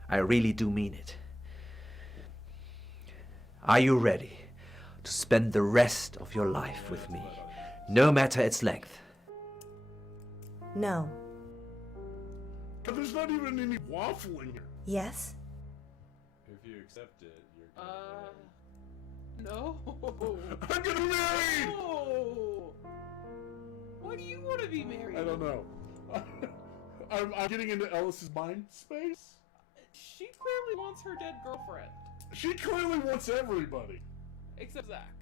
I really do mean it. Are you ready to spend the rest of your life with me, no matter its length? No. But there's not even any waffling here. Yes? If you accept it, you're No. I'm gonna marry! No. Why do you want to be married? I don't know. I'm getting into Ellis's mind space. She clearly wants her dead girlfriend. She clearly wants everybody. Except Zach.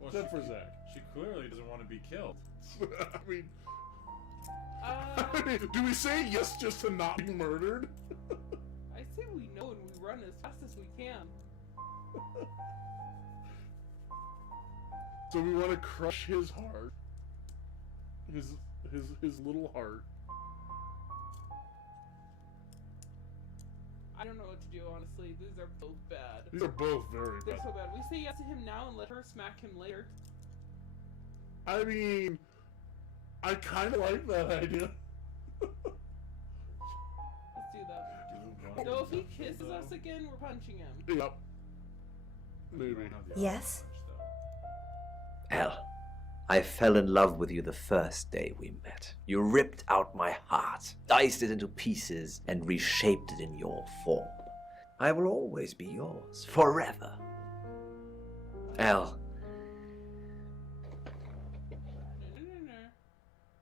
Well, Except for Zach. She clearly doesn't want to be killed. I mean, do we say yes just to not be murdered? I say we know and we run as fast as we can. So we want to crush his heart. His little heart. I don't know what to do, honestly. These are both bad. These are both very They're bad. so bad. We say yes to him now and let her smack him later. I mean, I kind of like that idea. Let's do that. No, if he kisses us again, we're punching him. Yep. Maybe. Yes? Elle, I fell in love with you the first day we met. You ripped out my heart, diced it into pieces, and reshaped it in your form. I will always be yours, forever. Elle.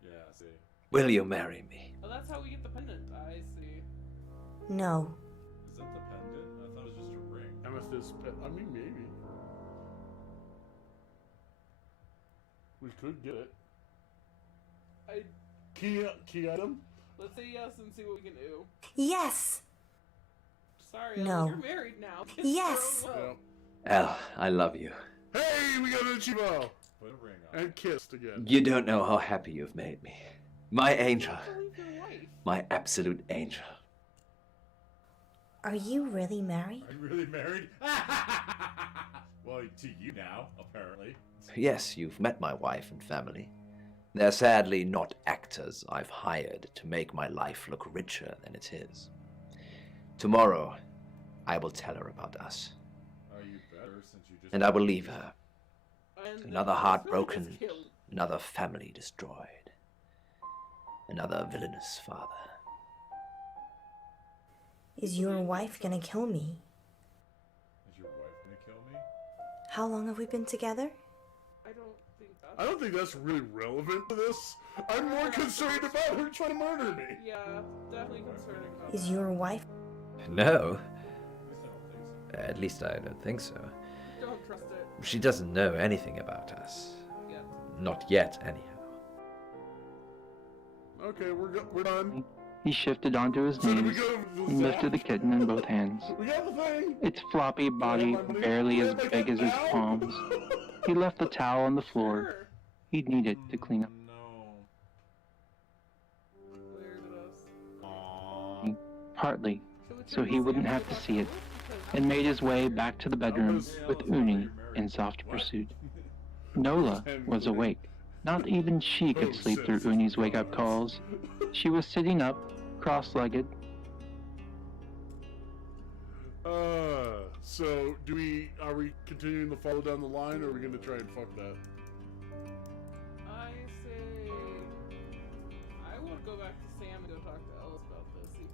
Yeah, see. Will you marry me? Oh, that's how we get the pendant. I see. No. Is that the pendant? I thought it was just a ring. Amethyst. I mean, maybe. We could get it. Key item? Let's say yes and see what we can do. Yes! Sorry, No. you're married now. Kiss Yes! her well. Elle, I love you. Hey, we got an Ichibo! Put a ring on. And kissed again. You don't know how happy you've made me. My angel. My absolute angel. Are you really married? Are you really married? Well, to you now, apparently. Yes, you've met my wife and family. They're sadly not actors I've hired to make my life look richer than it is. Tomorrow, I will tell her about us. Are you better since you just... And I will leave her. And Another heart broken, another family destroyed, another villainous father. Is your wife gonna kill me? Is your wife gonna kill me? How long have we been together? I don't think that's really relevant to this. I'm more concerned about her trying to murder me. Yeah, definitely concerning about Is your wife? No. At least I don't think so. Don't trust it. She doesn't know anything about us. Yet. Not yet, anyhow. Okay, we're done. He shifted onto his So do we knees go to and lifted the Zach? kitten in both hands. We got the thing. Its floppy body barely as big as his palms. He left the towel on the floor. He'd need it to clean up. Partly, so he wouldn't have to see it, and made his way back to the bedroom with Uni in soft pursuit. Nola was awake. Not even she could sleep through Uni's wake-up calls. She was sitting up, cross-legged. So are we continuing to follow down the line, or are we gonna try and fuck that? I say I would go back to Sam and go talk to Ellis about this if we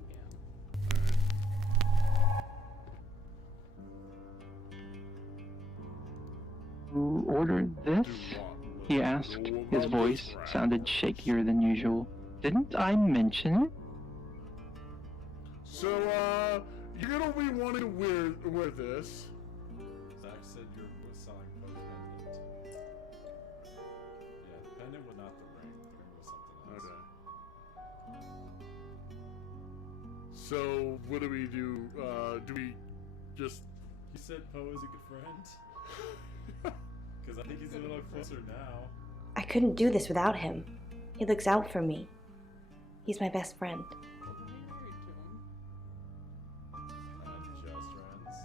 can. Who ordered this? He asked. His voice sounded shakier than usual. Didn't I mention it? So, you're gonna be wanting to wear this. Zach said you were selling Poe's pendant. Yeah, the pendant was not the ring. The ring was something else. Okay. So, what do we do? Do we just... He said Poe is a good friend. Because I think he's a little closer now. I couldn't do this without him. He looks out for me. He's my best friend. Just friends.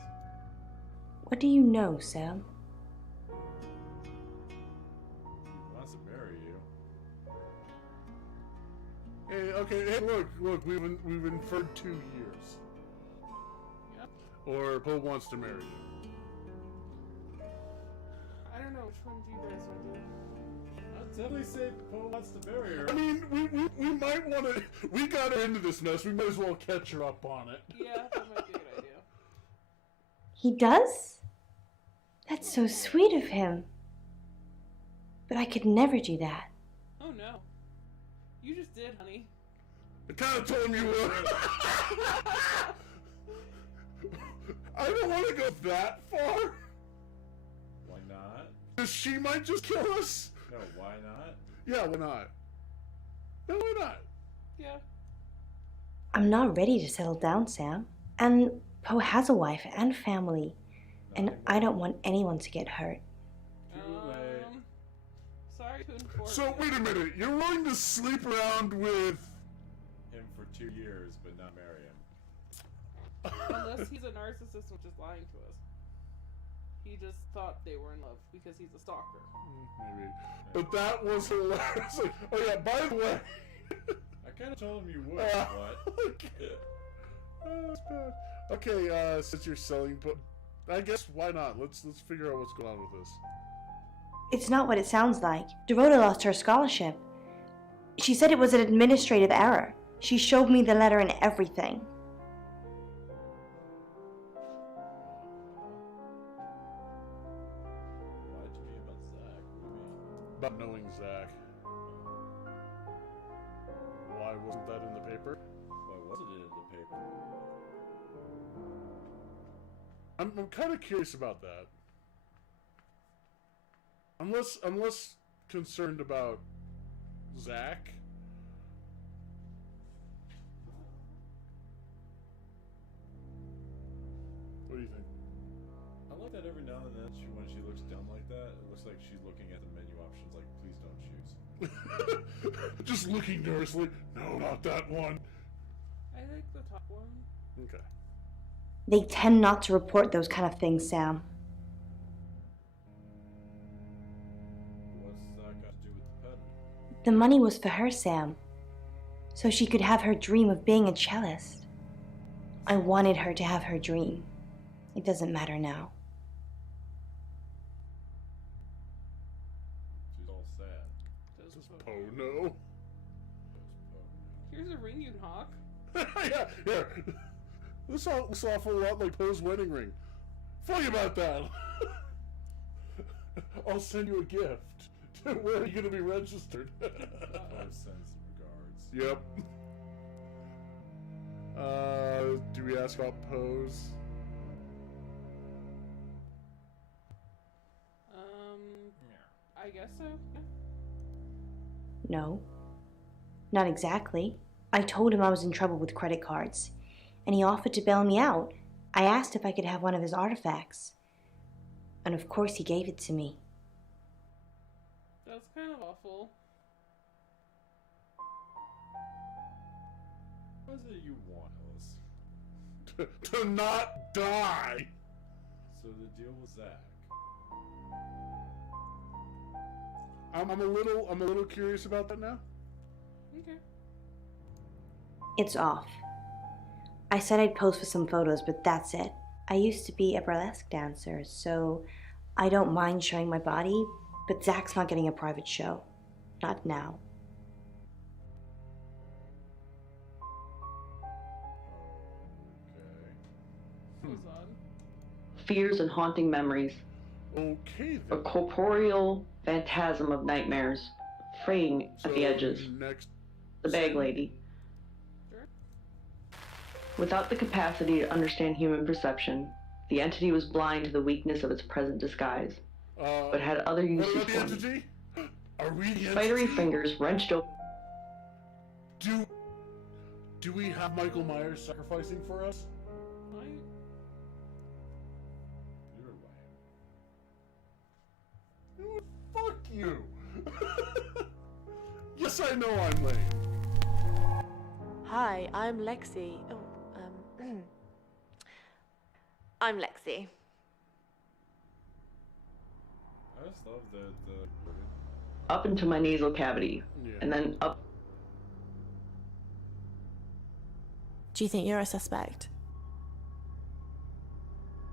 What do you know, Sam? He wants to marry you. Hey, okay, hey, look, we've inferred 2 years. Yep. Or Poe wants to marry you. I don't know, which one do you guys want to do? I'd definitely say Poe wants to marry her. I mean, we might want to... We got her into this mess, we might as well catch her up on it. Yeah, that might be a good idea. He does? That's so sweet of him. But I could never do that. Oh no. You just did, honey. I kind of told him you would. I don't want to go that far. Why not? Because she might just kill us. No, why not? Yeah, why not? No, why not? Yeah. I'm not ready to settle down, Sam. And Poe has a wife and family. And I don't want anyone to get hurt. Sorry to inform So, you. wait a minute. You're willing to sleep around with... Him for 2 years, but not marry him. Unless he's a narcissist and just lying to us. He just thought they were in love because he's a stalker. Maybe. But that was hilarious. Like, oh yeah, by the way. I kind of told him you would, but... Okay. Oh, that's bad. Okay, since you're selling, but I guess why not? Let's figure out what's going on with this. It's not what it sounds like. Darota lost her scholarship. She said it was an administrative error. She showed me the letter and everything. Why did you mean about Zach? What do you mean? About knowing Zach. Why wasn't that in the paper? Why wasn't it in the paper? I'm kind of curious about that. I'm less concerned about Zach. What do you think? I like that every now and then when she looks dumb like that, it looks like she's looking at the menu options like, please don't choose. Just looking nervously. No, not that one. I like the top one. Okay. They tend not to report those kind of things, Sam. What's that got to do with the pen? The money was for her, Sam. So she could have her dream of being a cellist. I wanted her to have her dream. It doesn't matter now. She's all sad. Does Poe know? Here's a ring, you hawk. Yeah. This looks awful lot like Poe's wedding ring. Funny about that. I'll send you a gift. Where are you going to be registered? Poe sends regards. Yep. Do we ask about Poe's? I guess so. No. Not exactly. I told him I was in trouble with credit cards, and he offered to bail me out. I asked if I could have one of his artifacts. And of course he gave it to me. That's kind of awful. What is it you want, Alice? To not die! So the deal with Zach. I'm a little curious about that now. Okay. It's off. I said I'd pose for some photos, but that's it. I used to be a burlesque dancer, so I don't mind showing my body, but Zach's not getting a private show. Not now. That was odd. Fears and haunting memories. Okay A then. corporeal phantasm of nightmares, fraying at the edges. Next. The bag lady. Sure. Without the capacity to understand human perception, the entity was blind to the weakness of its present disguise, but had other What uses about the for me. entity? Are we the Spidery entity? fingers wrenched open. Do we have Michael Myers sacrificing for us? You're lame. Fuck you! Yes, I know I'm lame. Hi, I'm Lexi. I'm Lexi. I just love the Up into my nasal cavity, and then up. Do you think you're a suspect?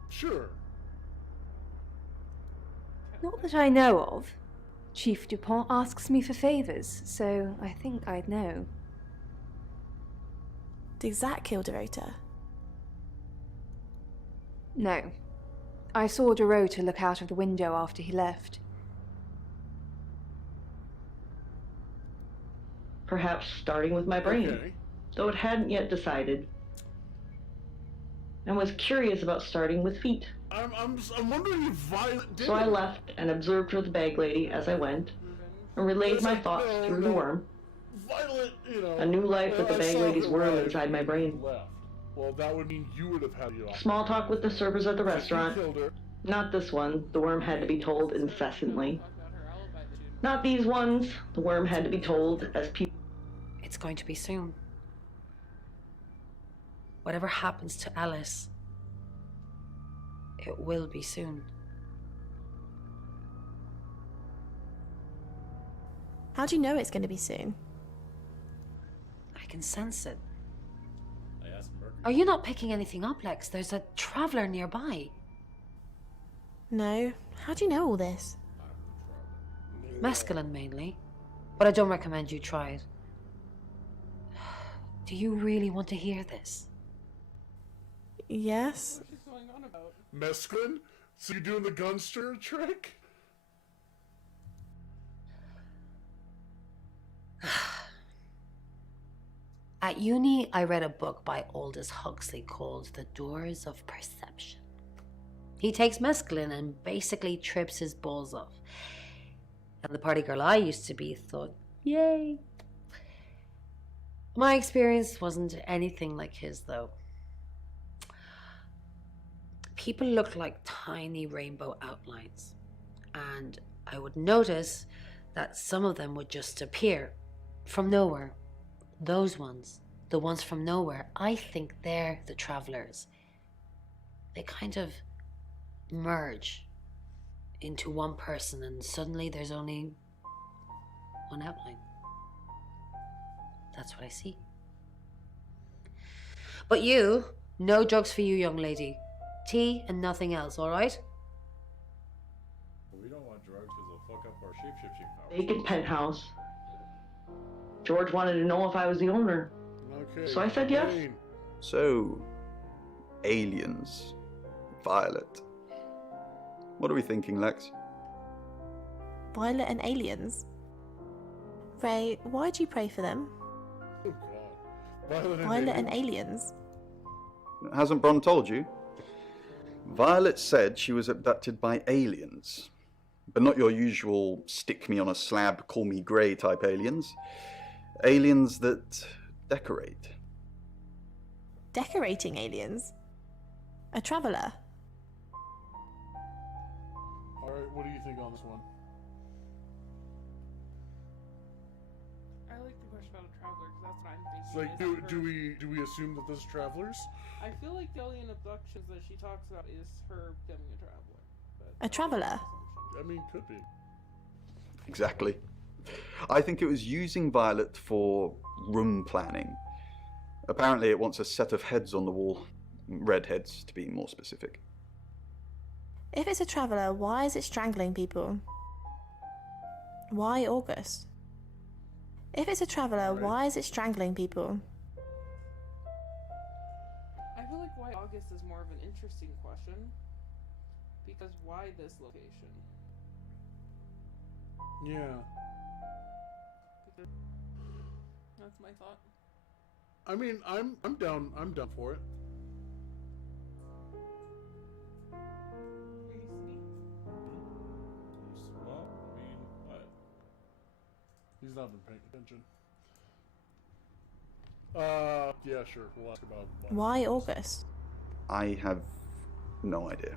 Sure. Not that I know of. Chief Dupont asks me for favors, so I think I'd know. Did Zach kill Darota? No. I saw Darota look out of the window after he left. Perhaps starting with my brain, Okay. though it hadn't yet decided. And was curious about starting with feet. I'm wondering if Violet did. So I left and observed her the bag lady as I went, and relayed my thoughts through the worm. Violet, you know. A new life with the I bag saw lady's her worm arrive inside my brain. left. Well, that would mean you would have had you off. Small talk with the servers at the restaurant. You killed her. Not this one. The worm had to be told incessantly. Not these ones. The worm had to be told as people. It's going to be soon. whatever happens to Alice, it will be soon. How do you know it's going to be soon? I can sense it. I asked Mercury. Are you not picking anything up, Lex? There's a traveler nearby. No. How do you know all this? Mescaline mainly, but I don't recommend you try it. Do you really want to hear this? Yes. What's going on about? Mescaline? So you're doing the gunster trick? At uni, I read a book by Aldous Huxley called The Doors of Perception. He takes mescaline and basically trips his balls off. And the party girl I used to be thought, yay. My experience wasn't anything like his, though. People looked like tiny rainbow outlines. And I would notice that some of them would just appear from nowhere. Those ones, the ones from nowhere, I think they're the travelers. They kind of merge into one person, and suddenly there's only one outline. That's what I see. But you, no drugs for you, young lady. Tea and nothing else, all right? We don't want drugs because they'll fuck up our shape-shifting powers. Vacant penthouse. George wanted to know if I was the owner. Okay. So I said yes. So, aliens. Violet. What are we thinking, Lex? Violet and aliens? Ray, why do you pray for them? Oh God. Violet and aliens? Hasn't Bron told you? Violet said she was abducted by aliens. But not your usual stick me on a slab, call me grey type aliens. Aliens that decorate. Decorating aliens? A traveller? Alright, what do you think on this one? I like the question about a traveler because that's what I'm It's thinking. like, do we assume that this is travelers? I feel like the alien abductions that she talks about is her becoming a traveler. But A traveller? I mean, could be. Exactly. I think it was using Violet for room planning. Apparently it wants a set of heads on the wall. Red heads, to be more specific. If it's a traveller, why is it strangling people? Why August? If it's a traveller, why is it strangling people? I feel like why August is more of an interesting question. Because why this location? Yeah. Because that's my thought. I mean, I'm down for it. Well, I mean, what? He's not been paying attention. Yeah, sure. We'll ask about Why August? I have no idea.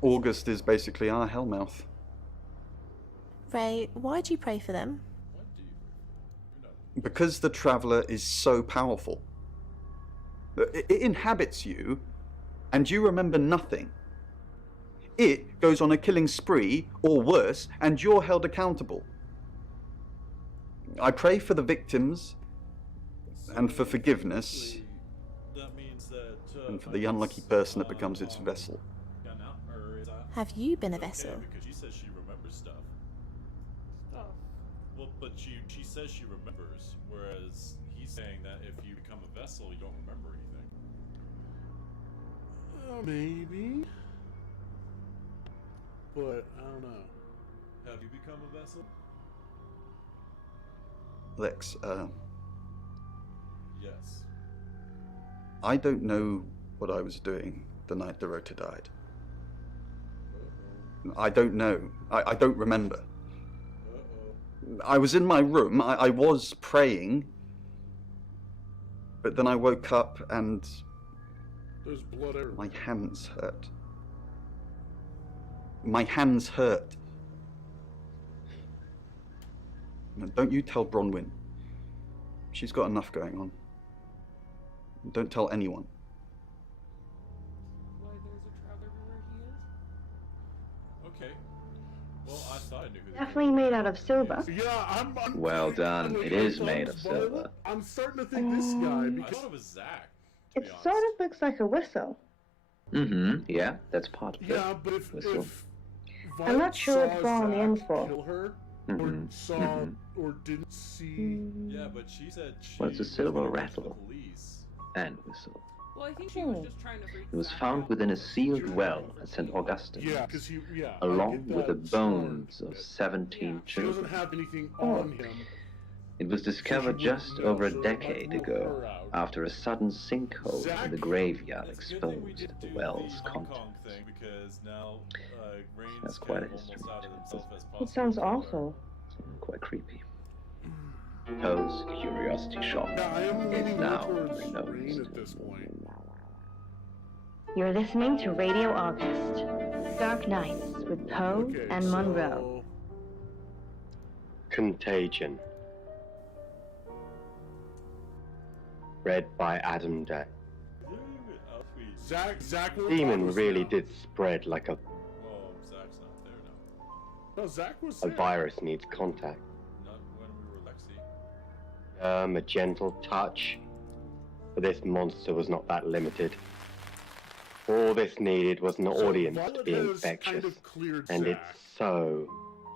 August is basically our hellmouth. Ray, why do you pray for them? Because the Traveller is so powerful. It inhabits you, and you remember nothing. It goes on a killing spree, or worse, and you're held accountable. I pray for the victims, and for forgiveness, That means that. and for the unlucky person that becomes its vessel. Have you been a vessel? Because she says she remembers stuff. Stuff. Well, but she says she remembers, whereas he's saying that if you become a vessel, you don't remember anything. Maybe. But, I don't know. Have you become a vessel? Lex, Yes. I don't know what I was doing the night Darota died. I don't know. I don't remember. I was in my room. I was praying. But then I woke up and There's blood everywhere. my hands hurt. My hands hurt. Now, don't you tell Bronwyn. She's got enough going on. Don't tell anyone. Why there's a traveler everywhere he is? Okay. Well, I thought I knew who. Definitely made out of silver. Yeah, I'm Well done. It is made of silver. I'm starting to think this guy I because thought it was Zach. It sort of looks like a whistle. Mm-hmm. Yeah, that's part of it. yeah, but if I'm not sure it's all on the end for. kill her, or saw or didn't see. Yeah, but she said she Well, it's a silver rattle police. and whistle. Well, I think she was just trying to freak It was Zach found out. within a sealed well at St. Augustine, Yeah, because I along get with the that bones of 17 She doesn't children. have anything on him. It was discovered just over a decade ago after a sudden sinkhole in the graveyard exposed the well's contents. Thing because now Rain's That's quite a almost history. out of himself as It possible. sounds awful. Quite creepy. Poe's curiosity shop Yeah, I am is leaning now more towards Rain renounced. at this point. You're listening to Radio August. Dark Nights with Poe Okay, and Monroe. Contagion. Read by Adam Day. Zach Demon really did spread like a Whoa, Zach's not there now. No, Zach was A there. virus needs contact. Not when we were Lexi. A gentle touch. But this monster was not that limited. All this needed was an So audience to Violet be has infectious. kind of cleared And Zach. it's so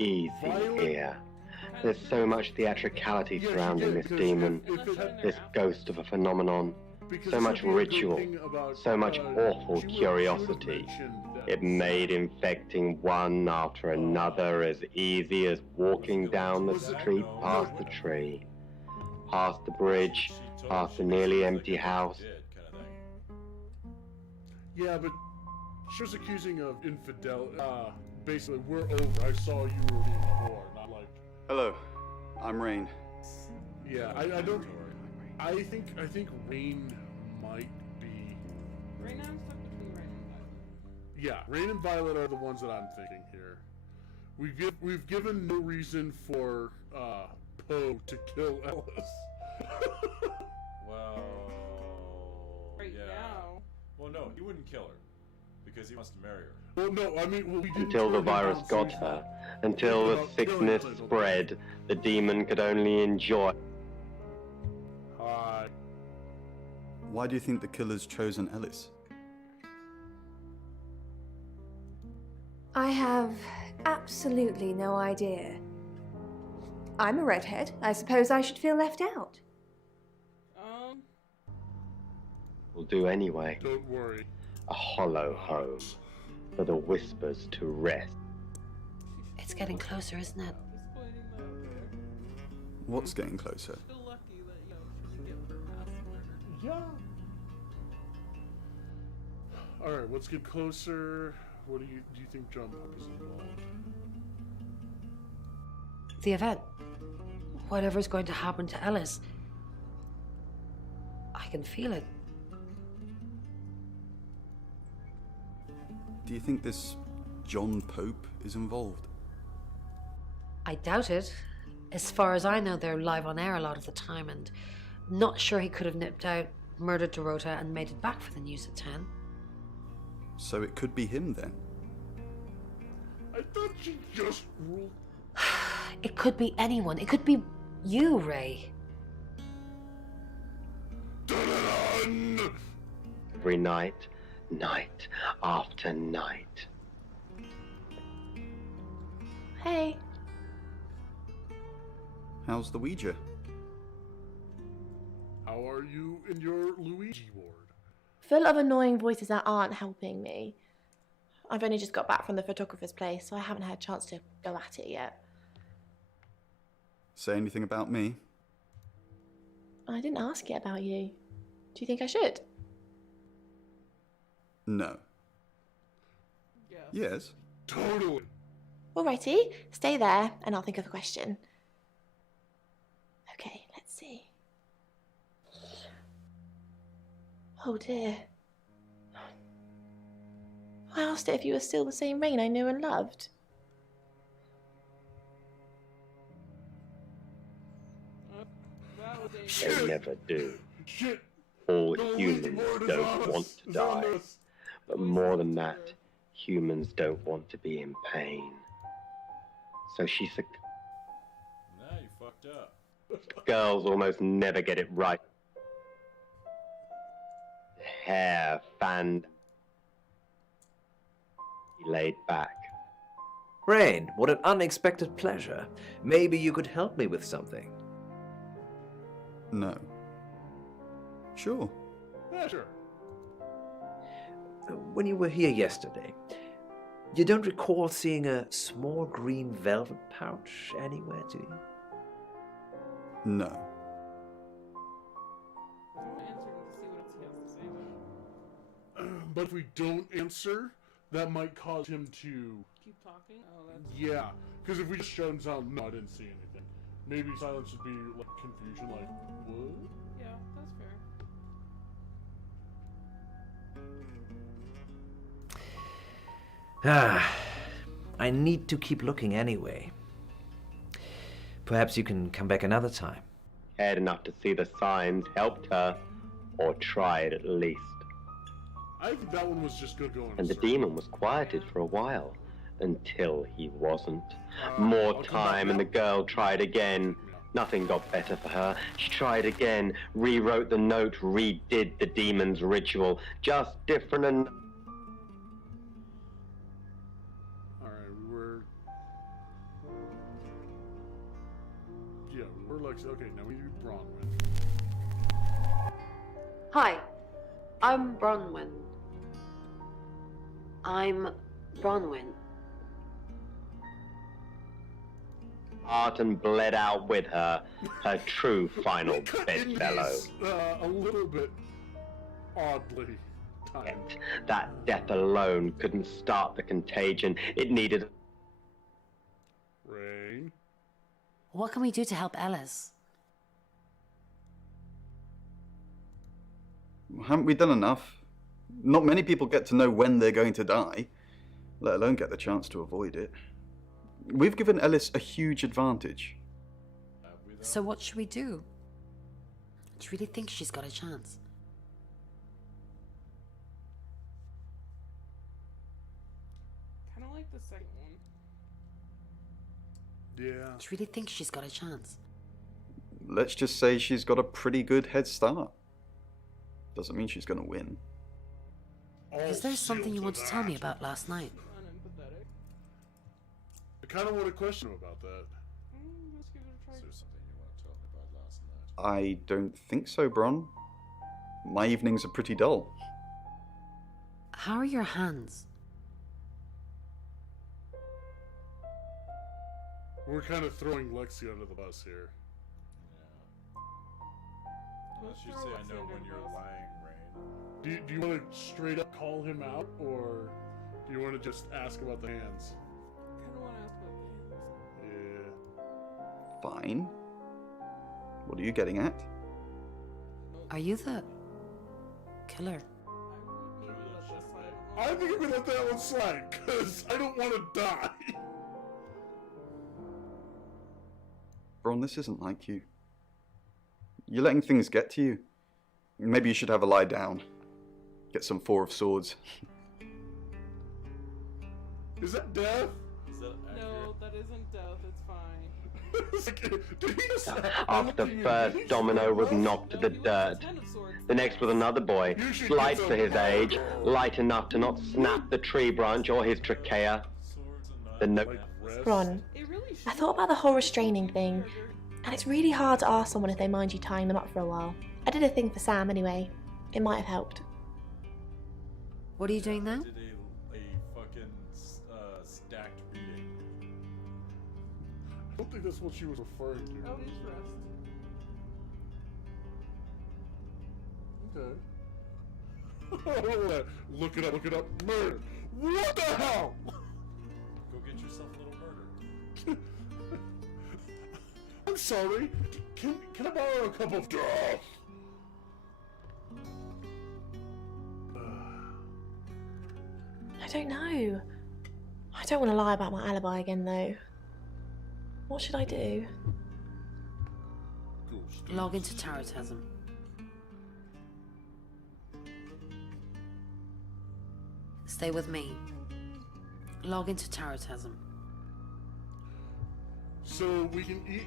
easy Violet- here. There's so much theatricality Yeah, she surrounding did, this 'cause demon, if it had- this ghost of a phenomenon. because So much she'll be a good ritual, thing about, so much awful she would curiosity. mention that It made infecting one after another as easy as walking down the street past the tree, past the bridge, past the nearly empty house. Yeah, but she was accusing of infidelity. Basically, we're over. I saw you were being before, not like. Hello, I'm Rain. Yeah, I don't. I think Rain might be. Right now I'm stuck between Rain and Violet. Yeah, Rain and Violet are the ones that I'm thinking here. We've given no reason for Poe to kill Ellis. Well, Right yeah. now. Well, no, he wouldn't kill her because he wants to marry her. Well, no, I mean, we didn't Until the turn him virus down, so got he's her, not- until the about killing sickness us, I don't spread, the demon could only enjoy. Hi. Why do you think the killer's chosen Ellis? I have absolutely no idea. I'm a redhead. I suppose I should feel left out. Will do anyway. Don't worry. A hollow home for the whispers to rest. It's getting closer, isn't it? What's getting closer? Still lucky that she didn't get past murder. Yeah. All right, let's get closer. What do you think Jump Up is involved? The event. Whatever's going to happen to Ellis. I can feel it. Do you think this John Pope is involved? I doubt it. As far as I know, they're live on air a lot of the time, and not sure he could have nipped out, murdered Darota, and made it back for the news at 10. So it could be him then? I thought you just ruled. It could be anyone. It could be you, Ray. Every night, night after night. Hey. How's the Ouija? How are you in your Luigi ward? Full of annoying voices that aren't helping me. I've only just got back from the photographer's place, so I haven't had a chance to go at it yet. Say anything about me? I didn't ask yet about you. Do you think I should? No. Yes? Totally. Alrighty, stay there and I'll think of a question. Okay, let's see. Oh dear. I asked it if you were still the same Rain I knew and loved. They never do. Shit. All humans don't want to die. But more than that, humans don't want to be in pain. So she said, Nah, you fucked up. girls almost never get it right. Hair fanned, laid back. Rain, what an unexpected pleasure. Maybe you could help me with something. No. Sure. Yeah, sure. When you were here yesterday, you don't recall seeing a small green velvet pouch anywhere, do you? No. But if we don't answer, that might cause him to... Keep talking? Oh, that's... Yeah, because if we just shut him down, no, I didn't see anything. Maybe silence would be, like, confusion, like, what? Yeah, that's fair. Ah, I need to keep looking anyway. Perhaps you can come back another time. Cared enough to see the signs, helped her, or tried at least. I think that one was just going to go in And a the circle. demon was quieted for a while, until he wasn't. More time, and the girl tried again. Nothing got better for her. She tried again, rewrote the note, redid the demon's ritual, just different and... Alright, we were... Yeah, we were like... Okay, now we do Bronwyn. Hi, I'm Bronwyn. I'm Bronwyn. Heart and bled out with her, her true final bedfellow. A little bit oddly timed. That death alone couldn't start the contagion. It needed... Rain? What can we do to help Ellis? Haven't we done enough? Not many people get to know when they're going to die, let alone get the chance to avoid it. We've given Ellis a huge advantage. So what should we do? Do you really think she's got a chance? Kind of like the second one. Yeah. Do you really think she's got a chance? Let's just say she's got a pretty good head start. Doesn't mean she's going to win. Is there something you want to tell me about last night? Unempathetic. I kind of want to question him about that. Let's give it a try. Is there something you want to tell me about last night? I don't think so, Bron. My evenings are pretty dull. How are your hands? We're kind of throwing Lexi under the bus here. Unless you say I know when you're lying, Rain. Do you want to straight up call him out, or do you want to just ask about the hands? Kind of want to ask about the hands. Yeah. Fine. What are you getting at? Are you the killer? I think I'm gonna let that one slide, because I don't want to die. Bron, this isn't like you. You're letting things get to you. Maybe you should have a lie down. Get some Four of Swords. Is that death? Is that accurate? No, that isn't death. It's fine. It's like, did he just... After the first domino was knocked to the dirt, the next was another boy, slight for his age, light enough to not snap the tree branch or his trachea. The note... Ron, I thought about the whole restraining thing, and it's really hard to ask someone if they mind you tying them up for a while. I did a thing for Sam anyway. It might have helped. What are you doing now? Did a fucking stacked reading. I don't think that's what she was referring to. Oh, he's rest. Okay. Look it up. Murder. What the hell? Go get yourself a little murder. I'm sorry. Can I borrow a cup of death? I don't know. I don't want to lie about my alibi again, though. What should I do? Log into Tarotism. Stay with me. Log into Tarotism. So we can eat.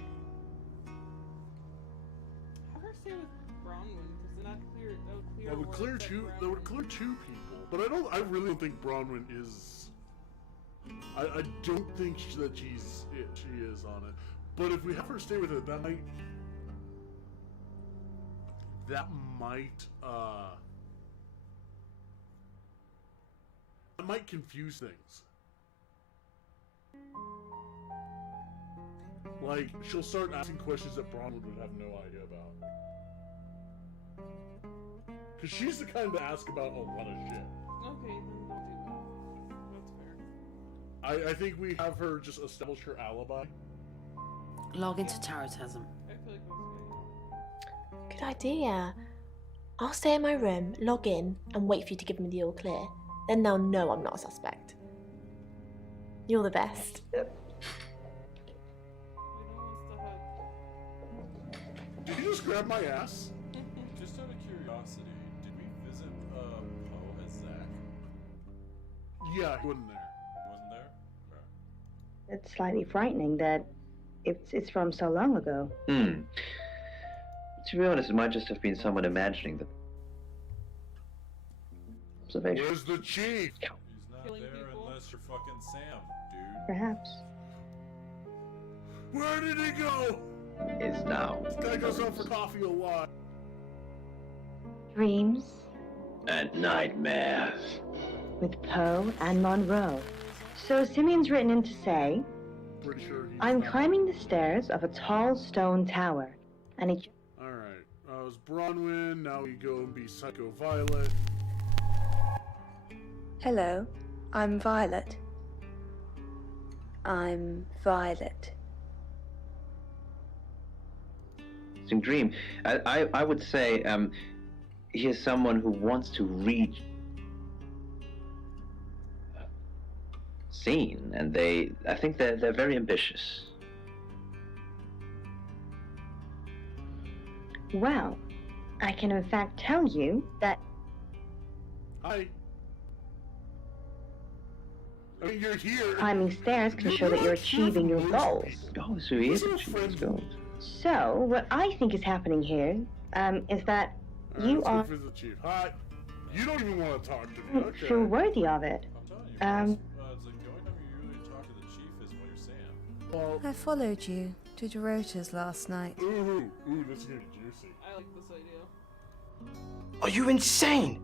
Have her stay with Bronwyn, because then that would clear. That would clear two. That would clear two people. But I really don't think Bronwyn is. I don't think that she is on it. But if we have her stay with it, that might confuse things. Like, she'll start asking questions that Bronwyn would have no idea about. Because she's the kind to ask about a lot of shit. Okay, then we'll do that. That's fair. I think we have her just establish her alibi. Log into Tarotism. I feel like that's Good idea. I'll stay in my room, log in, and wait for you to give me the all clear. Then they'll know I'm not a suspect. You're the best. Did you just grab my ass? Just out of curiosity, did we visit Poe as Zach? Yeah, he wasn't there. He wasn't there? Okay. It's slightly frightening that it's from so long ago. To be honest, it might just have been someone imagining the observation. Where's the chief? He's not there unless you're fucking Sam, dude. Perhaps. Where did he go? Is now. This guy goes out for coffee a lot. Dreams And nightmares. with Poe and Monroe. So Simeon's written in to say, Pretty sure he's I'm not. climbing the stairs of a tall stone tower, and it. Alright, I was Bronwyn, now we go and be Psycho Violet. Hello, I'm Violet. I'm Violet. Dream. I would say he is someone who wants to reach scene, and I think they're very ambitious. Well, I can in fact tell you that. Hi. I mean, you're here. Climbing stairs can show that you're achieving your goals. Oh, so he is achieving his goals. So, what I think is happening here is that you are. Let's go visit Chief. Hi. You don't even want to talk to me. Okay. feel worthy of it. It's like the only time you really talk to the chief is when you're Sam. Well, I followed you to Darota's last night. ooh, this is gonna be juicy. I like this idea. Are you insane?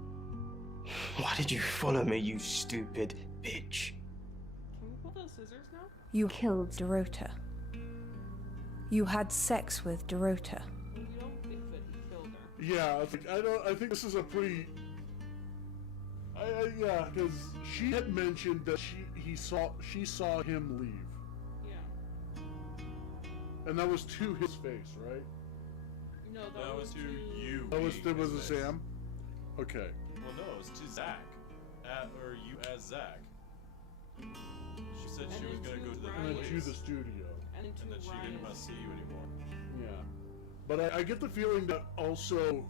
Why did you follow me, you stupid bitch? Can we pull those scissors now? You killed Darota. You had sex with Darota. You don't think that he killed her. Yeah, I think this is a pretty. Yeah, because she had mentioned that she saw him leave. Yeah. And that was to his face, right? No, That was to you. That was being it was his a face. Sam. Okay. Well, no, it was to Zach. Or you as Zach. She said she was gonna go to the And then place. to the studio. And that she didn't want to see you anymore. Yeah. But I get the feeling that also,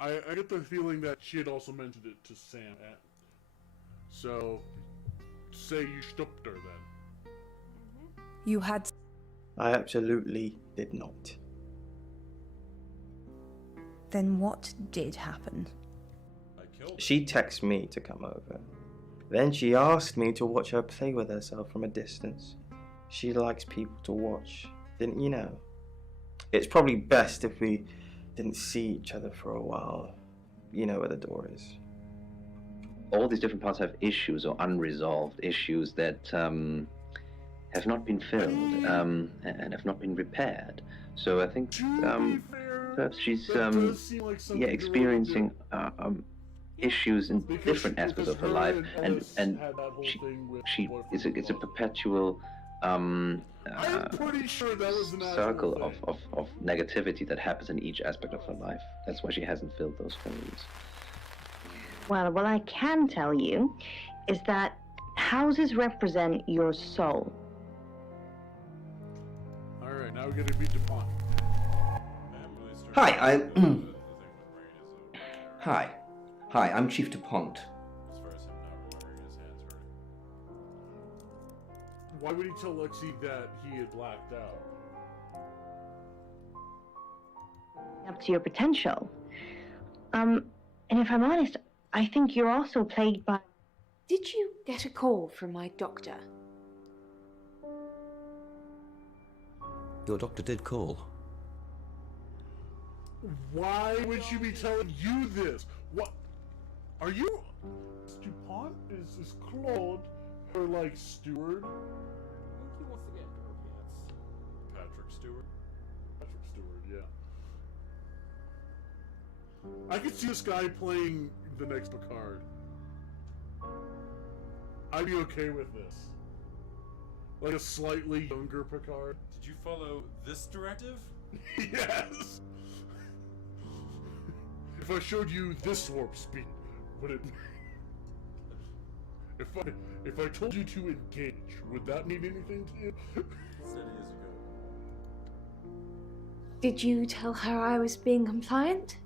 I get the feeling that she had also mentioned it to Sam. So, say you stopped her then. You had. I absolutely did not. Then what did happen? She texted me to come over. Then she asked me to watch her play with herself from a distance. She likes people to watch, didn't you know? It's probably best if we didn't see each other for a while. You know where the door is. All these different parts have issues or unresolved issues that have not been filled and have not been repaired. So I think perhaps she's experiencing issues in different aspects of her life, and she it's a perpetual I'm pretty sure that was an circle of negativity that happens in each aspect of her life. That's why she hasn't filled those holes. Well, what I can tell you is that houses represent your soul. Alright, now we're gonna beat DuPont. Hi, Hi. Hi, I'm Chief DuPont. As far as him not remembering his hands hurting. Why would he tell Lexi that he had blacked out? Up to your potential. And if I'm honest, I think you're also plagued by... Did you get a call from my doctor? Your doctor did call. Why would she be telling you this? What? Are you... DuPont? Is Claude her, like, steward? I think he wants to get into her pants. Patrick Stewart? Patrick Stewart, yeah. I could see this guy playing the next Picard. I'd be okay with this. Like a slightly younger Picard. Did you follow this directive? Yes! If I showed you this warp speed, would it... If I told you to engage, would that mean anything to you? Said years ago. Did you tell her I was being compliant?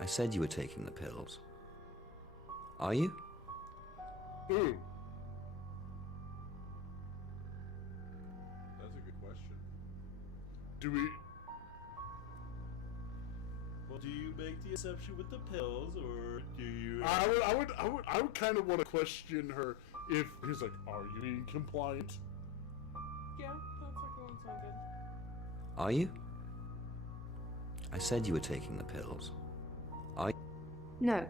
I said you were taking the pills. Are you? Ooh. That's a good question. Do we... Well, do you make the assumption with the pills, or do you... I would kind of want to question her if he's like, are you being compliant? Yeah, that's like one sound good. Are you? I said you were taking the pills. Are you? No.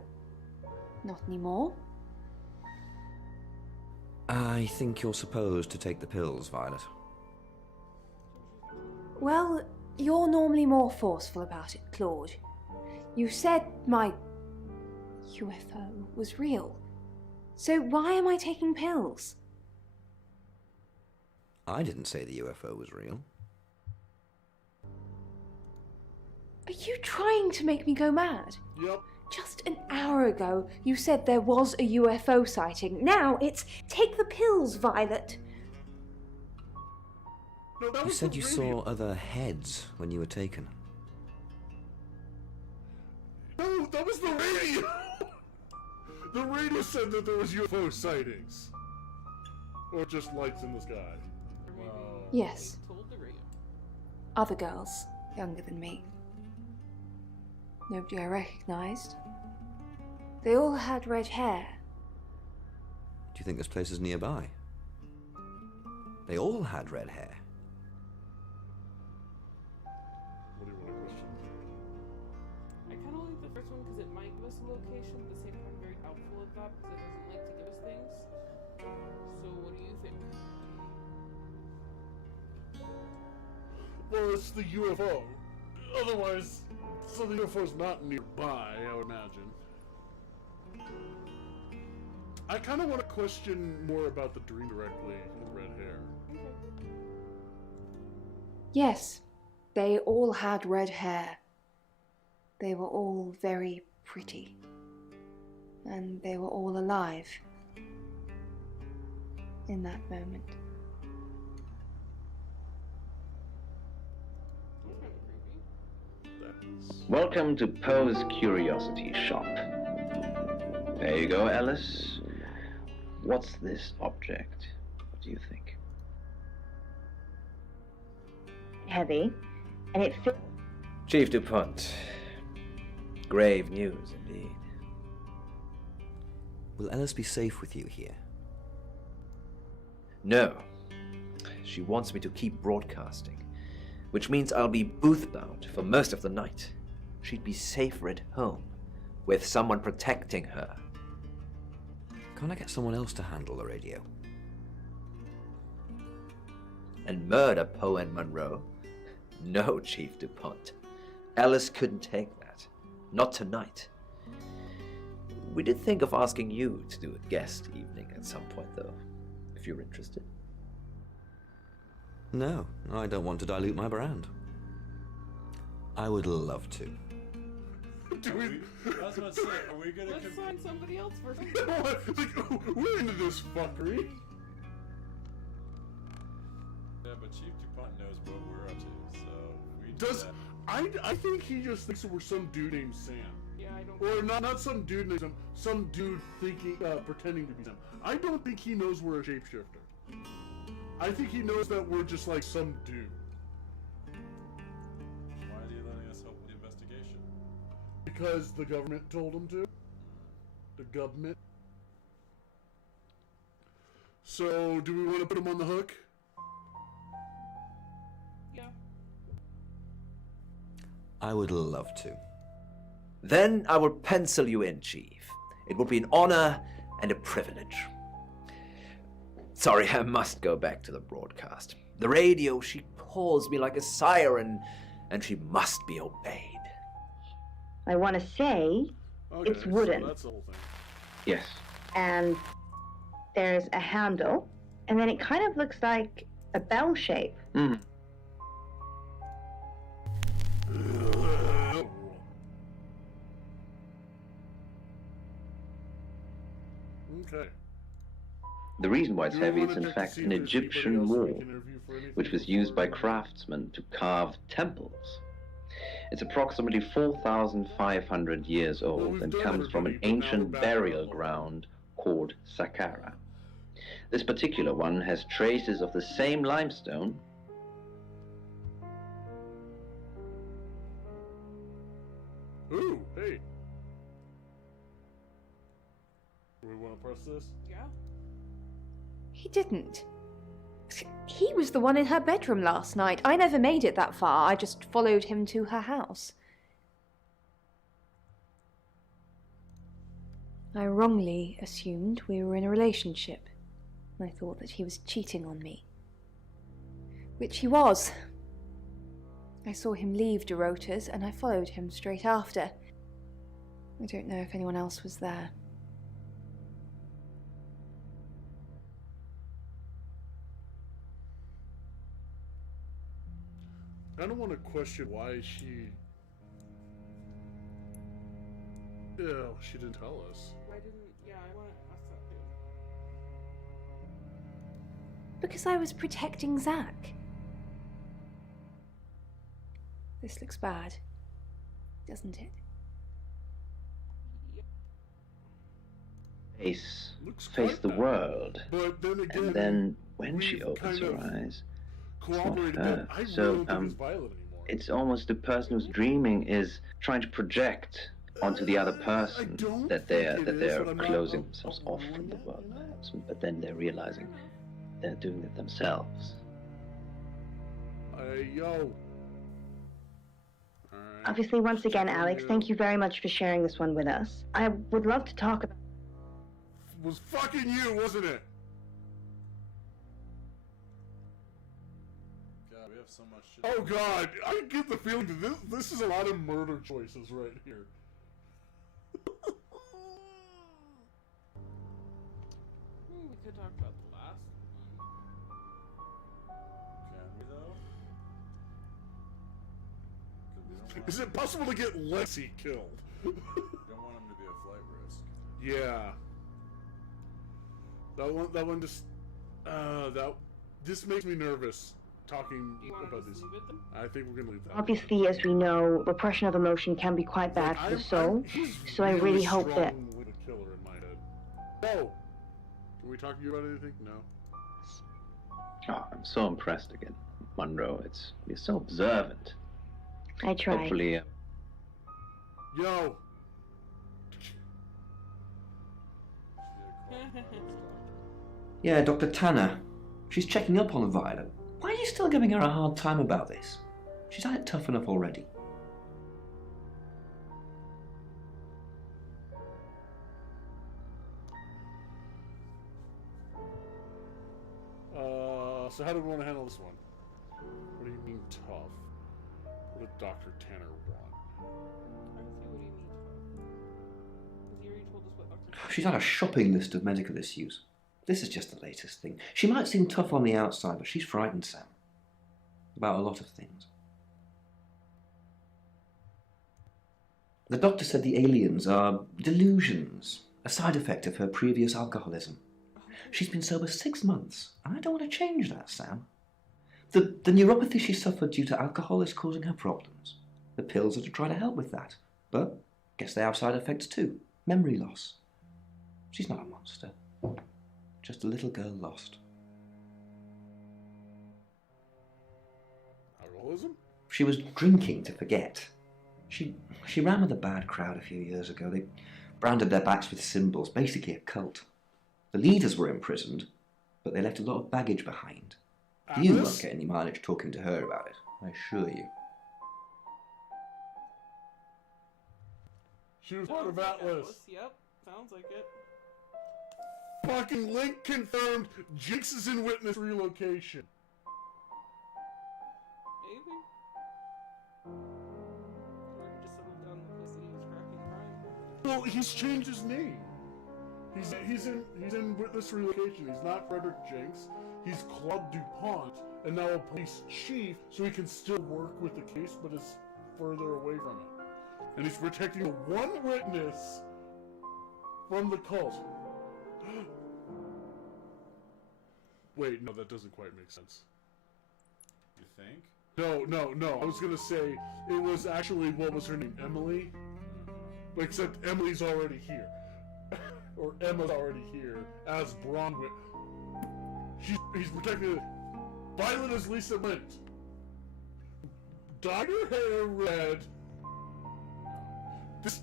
Not anymore. I think you're supposed to take the pills, Violet. Well, you're normally more forceful about it, Claude. You said my UFO was real. So why am I taking pills? I didn't say the UFO was real. Are you trying to make me go mad? Yep. Just an hour ago, you said there was a UFO sighting. Now it's take the pills, Violet. No, that You was said the you radio. saw other heads when you were taken. No, that was the radio! The radio said that there was UFO sightings. Or just lights in the sky. Well, Yes. Told the radio. Other girls, younger than me. Nobody I recognised. They all had red hair. Do you think this place is nearby? They all had red hair. What do you want to question? I kind of like the first one because it might give us a location, but at the same time, very doubtful of that because it doesn't like to give us things. So, what do you think? Well, it's the UFO. Otherwise, so the UFO's not nearby, I would imagine. I kind of want to question more about the dream directly and red hair. Yes, they all had red hair. They were all very pretty. And they were all alive. In that moment. Welcome to Poe's Curiosity Shop. There you go, Alice. What's this object? What do you think? Heavy, and it fits. Chief DuPont. Grave news indeed. Will Ellis be safe with you here? No. She wants me to keep broadcasting, which means I'll be booth-bound for most of the night. She'd be safer at home, with someone protecting her. Can't I get someone else to handle the radio? And murder Poe and Monroe? No, Chief DuPont. Alice couldn't take that. Not tonight. We did think of asking you to do a guest evening at some point, though, if you're interested. No, I don't want to dilute my brand. I would love to. I was about to say, are we gonna... Let's find somebody else for Like, we're into this fuckery. Yeah, but Chief DuPont knows what we're up to, so we Does I think he just thinks that we're some dude named Sam. Yeah, I don't. Or not some dude named Sam. Some dude thinking, pretending to be Sam. I don't think he knows we're a shapeshifter. I think he knows that we're just like some dude. Why is he letting us help with the investigation? Because the government told him to. The government. So, do we want to put him on the hook? Yeah. I would love to. Then I will pencil you in, Chief. It would be an honor and a privilege. Sorry, I must go back to the broadcast. The radio, she calls me like a siren, and she must be obeyed. I want to say it's wooden. So that's the whole thing. Yes. And there's a handle, and then it kind of looks like a bell shape. Mm. Okay. The reason why it's Do we heavy wanna is in check to fact see an if there's Egyptian anybody else that we wall, can interview for anything which was used by craftsmen to carve temples. It's approximately 4,500 years old and comes from an ancient burial ground called Saqqara. This particular one has traces of the same limestone. Ooh, hey. Do we want to press this? Yeah. He didn't. He was the one in her bedroom last night. I never made it that far. I just followed him to her house. I wrongly assumed we were in a relationship. I thought that he was cheating on me. Which he was. I saw him leave Darota's and I followed him straight after. I don't know if anyone else was there. I don't want to question why she... Yeah, she didn't tell us. Why didn't? Yeah, I want to ask that too. Because I was protecting Zach. This looks bad, doesn't it? Face the world. But then again, and then when she we've opens kind her of eyes, it's not cooperated her. that I So, really don't think it's Violet anymore. it's almost the person who's dreaming is trying to project onto the other person that they're closing themselves off from the world, perhaps. But then they're realizing they're doing it themselves. Hey, yo. Obviously, once again, Alex, thank you very much for sharing this one with us. I would love to talk about... It was fucking you, wasn't it? God, we have so much shit. Oh god, I get the feeling that this is a lot of murder choices right here. We could talk about the last one. Can we though? 'Cause we don't want Is it possible to get Lexi killed? we don't want him to be a flight risk. Yeah. That one just, this makes me nervous talking about this. I think we're gonna leave that. Obviously, as we know, repression of emotion can be quite bad for the soul, so I really hope that... With a killer in my head. No! Can we talk to you about anything? No. Oh, I'm so impressed again, Monroe. You're so observant. I try. Hopefully, Yo! Yeah, Dr. Tanner. She's checking up on Violet. Why are you still giving her a hard time about this? She's had it tough enough already. So how do we want to handle this one? What do you mean tough? What did Dr. Tanner want? Honestly, what do you mean? Because you already told us what Dr. She's had a shopping list of medical issues. This is just the latest thing. She might seem tough on the outside, but she's frightened, Sam. About a lot of things. The doctor said the aliens are delusions, a side effect of her previous alcoholism. She's been sober 6 months, and I don't want to change that, Sam. The neuropathy she suffered due to alcohol is causing her problems. The pills are to try to help with that. But guess they have side effects too. Memory loss. She's not a monster. Just a little girl lost. Alcoholism? She was drinking to forget. She ran with a bad crowd a few years ago. They branded their backs with symbols, basically a cult. The leaders were imprisoned, but they left a lot of baggage behind. You won't get any mileage talking to her about it, I assure you. She was part of Atlas. Yep, sounds like it. Fucking link confirmed. Jinx is in witness relocation. Maybe. Or just settled down in the place that he was cracking crime. Well, he's changed his name. He's in witness relocation. He's not Frederick Jinx. He's Claude DuPont, and now a police chief, so he can still work with the case, but is further away from it. And he's protecting the one witness from the cult. Wait, no, that doesn't quite make sense. You think? No. I was gonna say, it was actually, what was her name? Emily? Except Emily's already here. Or Emma's already here as Bronwyn. He's protected. Violet as Lisa Lint. Dye her hair red.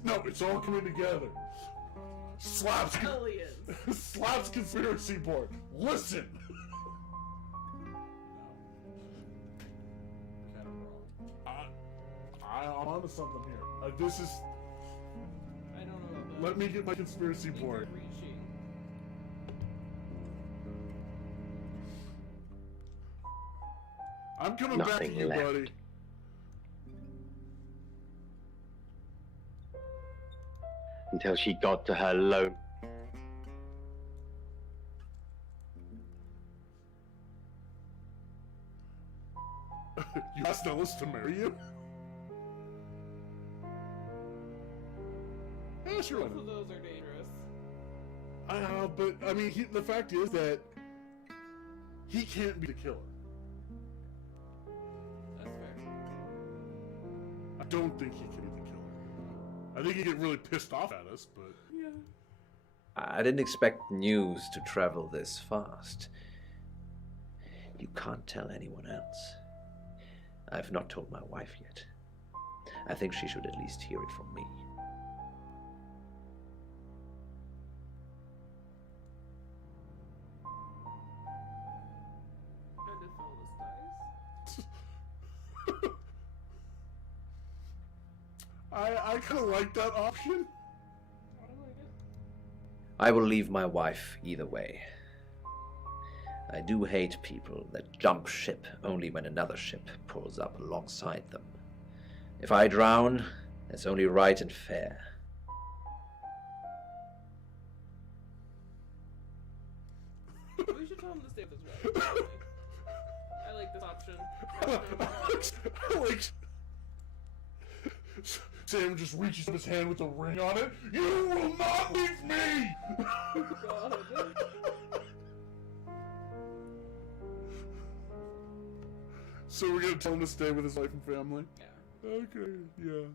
No, it's all coming together. Slaps conspiracy board. Listen. Kind of wrong. I'm onto something here. This is. I don't know about that. Let me get my conspiracy board. I'm coming back to you, buddy. Until she got to her low. You asked Ellis to marry you? Yeah, sure. Both of those are dangerous. But I mean, the fact is that he can't be the killer. That's fair. I don't think he can be the killer. I think he'd get really pissed off at us, but yeah. I didn't expect news to travel this fast. You can't tell anyone else. I've not told my wife yet. I think she should at least hear it from me. And if Ellis dies? I kind of like that option. I will leave my wife either way. I do hate people that jump ship only when another ship pulls up alongside them. If I drown, that's only right and fair. We should tell him to stay with his wife. I like this option. I like. Sam just reaches up his hand with a ring on it. You will not leave me! God. So we're gonna tell him to stay with his wife and family? Yeah. Okay, yeah.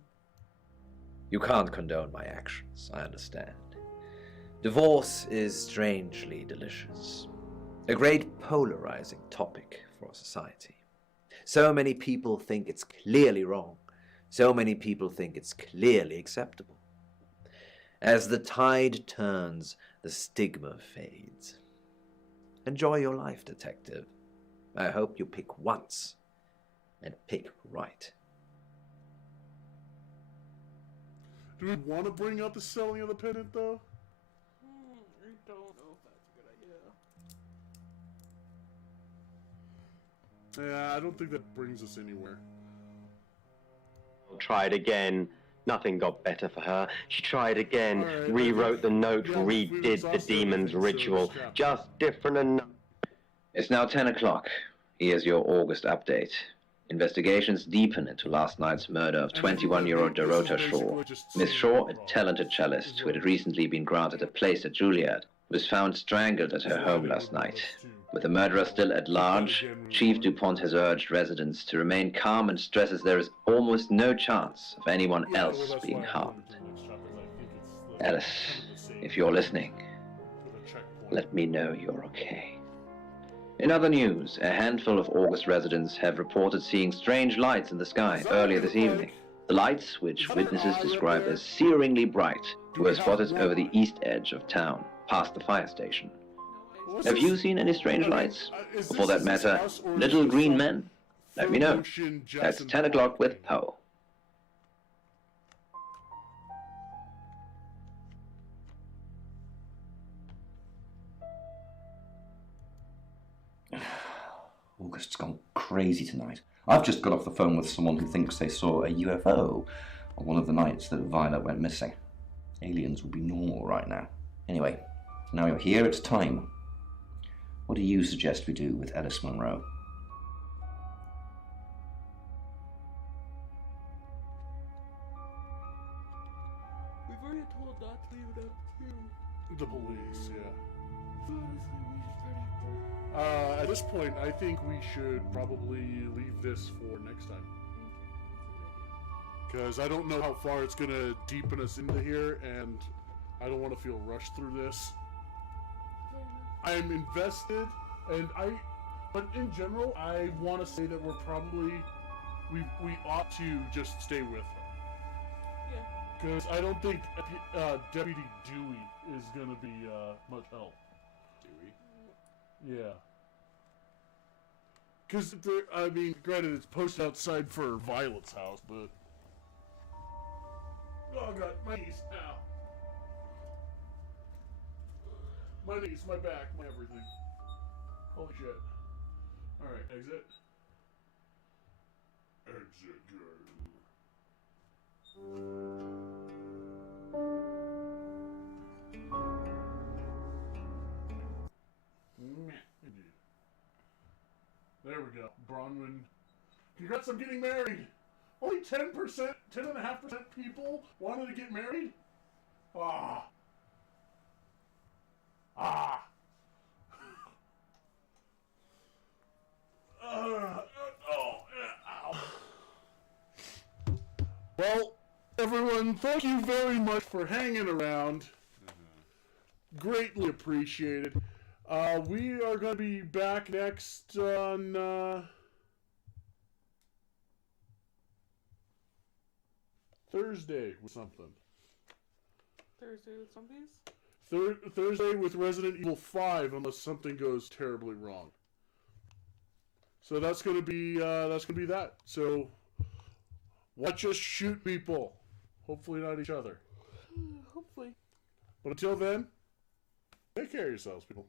You can't condone my actions, I understand. Divorce is strangely delicious. A great polarizing topic for society. So many people think it's clearly wrong. So many people think it's clearly acceptable. As the tide turns, the stigma fades. Enjoy your life, detective. I hope you pick once and pick right. Do we want to bring up the selling of the pendant, though? I don't know if that's a good idea. Yeah, I don't think that brings us anywhere. Tried again. Nothing got better for her. She tried again, rewrote the note, redid the demon's ritual. Just different enough. It's now 10 o'clock. Here's your August update. Investigations deepen into last night's murder of 21-year-old Darota Shaw. Miss Shaw, a talented cellist who had recently been granted a place at Juilliard, was found strangled at her home last night. With the murderer still at large, Chief DuPont has urged residents to remain calm and stresses there is almost no chance of anyone else being harmed. Alice, if you're listening, let me know you're okay. In other news, a handful of August residents have reported seeing strange lights in the sky earlier this evening. The lights, which witnesses describe as searingly bright, were spotted over the east edge of town, past the fire station. Have you seen any strange lights? Or for that matter, little green men? Let me know. That's 10 o'clock with Poe. August's gone crazy tonight. I've just got off the phone with someone who thinks they saw a UFO on one of the nights that Violet went missing. Aliens would be normal right now. Anyway, now you're here, it's time. What do you suggest we do with Alice Monroe? We've already told not to leave it up to The police, yeah. honestly, we should try to. At this point, I think we should probably leave this for next time. Because I don't know how far it's going to deepen us into here, and I don't want to feel rushed through this. I am invested, but in general, I want to say that we're probably, we ought to just stay with her. Yeah. Because I don't think Deputy Dewey is going to be much help. Dewey? Yeah. Because, I mean, granted, it's posted outside for Violet's house, but... Oh, God, my knees, ow. My knees, my back, my everything. Holy shit. Alright, exit. Exit, There we go. Bronwyn. Congrats on getting married! Only 10%, 10.5% people wanted to get married? Ah. Ah. Ow. Well, everyone, thank you very much for hanging around. Greatly appreciated. We are going to be back next on Thursday with something. Thursday with zombies? Thursday with Resident Evil 5, unless something goes terribly wrong. So that's gonna be that. So watch us shoot people. Hopefully not each other. Hopefully. But until then, take care of yourselves, people.